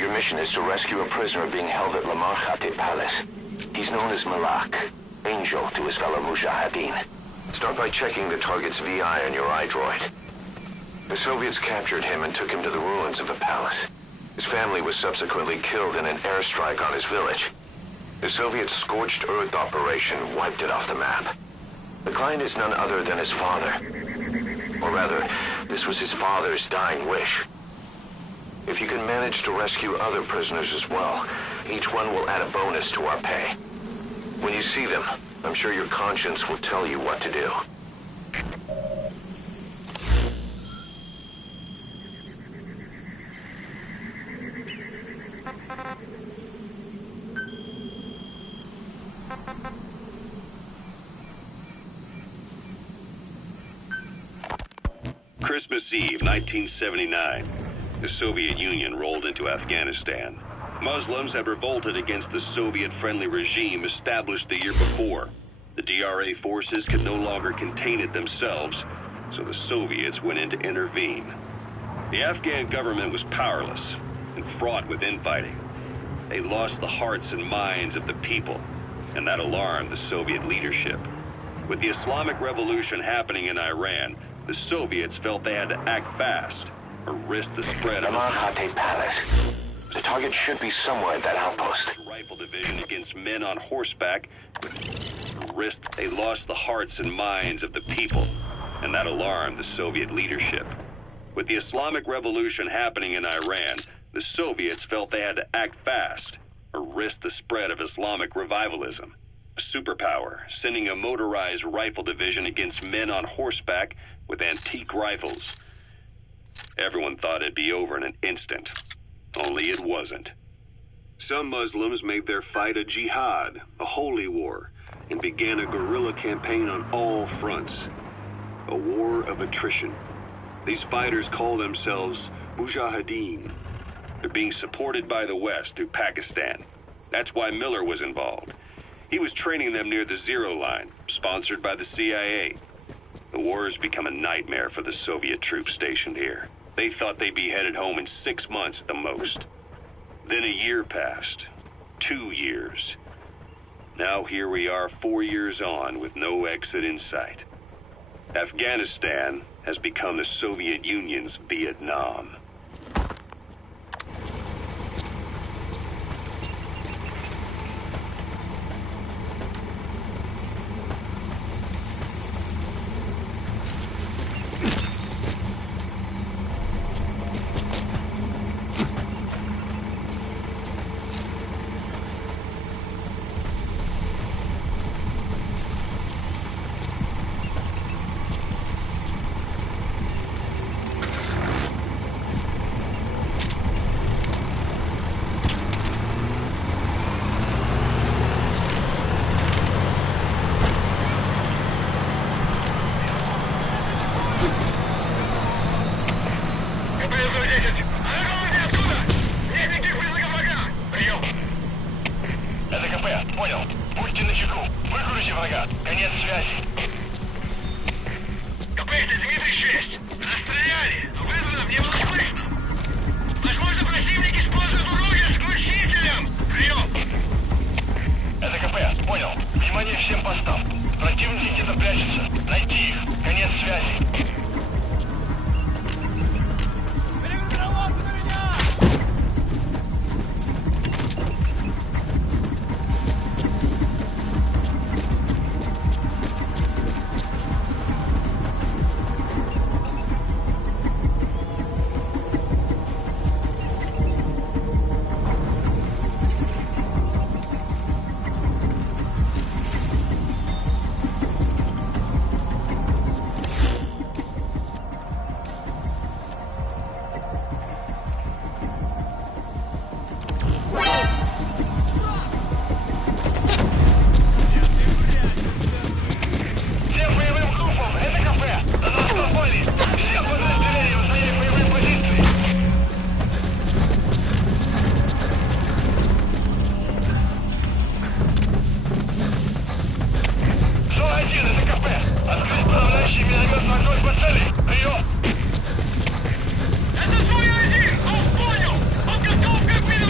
Your mission is to rescue a prisoner being held at Lamar Khatib Palace. He's known as Malak, Angel to his fellow Mujahideen. Start by checking the target's VI on your iDroid. The Soviets captured him and took him to the ruins of the palace. His family was subsequently killed in an airstrike on his village. The Soviet scorched earth operation wiped it off the map. The client is none other than his father. Or rather, this was his father's dying wish. If you can manage to rescue other prisoners as well, each one will add a bonus to our pay. When you see them, I'm sure your conscience will tell you what to do. Christmas Eve, 1979. The Soviet Union rolled into Afghanistan. Muslims had revolted against the Soviet-friendly regime established the year before. The DRA forces could no longer contain it themselves, so the Soviets went in to intervene. The Afghan government was powerless and fraught with infighting. They lost the hearts and minds of the people, and that alarmed the Soviet leadership. With the Islamic Revolution happening in Iran, the Soviets felt they had to act fast or risk the spread of Khatib Palace. The target should be somewhere at that outpost. Rifle division against men on horseback. They lost the hearts and minds of the people, and that alarmed the Soviet leadership. With the Islamic Revolution happening in Iran, the Soviets felt they had to act fast or risk the spread of Islamic revivalism. A superpower, sending a motorized rifle division against men on horseback with antique rifles. Everyone thought it'd be over in an instant. Only it wasn't. Some Muslims made their fight a jihad, a holy war, and began a guerrilla campaign on all fronts. A war of attrition. These fighters call themselves Mujahideen. They're being supported by the West through Pakistan. That's why Miller was involved. He was training them near the Zero Line, sponsored by the CIA. The war has become a nightmare for the Soviet troops stationed here. They thought they'd be headed home in 6 months at the most. Then a year passed. 2 years. Now here we are 4 years on with no exit in sight. Afghanistan has become the Soviet Union's Vietnam. Это свой один! Он понял! Подготовка к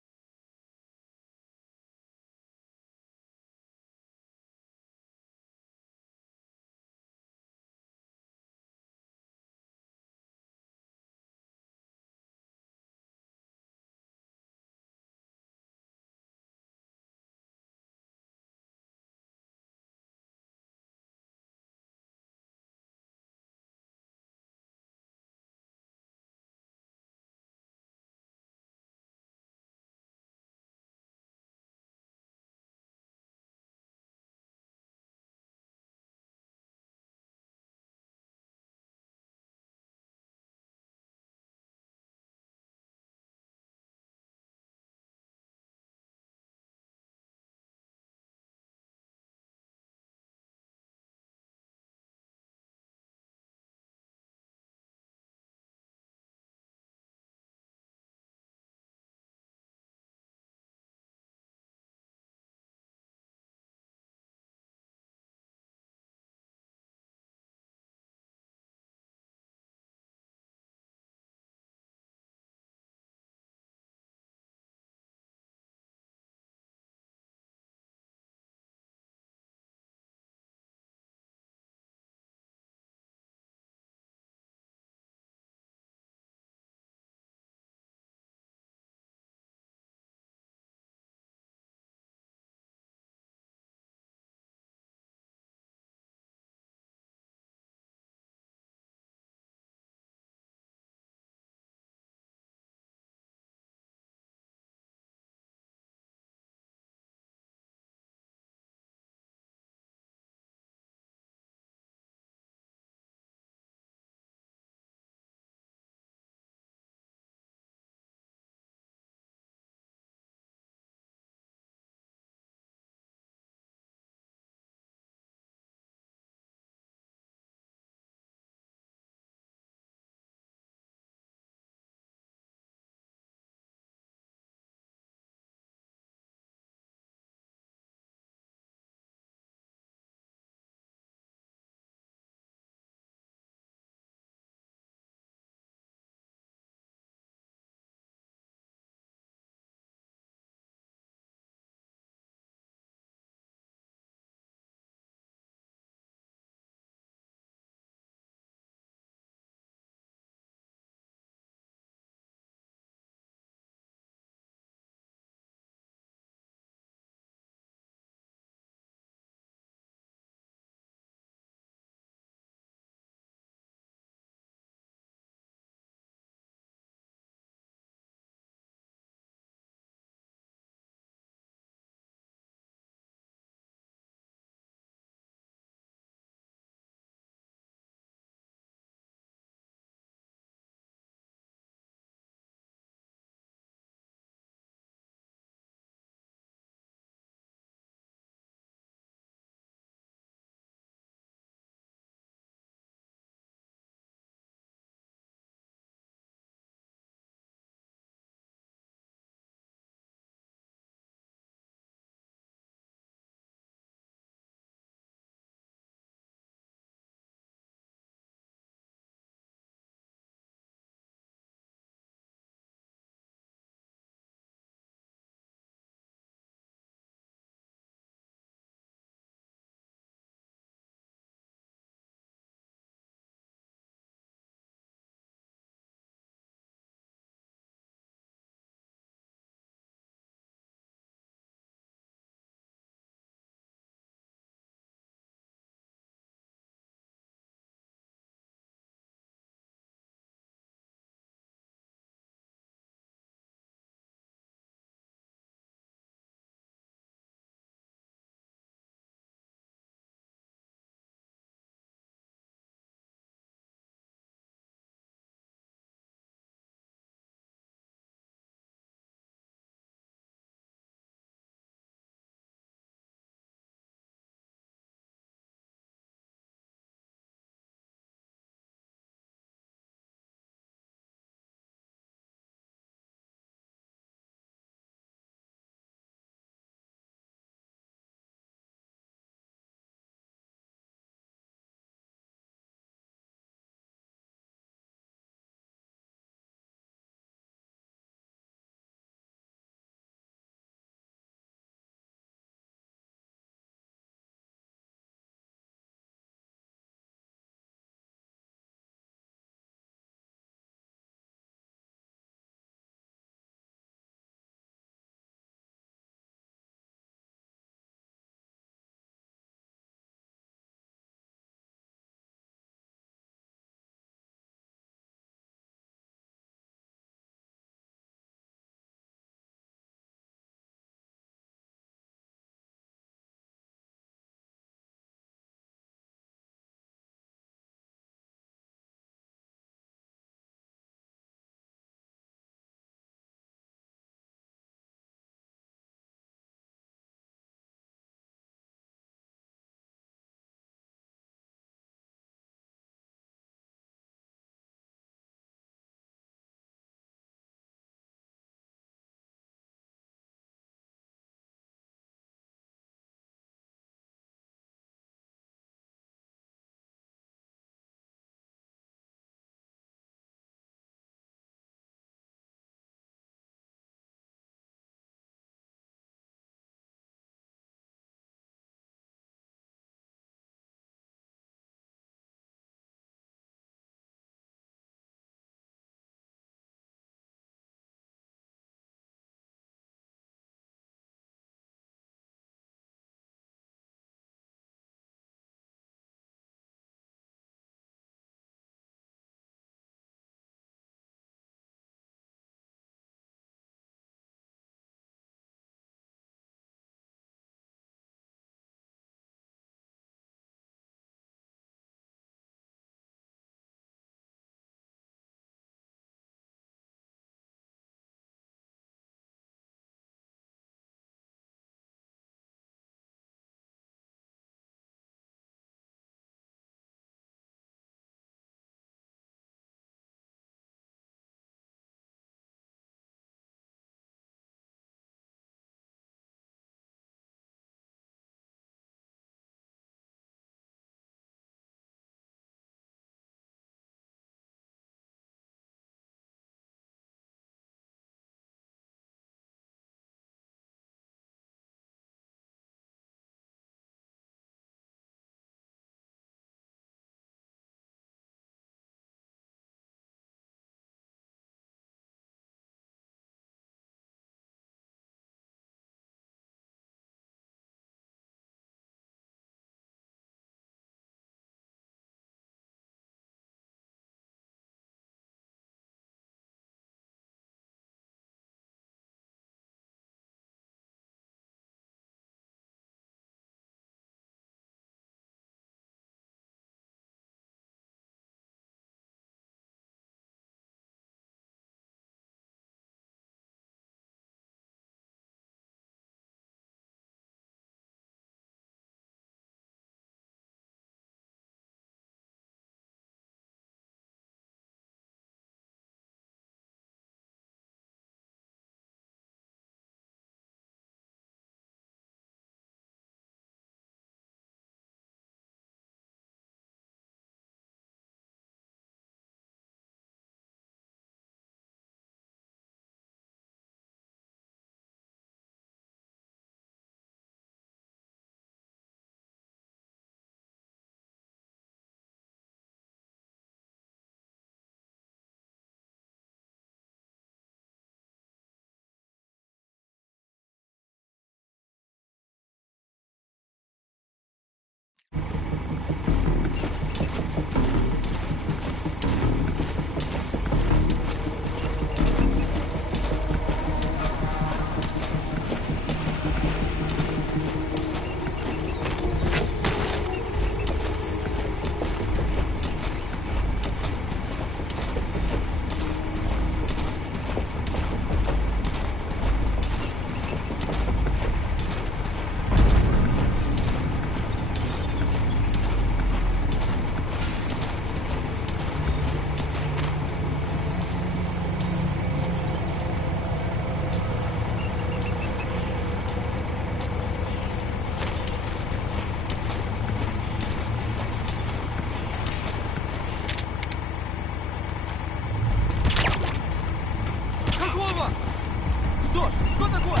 Что ж, что такое?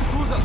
Что за...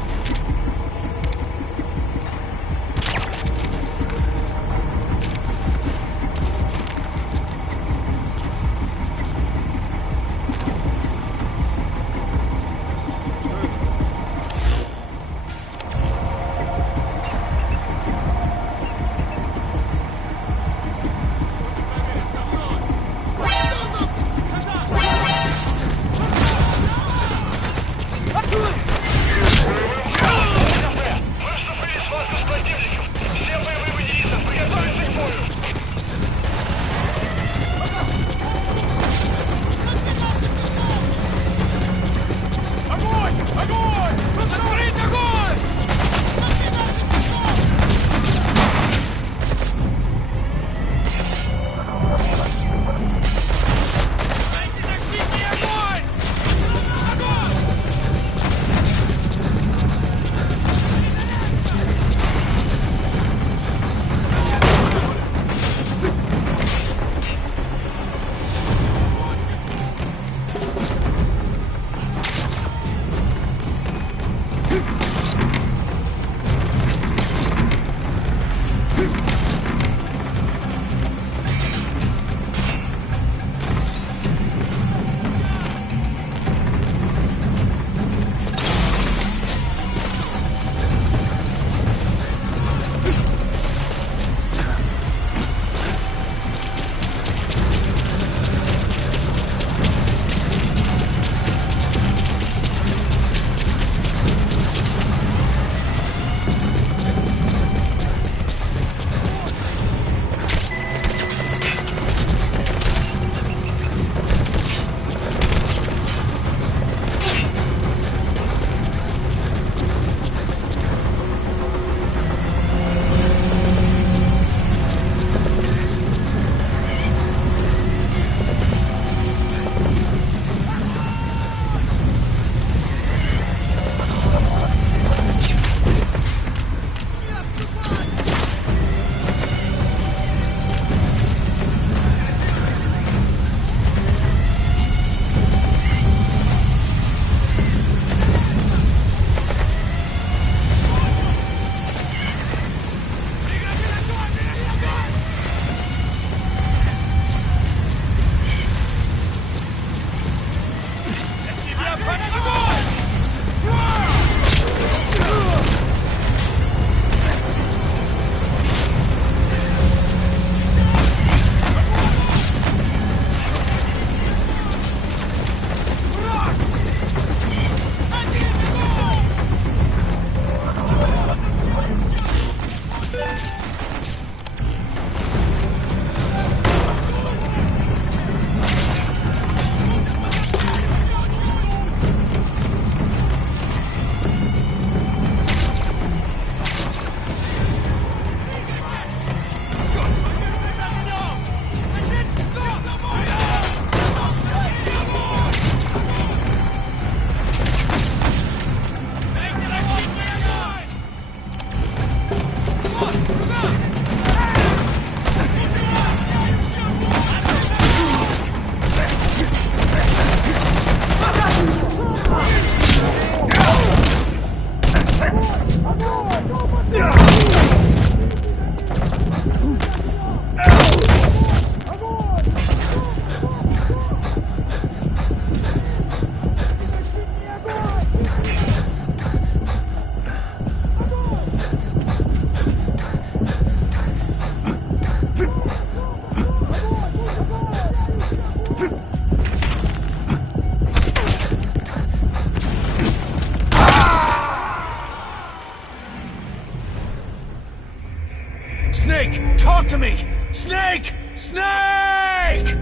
Snake! Talk to me! Snake! Snake!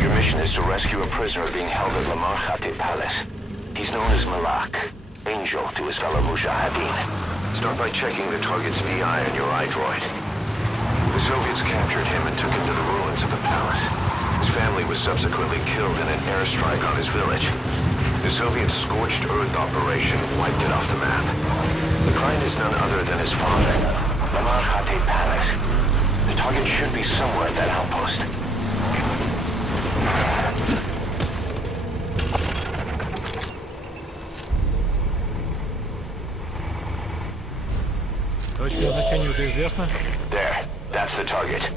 Your mission is to rescue a prisoner being held at Lamar Khatib Palace. He's known as Malak. Angel to his fellow Mujahideen. Start by checking the target's VI on your iDroid. The Soviets captured him and took him to the ruins of the palace. His family was subsequently killed in an airstrike on his village. The Soviet scorched earth operation wiped it off the map. The client is none other than his father, Mamad Palace. The target should be somewhere at that outpost. Точное значение уже известно? There, that's the target.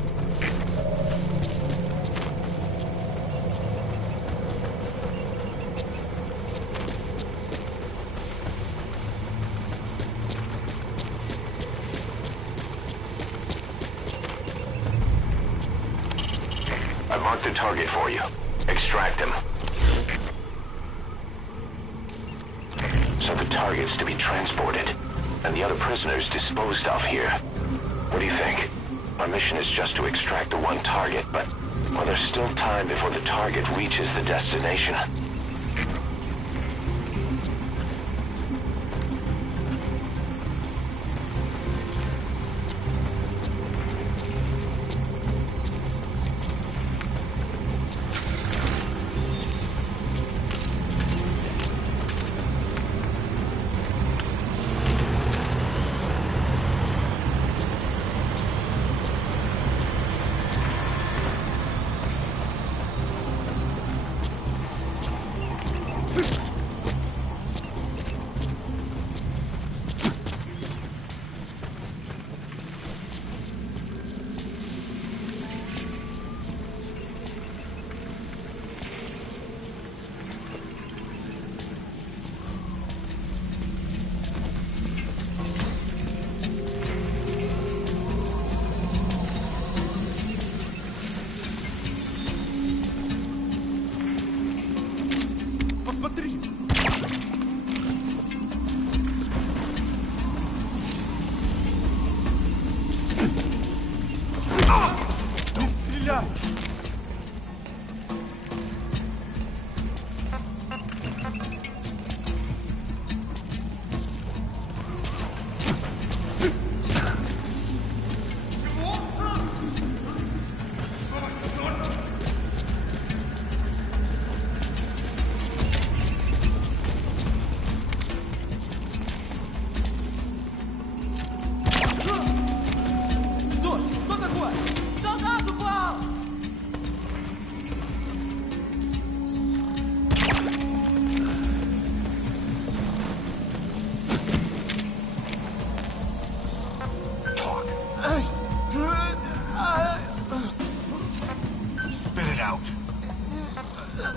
I marked the target for you. Extract him. So the target's to be transported, and the other prisoners disposed of here. What do you think? Our mission is just to extract the one target, but well, there's still time before the target reaches the destination.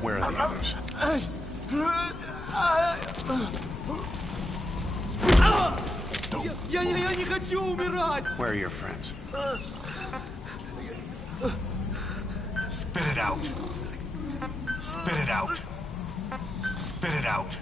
Where are the others? Я не хочу умирать! Where are your friends? Spit it out. Spit it out. Spit it out.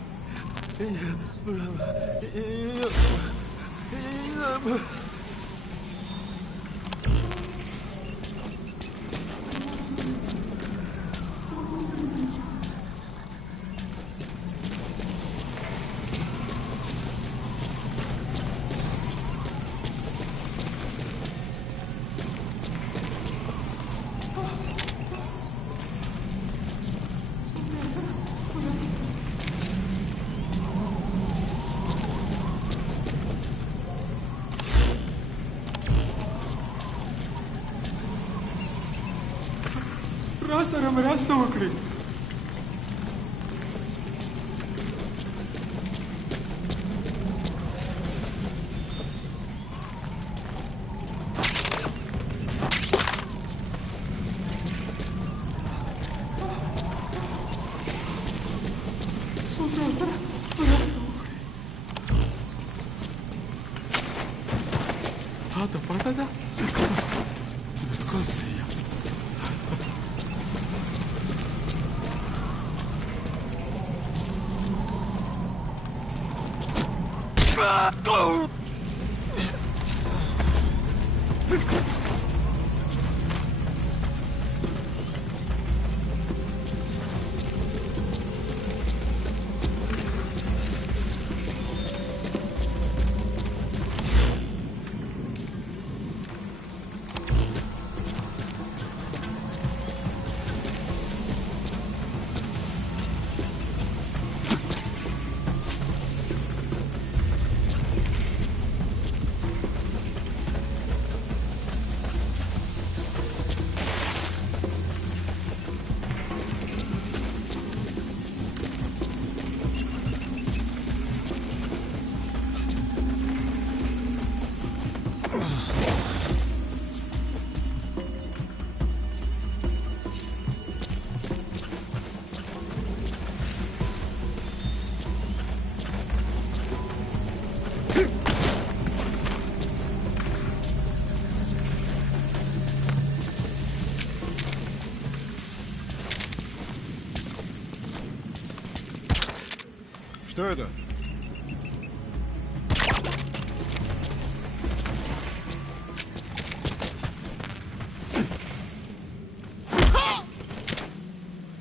further.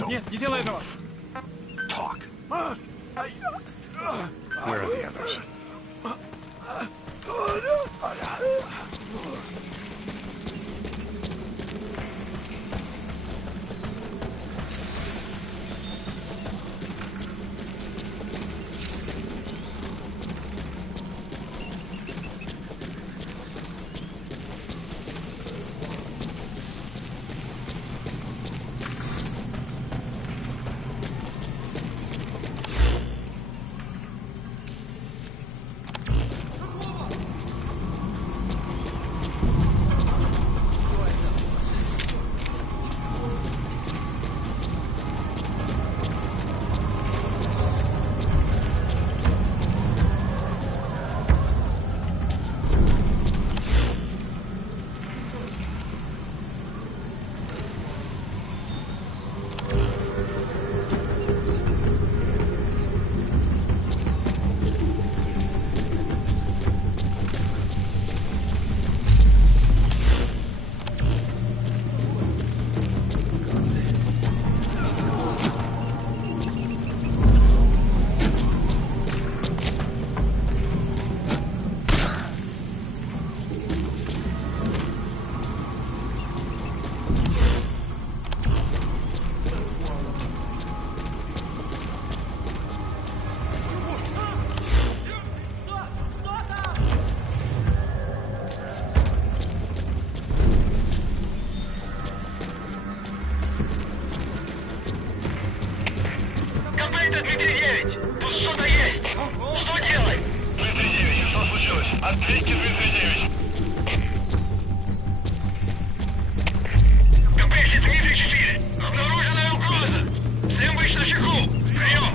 Нет, не делай этого! Talk. Where are the others? Комплект 339! Тут что-то есть! Что делать? 339, что случилось? Ответьте, 339! КП-4! Обнаруженная угроза! Всем быть на чеку! Прием!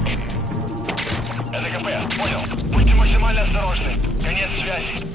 Это КП, понял. Будьте максимально осторожны. Конец связи.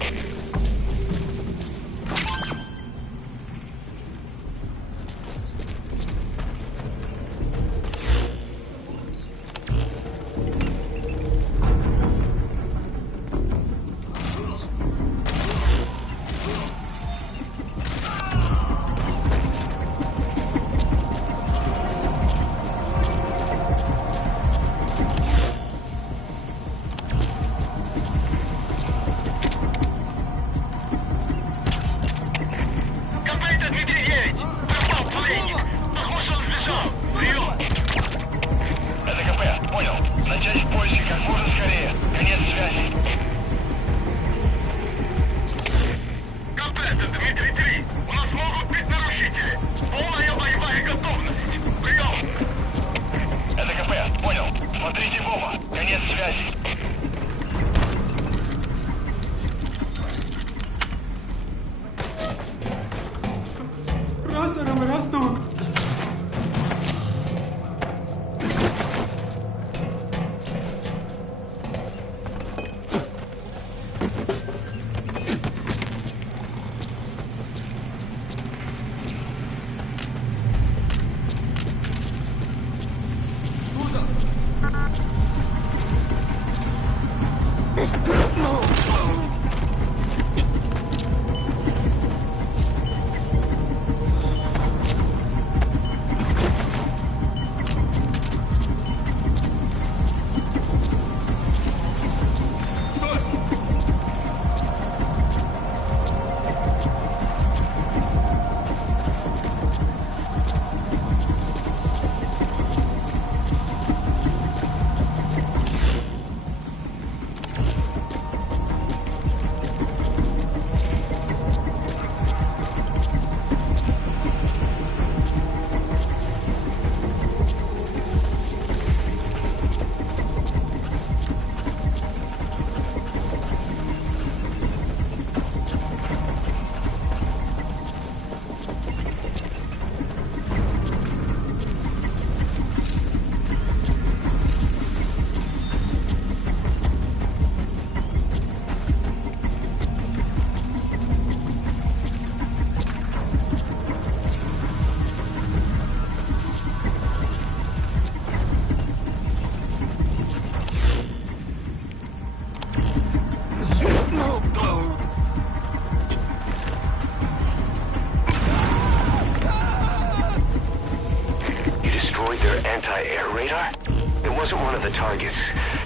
wasn't one of the targets,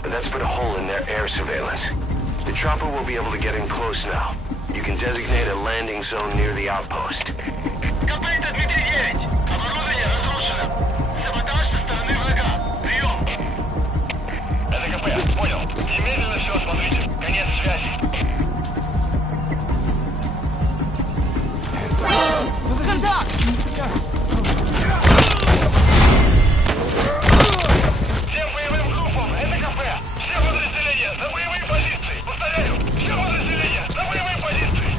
but that's put a hole in their air surveillance. The chopper will be able to get in close now. You can designate a landing zone near the outpost. Комплект Дмитрий 9. Оборудование разрушено. Саботаж со стороны врага. Прием. Это КП. Понял. Немедленно все осмотрите. Конец связи. Контакт! Всем боевым группам. Это КП. Все подразделения на боевые позиции. Повторяю. Все подразделения на боевые позиции.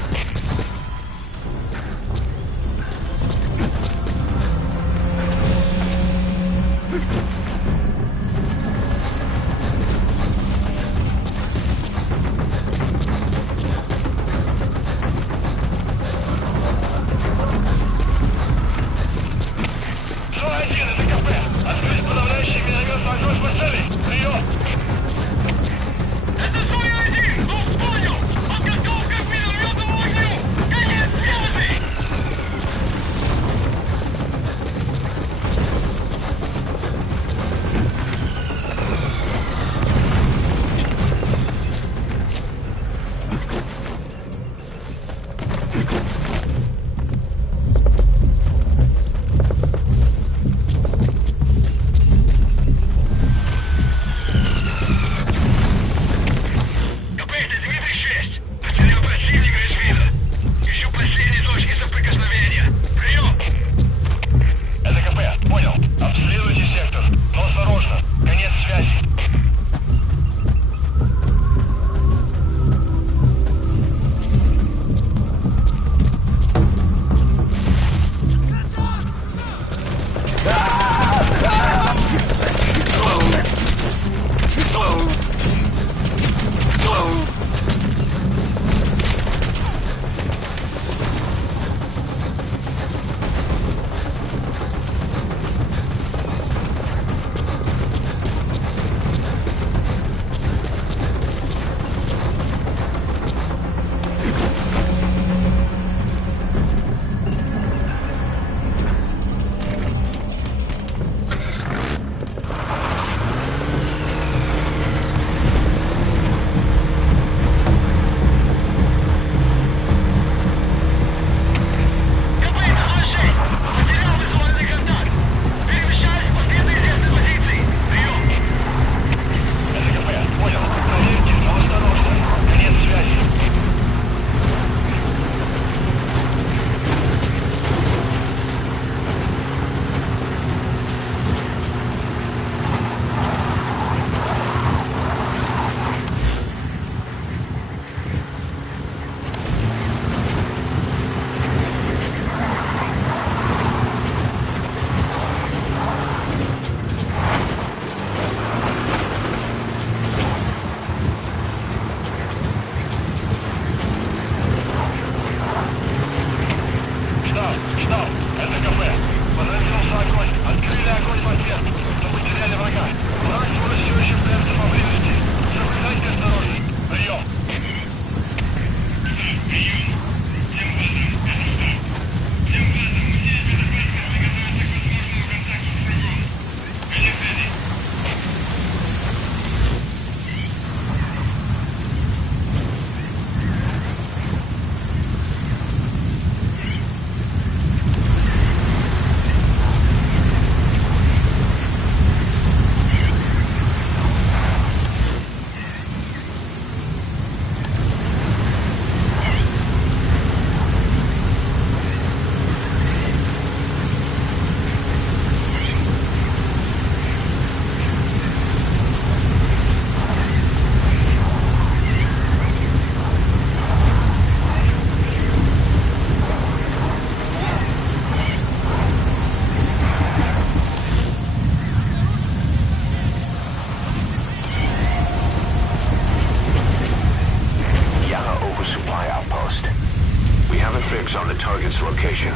location.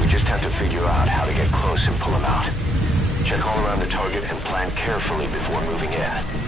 We just have to figure out how to get close and pull him out. Check all around the target and plan carefully before moving in.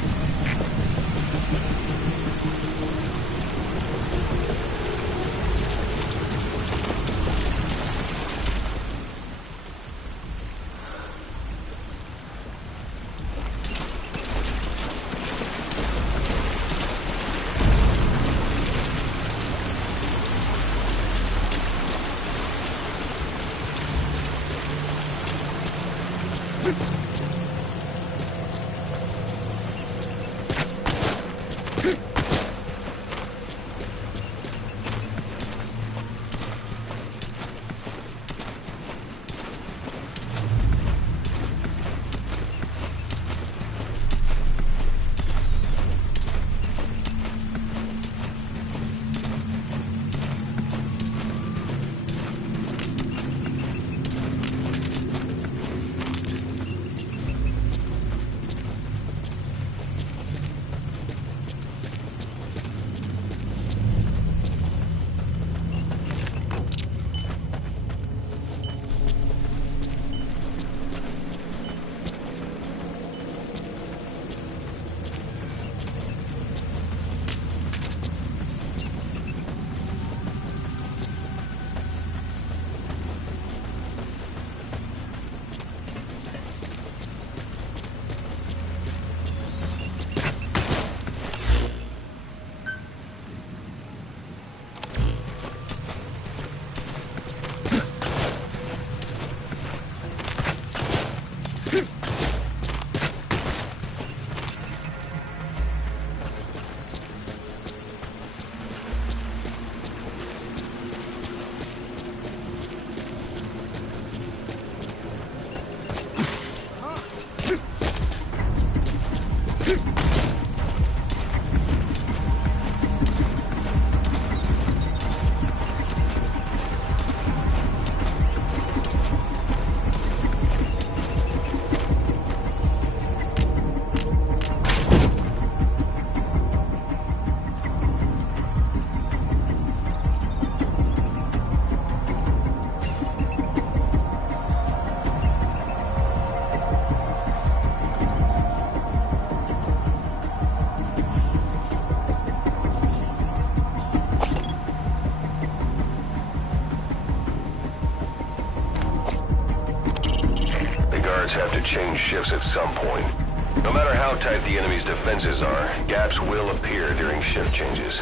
change shifts at some point. No matter how tight the enemy's defenses are, gaps will appear during shift changes.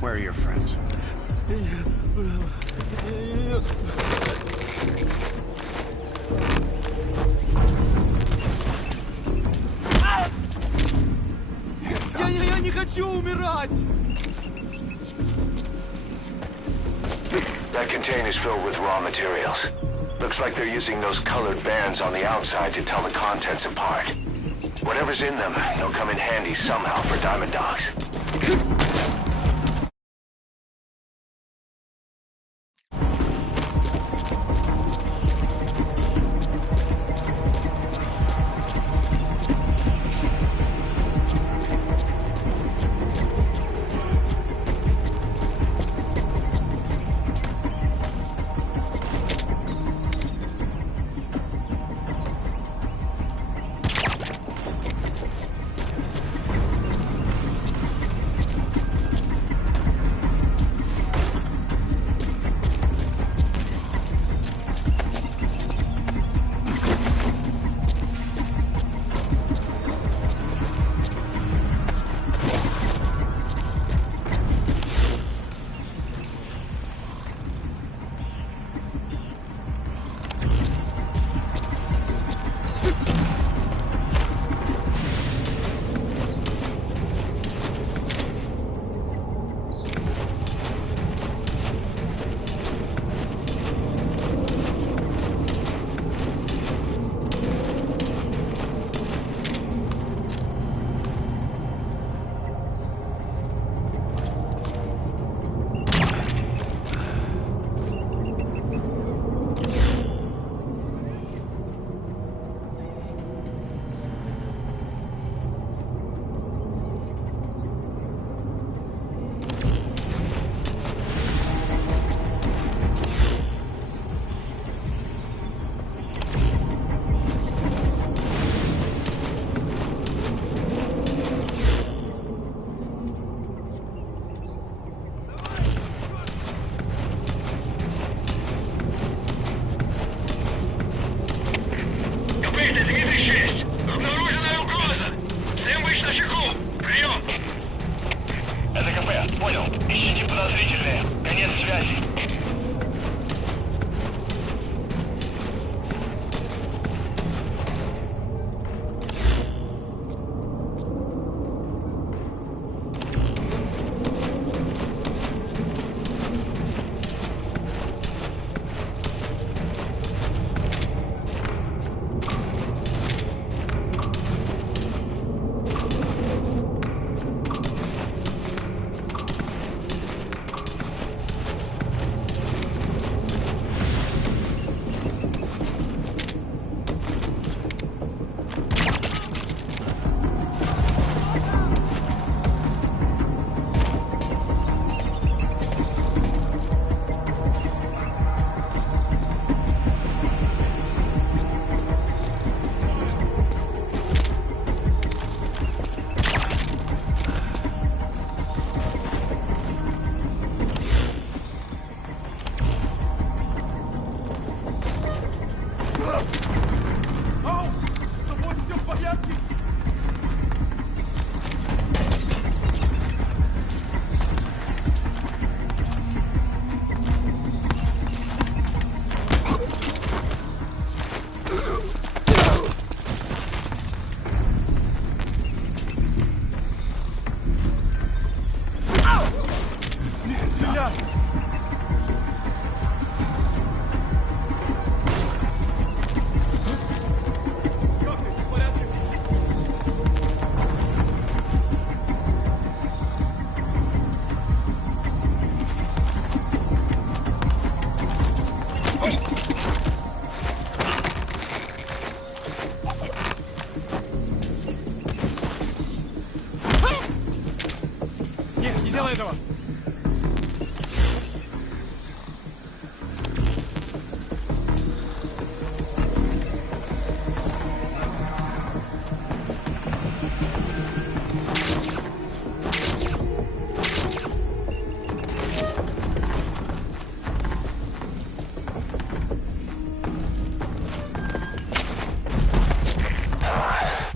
Where are your friends? Я не хочу умирать! That container's filled with raw materials. Looks like they're using those colored bands on the outside to tell the contents apart. Whatever's in them, they'll come in handy somehow for diamond dogs. Нет, не делай этого!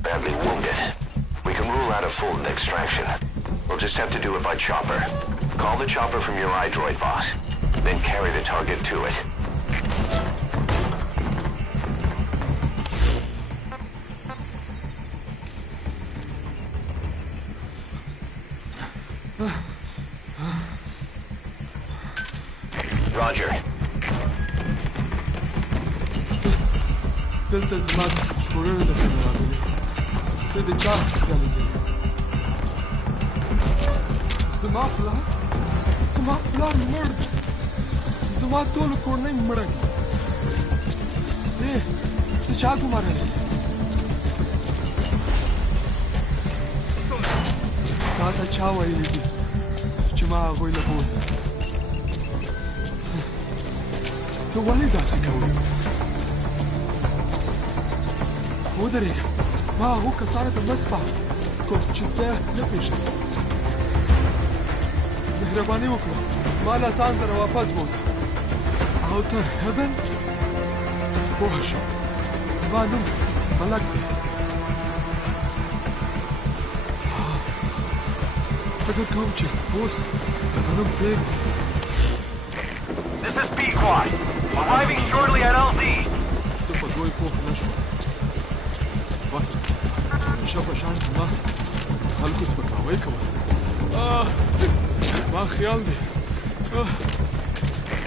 Badly wounded. We can rule out a full extraction. We'll just have to do it by chopper. Call the chopper from your iDroid, boss. Then carry the target to it. Roger. دلته زما د ژغورلو لپاره راغلی. ته د چا خیال کوې؟ زما پلار مړ دی. زما ټوله کورنۍ مړه ده. ته چا ګمارلی؟ تا ته چا ویلي دي چې ما هغوی له بوځم؟ ته ولې داسې کوې؟ ودرېږه. ما هغو کسانو ته مه سپاره کوم چې زه نه پېژنم. مهرباني وکړه ما له ځان سره واپس بوځه او تر هیبن پوه شم. زما نوم ملک دی. فکر کوم چې اوس دغه نوم پرېږدم. This is B-Quad. Arriving shortly at LZ. زه په دوی پوه نه شوم. بس همیشه په شان زما خلکو سپکاوی کول. ما خیال دی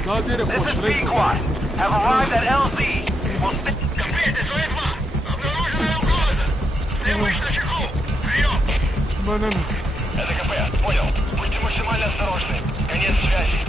دا ډېره خواشینۍ B-Quad. Have arrived at LZ. Will مننه. Это КП, понял. Будьте максимально осторожны. Конец связи.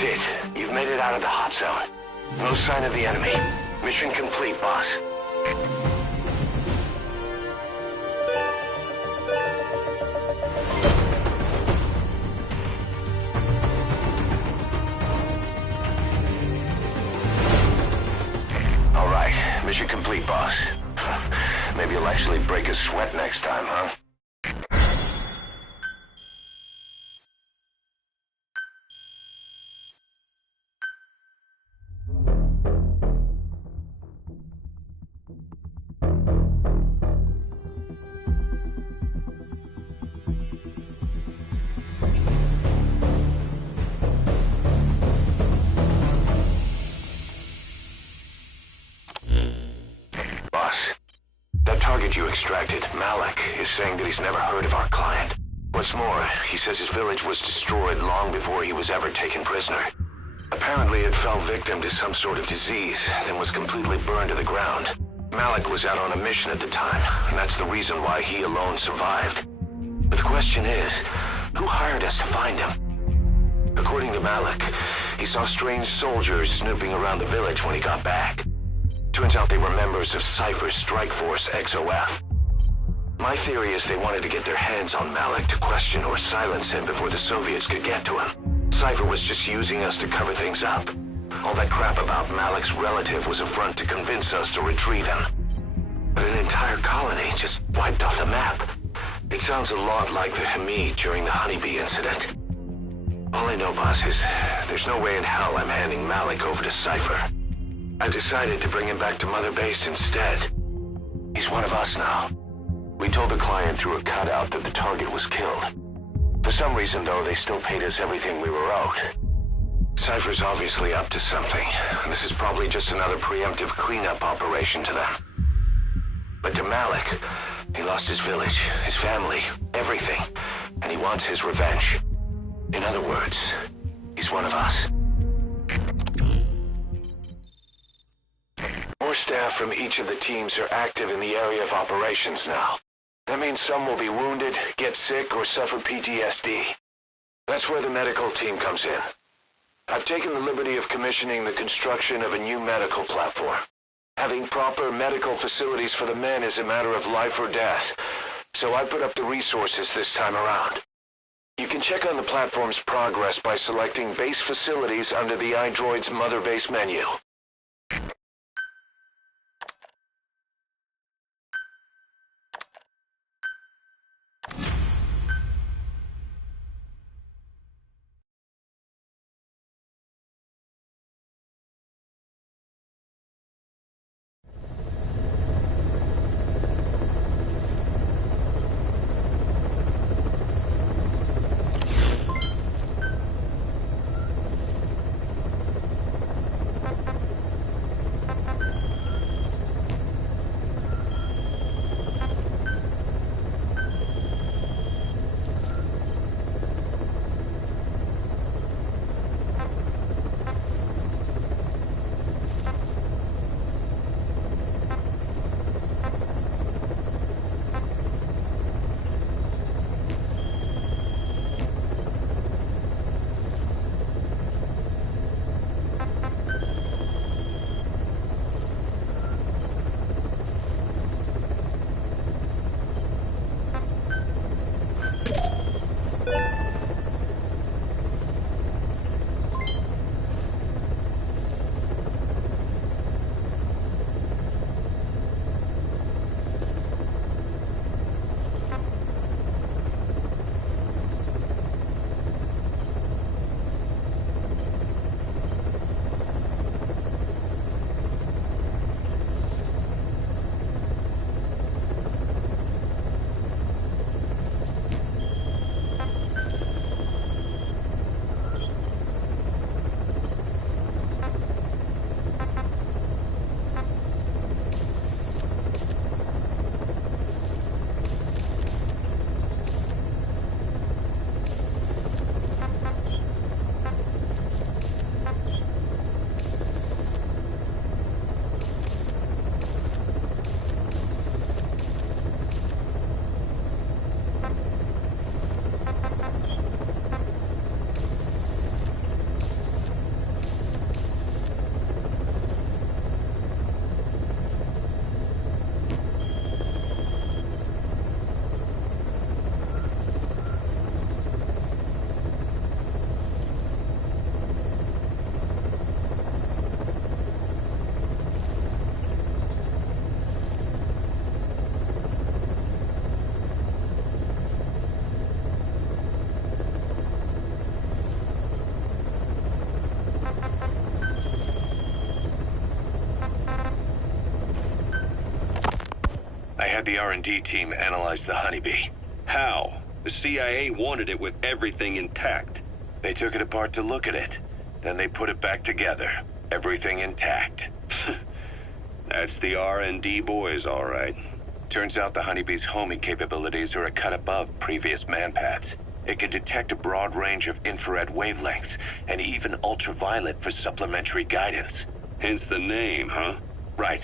That's it. You've made it out of the hot zone. No sign of the enemy. Mission complete, boss. All right, mission complete, boss. Maybe you'll actually break a sweat next time, huh? Target you extracted, Malik, is saying that he's never heard of our client. What's more, he says his village was destroyed long before he was ever taken prisoner. Apparently it fell victim to some sort of disease, then was completely burned to the ground. Malik was out on a mission at the time, and that's the reason why he alone survived. But the question is, who hired us to find him? According to Malik, he saw strange soldiers snooping around the village when he got back. Turns out they were members of Cypher's strike force, XOF. My theory is they wanted to get their hands on Malik to question or silence him before the Soviets could get to him. Cypher was just using us to cover things up. All that crap about Malik's relative was a front to convince us to retrieve him. But an entire colony just wiped off the map. It sounds a lot like the Hamid during the Honeybee incident. All I know, boss, is there's no way in hell I'm handing Malik over to Cypher. I decided to bring him back to Mother Base instead. He's one of us now. We told the client through a cutout that the target was killed. For some reason, though, they still paid us everything we were owed. Cypher's obviously up to something, and this is probably just another preemptive cleanup operation to them. But to Malik, he lost his village, his family, everything, and he wants his revenge. In other words, he's one of us. More staff from each of the teams are active in the area of operations now. That means some will be wounded, get sick, or suffer PTSD. That's where the medical team comes in. I've taken the liberty of commissioning the construction of a new medical platform. Having proper medical facilities for the men is a matter of life or death, so I put up the resources this time around. You can check on the platform's progress by selecting base facilities under the iDroid's Mother Base menu. the R&D team analyzed the honeybee. How? The CIA wanted it with everything intact. They took it apart to look at it. Then they put it back together. Everything intact. That's the R&D boys, all right. Turns out the honeybee's homing capabilities are a cut above previous manpads. It can detect a broad range of infrared wavelengths, and even ultraviolet for supplementary guidance. Hence the name, huh? Right.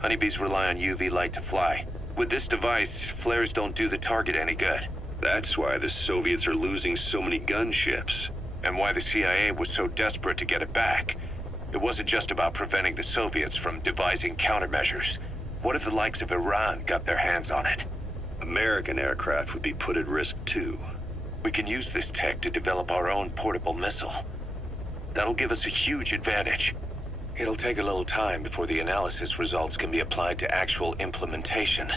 Honeybees rely on UV light to fly. With this device, flares don't do the target any good. That's why the Soviets are losing so many gunships. And why the CIA was so desperate to get it back. It wasn't just about preventing the Soviets from devising countermeasures. What if the likes of Iran got their hands on it? American aircraft would be put at risk too. We can use this tech to develop our own portable missile. That'll give us a huge advantage. It'll take a little time before the analysis results can be applied to actual implementation.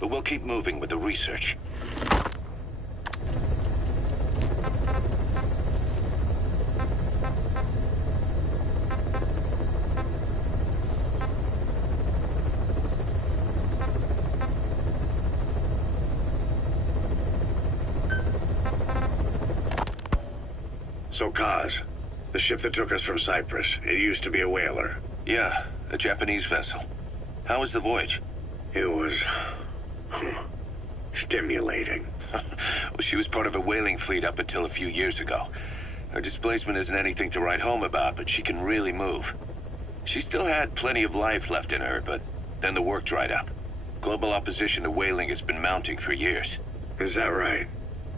But we'll keep moving with the research. So, Kaz, the ship that took us from Cyprus, it used to be a whaler. Yeah, a Japanese vessel. How was the voyage? It was... stimulating. Well, she was part of a whaling fleet up until a few years ago. Her displacement isn't anything to write home about, but she can really move. She still had plenty of life left in her, but then the work dried up. Global opposition to whaling has been mounting for years. Is that right?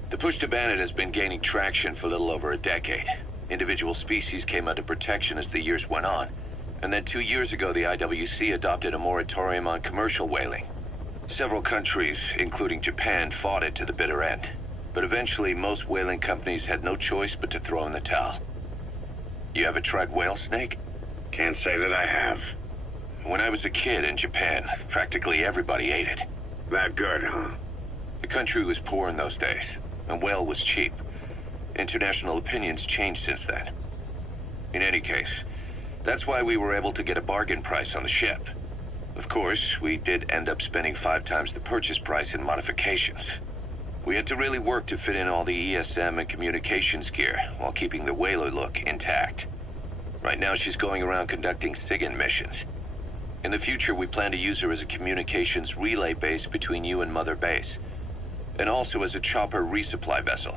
The push to ban it has been gaining traction for a little over a decade. Individual species came under protection as the years went on. And then 2 years ago, the IWC adopted a moratorium on commercial whaling. Several countries, including Japan, fought it to the bitter end. But eventually, most whaling companies had no choice but to throw in the towel. You ever tried whale snake? Can't say that I have. When I was a kid in Japan, practically everybody ate it. That good, huh? The country was poor in those days, and whale was cheap. International opinions changed since then. In any case, that's why we were able to get a bargain price on the ship. Of course, we did end up spending 5 times the purchase price in modifications. We had to really work to fit in all the ESM and communications gear while keeping the whaler look intact. Right now she's going around conducting SIGINT missions. In the future, we plan to use her as a communications relay base between you and Mother Base, and also as a chopper resupply vessel.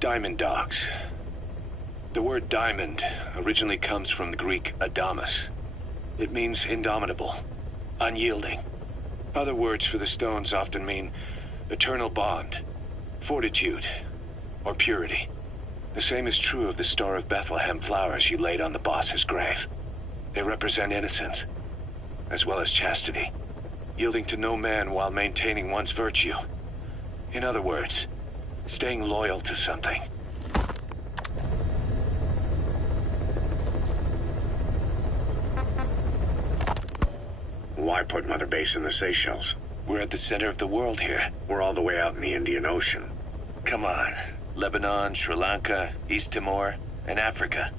Diamond dogs. The word diamond originally comes from the Greek adamas. It means indomitable, unyielding. Other words for the stones often mean eternal bond, fortitude, or purity. The same is true of the Star of Bethlehem flowers you laid on the boss's grave. They represent innocence, as well as chastity, yielding to no man while maintaining one's virtue. In other words, staying loyal to something. Why put Mother Base in the Seychelles? We're at the center of the world here. We're all the way out in the Indian Ocean. Come on. Lebanon, Sri Lanka, East Timor, and Africa.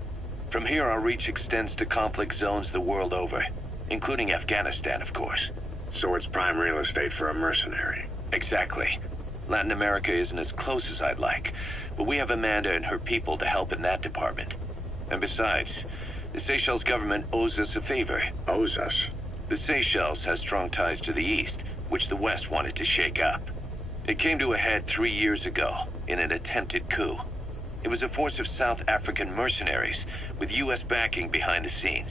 From here, our reach extends to conflict zones the world over, including Afghanistan, of course. So it's prime real estate for a mercenary. Exactly. Latin America isn't as close as I'd like, but we have Amanda and her people to help in that department. And besides, the Seychelles government owes us a favor. Owes us? The Seychelles has strong ties to the east, which the West wanted to shake up. It came to a head 3 years ago in an attempted coup. It was a force of South African mercenaries with U.S. backing behind the scenes.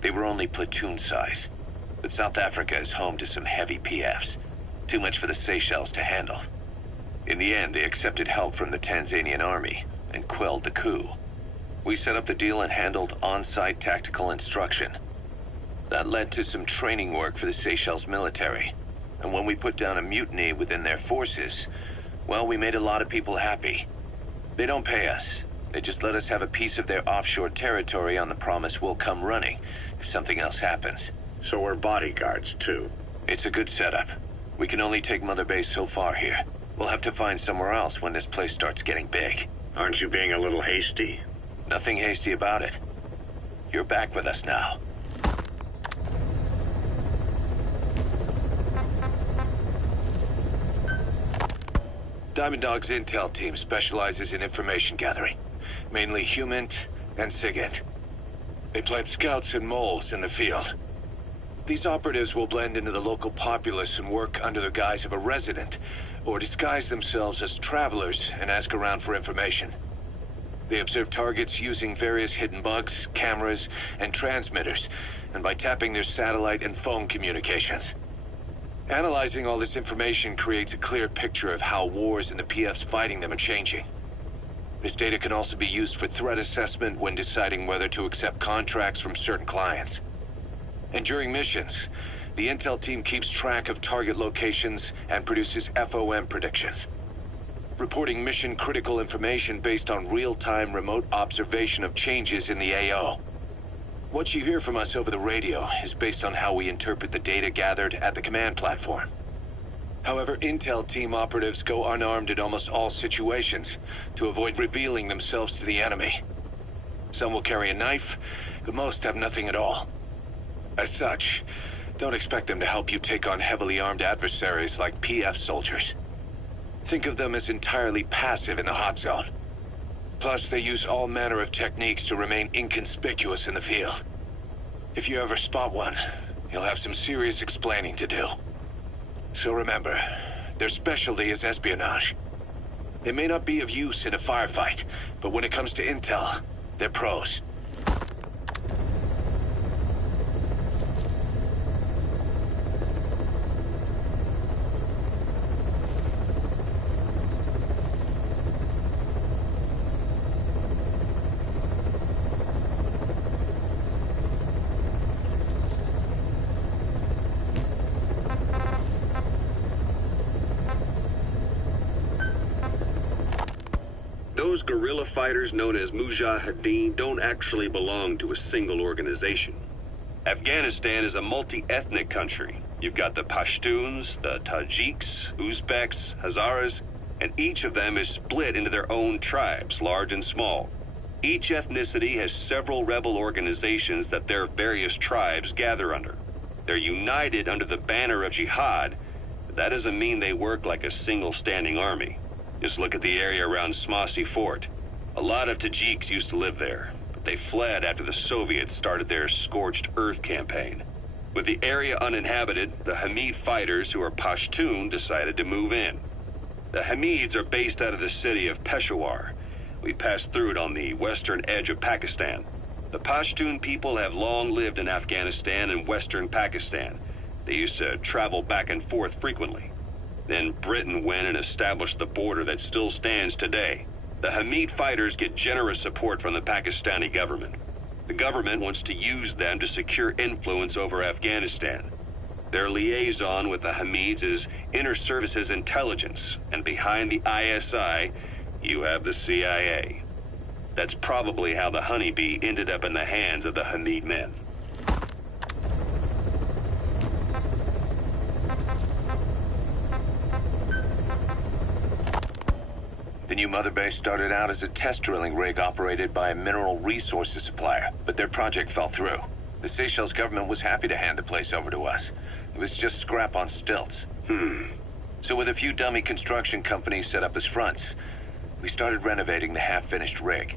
They were only platoon size, but South Africa is home to some heavy PFs, too much for the Seychelles to handle. In the end, they accepted help from the Tanzanian army and quelled the coup. We set up the deal and handled on-site tactical instruction. That led to some training work for the Seychelles military. And when we put down a mutiny within their forces, well, we made a lot of people happy. They don't pay us. They just let us have a piece of their offshore territory on the promise we'll come running if something else happens. So we're bodyguards, too. It's a good setup. We can only take Mother Base so far here. We'll have to find somewhere else when this place starts getting big. Aren't you being a little hasty? Nothing hasty about it. You're back with us now. Diamond Dog's intel team specializes in information gathering, mainly HUMINT and SIGINT. They plant scouts and moles in the field. These operatives will blend into the local populace and work under the guise of a resident, or disguise themselves as travelers and ask around for information. They observe targets using various hidden bugs, cameras, and transmitters, and by tapping their satellite and phone communications. Analyzing all this information creates a clear picture of how wars and the PFs fighting them are changing. This data can also be used for threat assessment when deciding whether to accept contracts from certain clients. And during missions, the intel team keeps track of target locations and produces FOM predictions, reporting mission-critical information based on real-time remote observation of changes in the AO. What you hear from us over the radio is based on how we interpret the data gathered at the command platform. However, intel team operatives go unarmed in almost all situations to avoid revealing themselves to the enemy. Some will carry a knife, but most have nothing at all. As such, don't expect them to help you take on heavily armed adversaries like PF soldiers. Think of them as entirely passive in the hot zone. Plus, they use all manner of techniques to remain inconspicuous in the field. If you ever spot one, you'll have some serious explaining to do. So remember, their specialty is espionage. They may not be of use in a firefight, but when it comes to intel, they're pros. Those guerrilla fighters known as Mujahideen don't actually belong to a single organization. Afghanistan is a multi-ethnic country. You've got the Pashtuns, the Tajiks, Uzbeks, Hazaras, and each of them is split into their own tribes, large and small. Each ethnicity has several rebel organizations that their various tribes gather under. They're united under the banner of jihad, but that doesn't mean they work like a single standing army. Just look at the area around Smasi Fort. A lot of Tajiks used to live there, but they fled after the Soviets started their Scorched Earth campaign. With the area uninhabited, the Hamid fighters, who are Pashtun, decided to move in. The Hamids are based out of the city of Peshawar. We passed through it on the western edge of Pakistan. The Pashtun people have long lived in Afghanistan and western Pakistan. They used to travel back and forth frequently. Then Britain went and established the border that still stands today. The Hamid fighters get generous support from the Pakistani government. The government wants to use them to secure influence over Afghanistan. Their liaison with the Hamids is Inter Services Intelligence, and behind the ISI, you have the CIA. That's probably how the honeybee ended up in the hands of the Hamid men. The new mother base started out as a test drilling rig operated by a mineral resources supplier, but their project fell through. The Seychelles government was happy to hand the place over to us. It was just scrap on stilts. So with a few dummy construction companies set up as fronts, we started renovating the half-finished rig.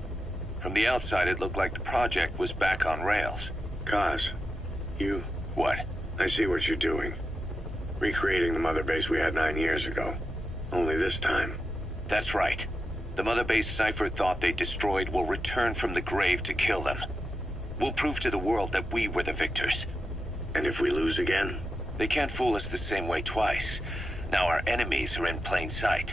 From the outside, it looked like the project was back on rails. Kaz, you... What? I see what you're doing. Recreating the mother base we had 9 years ago. Only this time. That's right. The Mother Base Cypher thought they destroyed will return from the grave to kill them. We'll prove to the world that we were the victors. And if we lose again? They can't fool us the same way twice. Now our enemies are in plain sight.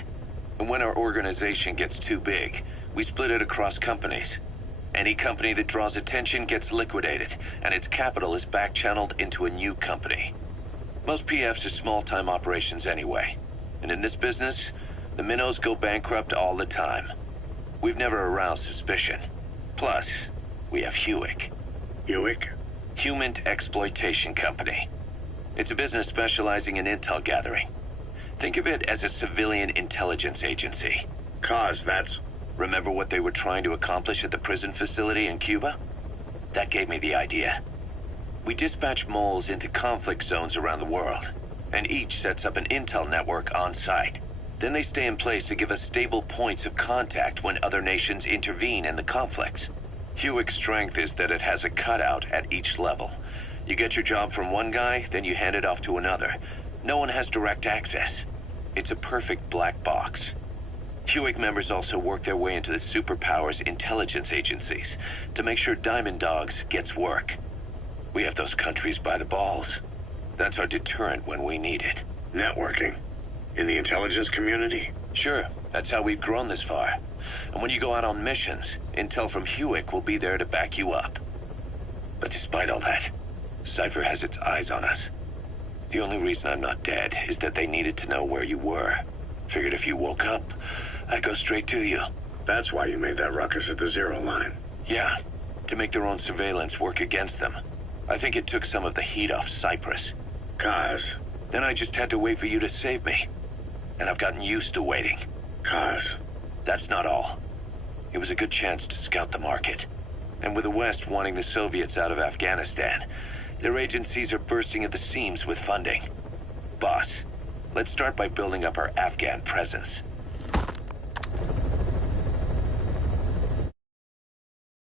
And when our organization gets too big, we split it across companies. Any company that draws attention gets liquidated, and its capital is back-channeled into a new company. Most PFs are small-time operations anyway. And in this business, the minnows go bankrupt all the time. We've never aroused suspicion. Plus, we have Hewick. Hewick? Human Exploitation Company. It's a business specializing in intel gathering. Think of it as a civilian intelligence agency. Kaz, that's... Remember what they were trying to accomplish at the prison facility in Cuba? That gave me the idea. We dispatch moles into conflict zones around the world, and each sets up an intel network on site. Then they stay in place to give us stable points of contact when other nations intervene in the conflicts. Hewick's strength is that it has a cutout at each level. You get your job from one guy, then you hand it off to another. No one has direct access. It's a perfect black box. Hewick members also work their way into the superpowers intelligence agencies to make sure Diamond Dogs gets work. We have those countries by the balls. That's our deterrent when we need it. Networking? In the intelligence community? Sure, that's how we've grown this far. And when you go out on missions, intel from Hewick will be there to back you up. But despite all that, Cypher has its eyes on us. The only reason I'm not dead is that they needed to know where you were. Figured if you woke up, I'd go straight to you. That's why you made that ruckus at the Zero Line. Yeah, to make their own surveillance work against them. I think it took some of the heat off Cyprus. Kaz. Then I just had to wait for you to save me. And I've gotten used to waiting. Kaz. That's not all. It was a good chance to scout the market. And with the West wanting the Soviets out of Afghanistan, their agencies are bursting at the seams with funding. Boss, let's start by building up our Afghan presence.